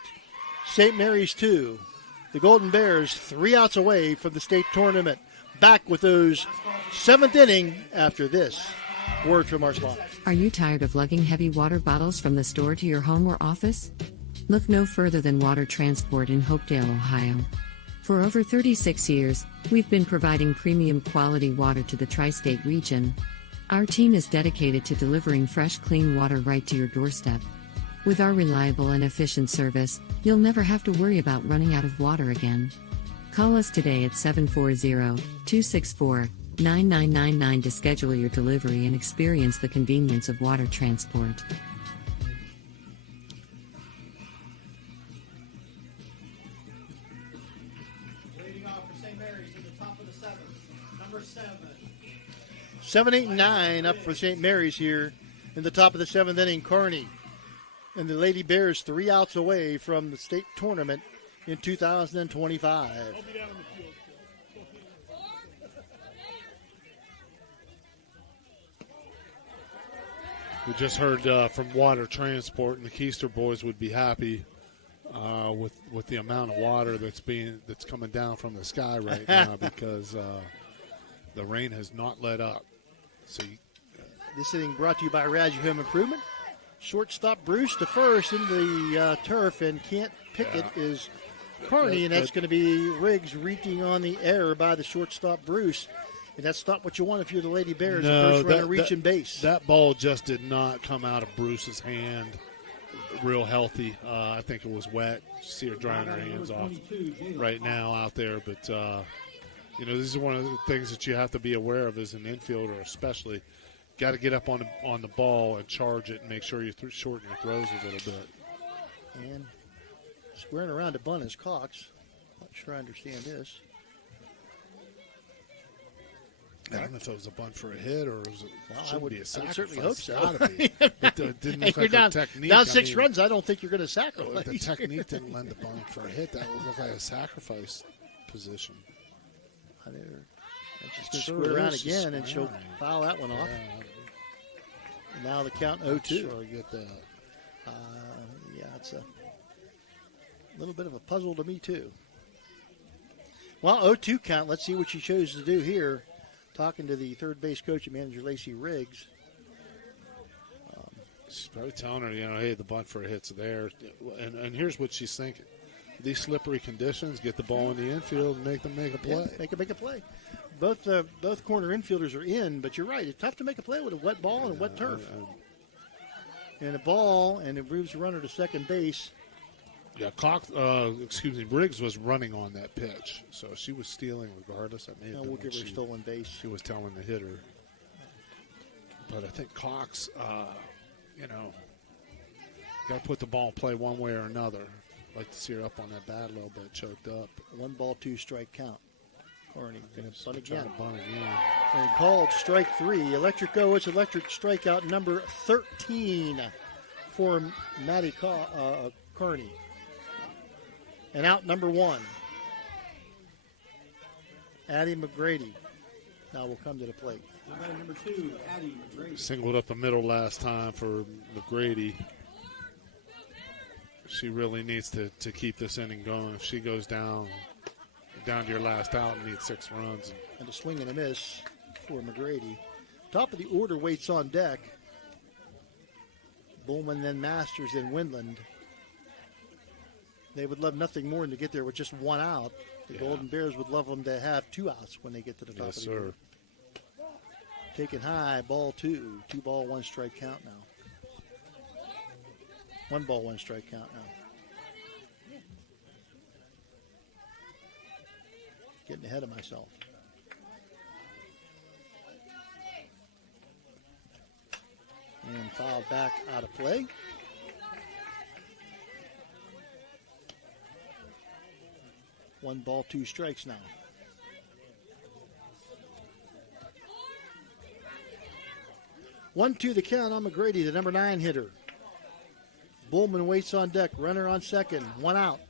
St. Mary's 2. The Golden Bears 3 outs away from the state tournament. Back with those 7th inning after this word from our sponsor. Are you tired of lugging heavy water bottles from the store to your home or office? Look no further than Water Transport in Hopedale, Ohio. For over 36 years, we've been providing premium quality water to the tri-state region. Our team is dedicated to delivering fresh, clean water right to your doorstep. With our reliable and efficient service, you'll never have to worry about running out of water again. Call us today at 740-264-9999 to schedule your delivery and experience the convenience of water transport. Leading off for St. Mary's at the top of the 7th, number 7. 7, 8, and 9 up for St. Mary's here in the top of the 7th inning. Carney and the Lady Bears 3 outs away from the state tournament in 2025. We just heard from Water Transport, and the Keister boys would be happy with the amount of water that's coming down from the sky right now because the rain has not let up. So this inning brought to you by Radji Home Improvement. Shortstop Bruce to first in the turf, and can't pick it is Carney, and that's going to be Riggs reaching on the air by the shortstop Bruce. And that's not what you want if you're the Lady Bears. No, the first runner reaching base. That ball just did not come out of Bruce's hand real healthy. I think it was wet. You see her drying her hands off right now out there. But, this is one of the things that you have to be aware of as an infielder, especially. Got to get up on the ball and charge it and make sure you shorten your throws a little bit. And squaring around to bunt is Cox. Not sure I understand this. I don't know if it was a bunt for a hit or it should be a sacrifice. I would certainly hope so. Gotta be. But it didn't look like down, her technique. Down 6 runs, I don't think you're going to sacrifice. The technique didn't lend the bunt for a hit. That would look like a sacrifice position. Just going to square around again, and she'll foul that one off. And now the count 0-2. Sure, I get that. It's a little bit of a puzzle to me, too. Well, 0-2 count. Let's see what she chose to do here. Talking to the third base coach and manager, Lacey Riggs. She's probably telling her, hey, the bunt for a hit's there. And here's what she's thinking. These slippery conditions, get the ball in the infield and make them make a play. Yeah, make a play. Both corner infielders are in, but you're right. It's tough to make a play with a wet ball and a wet turf. And a ball, and it moves the runner to second base. Yeah, Briggs was running on that pitch, so she was stealing regardless. We'll give her a stolen base. She was telling the hitter. But I think Cox, got to put the ball in play one way or another. I'd like to see her up on that bat a little bit, choked up. 1 ball, 2 strike count. Carney going to bunt again. And called strike 3. Electric electric strikeout number 13 for Maddie Carney. And out number 1. Addie McGrady now will come to the plate. Number 2, Addie McGrady. Singled up the middle last time for McGrady. She really needs to keep this inning going. If she goes down to your last out and needs 6 runs. And a swing and a miss for McGrady. Top of the order waits on deck. Bowman, then Masters, then Windland. They would love nothing more than to get there with just 1 out. The Golden Bears would love them to have 2 outs when they get to the top of the order. Taken high, ball 2. 2 ball, 1 strike count now. 1 ball, 1 strike count now. Getting ahead of myself. And fouled back out of play. One ball, 2 strikes now. One, 2 the count on McGrady, the number 9 hitter. Bullman waits on deck, runner on second, 1 out.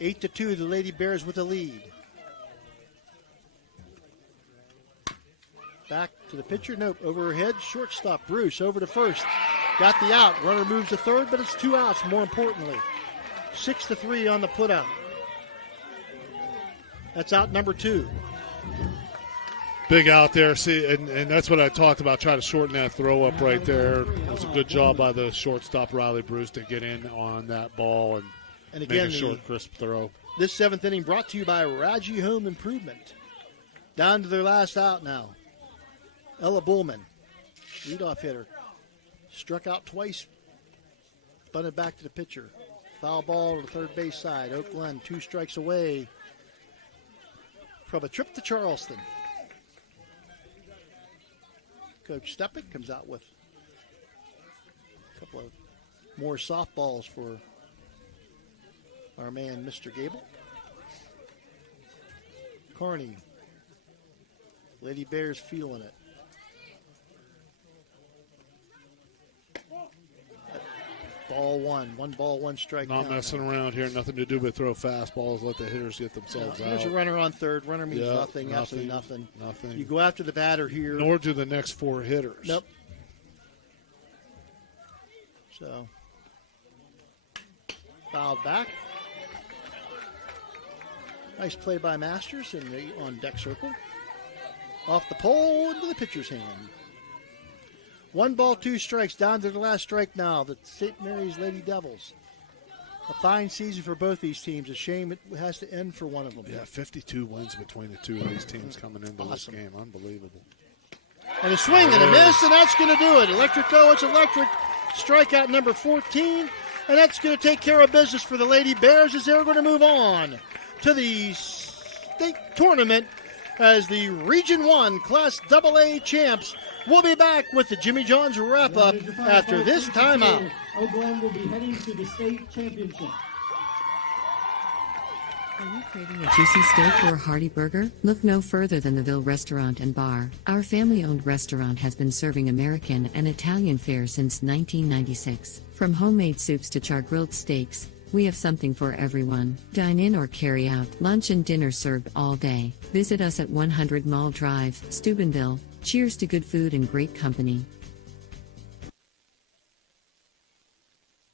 8-2, the Lady Bears with the lead. Back to the pitcher, nope, over her head, shortstop Bruce over to first. Got the out, runner moves to third, but it's 2 outs more importantly. 6-3 on the putout. That's out number 2. Big out there. See, and that's what I talked about, trying to shorten that throw up right there. It was a good job by the shortstop, Riley Bruce, to get in on that ball and again, make a short, crisp throw. This 7th inning brought to you by Raji Home Improvement. Down to their last out now. Ella Bullman, leadoff hitter. Struck out twice, bunted back to the pitcher. Foul ball to the third base side. Oak Glen 2 strikes away from a trip to Charleston. Coach Stepick comes out with a couple of more softballs for our man, Mr. Gable. Carney. Lady Bears feeling it. Ball 1. 1 ball, 1 strike. Not messing around here. Nothing to do but throw fastballs, let the hitters get themselves out. There's a runner on third. Runner means nothing, absolutely nothing. Nothing. You go after the batter here. Nor do the next 4 hitters. Nope. So, fouled back. Nice play by Masters on deck circle. Off the pole into the pitcher's hand. 1 ball, 2 strikes. Down to the last strike now. The St. Mary's Lady Devils. A fine season for both these teams. A shame it has to end for one of them. Yeah, 52 wins between the two of these teams coming into this game. Unbelievable. And a swing and a miss, and that's going to do it. Electric, it's electric. Strikeout number 14. And that's going to take care of business for the Lady Bears as they're going to move on to the state tournament as the Region 1 Class AA champs. We'll be back with the Jimmy John's wrap-up after this timeout. Oak Glen will be heading to the state championship. Are you craving a juicy steak or a hearty burger? Look no further than the Ville Restaurant and Bar. Our family-owned restaurant has been serving American and Italian fare since 1996. From homemade soups to char-grilled steaks, we have something for everyone. Dine in or carry out. Lunch and dinner served all day. Visit us at 100 Mall Drive, Steubenville. Cheers to good food and great company.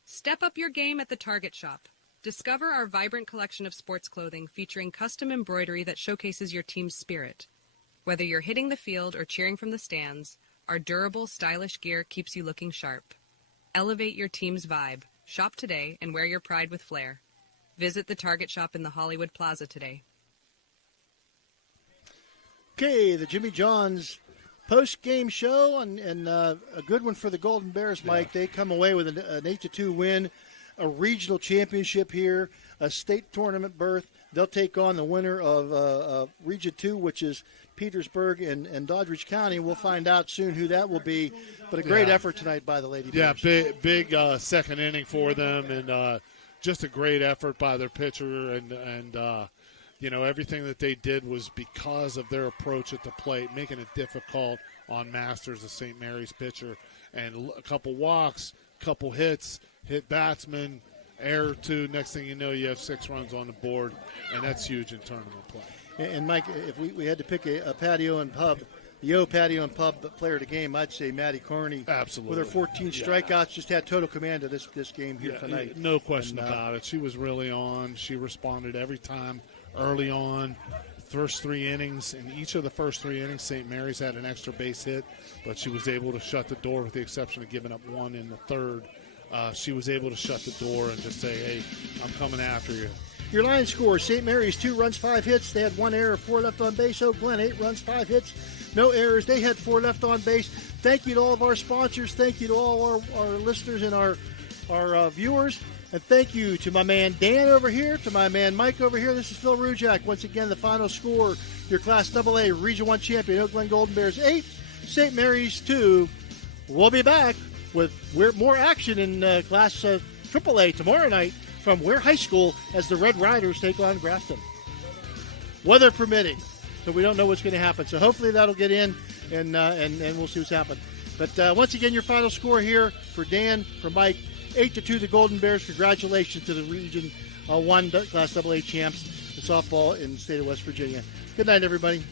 Step up your game at the Target Shop. Discover our vibrant collection of sports clothing featuring custom embroidery that showcases your team's spirit. Whether you're hitting the field or cheering from the stands, our durable, stylish gear keeps you looking sharp. Elevate your team's vibe. Shop today and wear your pride with flair. Visit the Target Shop in the Hollywood Plaza today. Okay, the Jimmy John's post-game show, and a good one for the Golden Bears, Mike. Yeah. They come away with an 8-2 win, a regional championship here, a state tournament berth. They'll take on the winner of Region 2, which is Petersburg and Doddridge County. We'll find out soon who that will be. But a great effort tonight by the Lady Bears. Yeah, big second inning for them, and just a great effort by their pitcher. And everything that they did was because of their approach at the plate, making it difficult on Masters, the St. Mary's pitcher. And a couple walks, couple hits, hit batsman, error or two. Next thing you know, you have 6 runs on the board, and that's huge in tournament play. And Mike, if we had to pick a patio and pub, the patio and pub player of the game, I'd say Maddie Carney. Absolutely. With her 14 strikeouts, just had total command of this game here tonight. No question about it. She was really on. She responded every time early on. First 3 innings, in each of the first 3 innings, St. Mary's had an extra base hit, but she was able to shut the door with the exception of giving up 1 in the third. She was able to shut the door and just say, hey, I'm coming after you. Your line score, St. Mary's 2 runs, 5 hits. They had 1 error, 4 left on base. Oak Glen 8 runs, 5 hits, no errors. They had 4 left on base. Thank you to all of our sponsors. Thank you to all our listeners and our viewers. And thank you to my man Dan over here, to my man Mike over here. This is Phil Rujak. Once again, the final score, your Class AA Region 1 champion, Oak Glen Golden Bears 8, St. Mary's 2. We'll be back with more action in Class AAA tomorrow night from Ware High School as the Red Riders take on Grafton. Weather permitting, so we don't know what's going to happen. So hopefully that'll get in, and we'll see what's happening. But once again, your final score here for Dan, for Mike, 8-2 the Golden Bears. Congratulations to the Region 1 Class AA champs in softball in the state of West Virginia. Good night, everybody.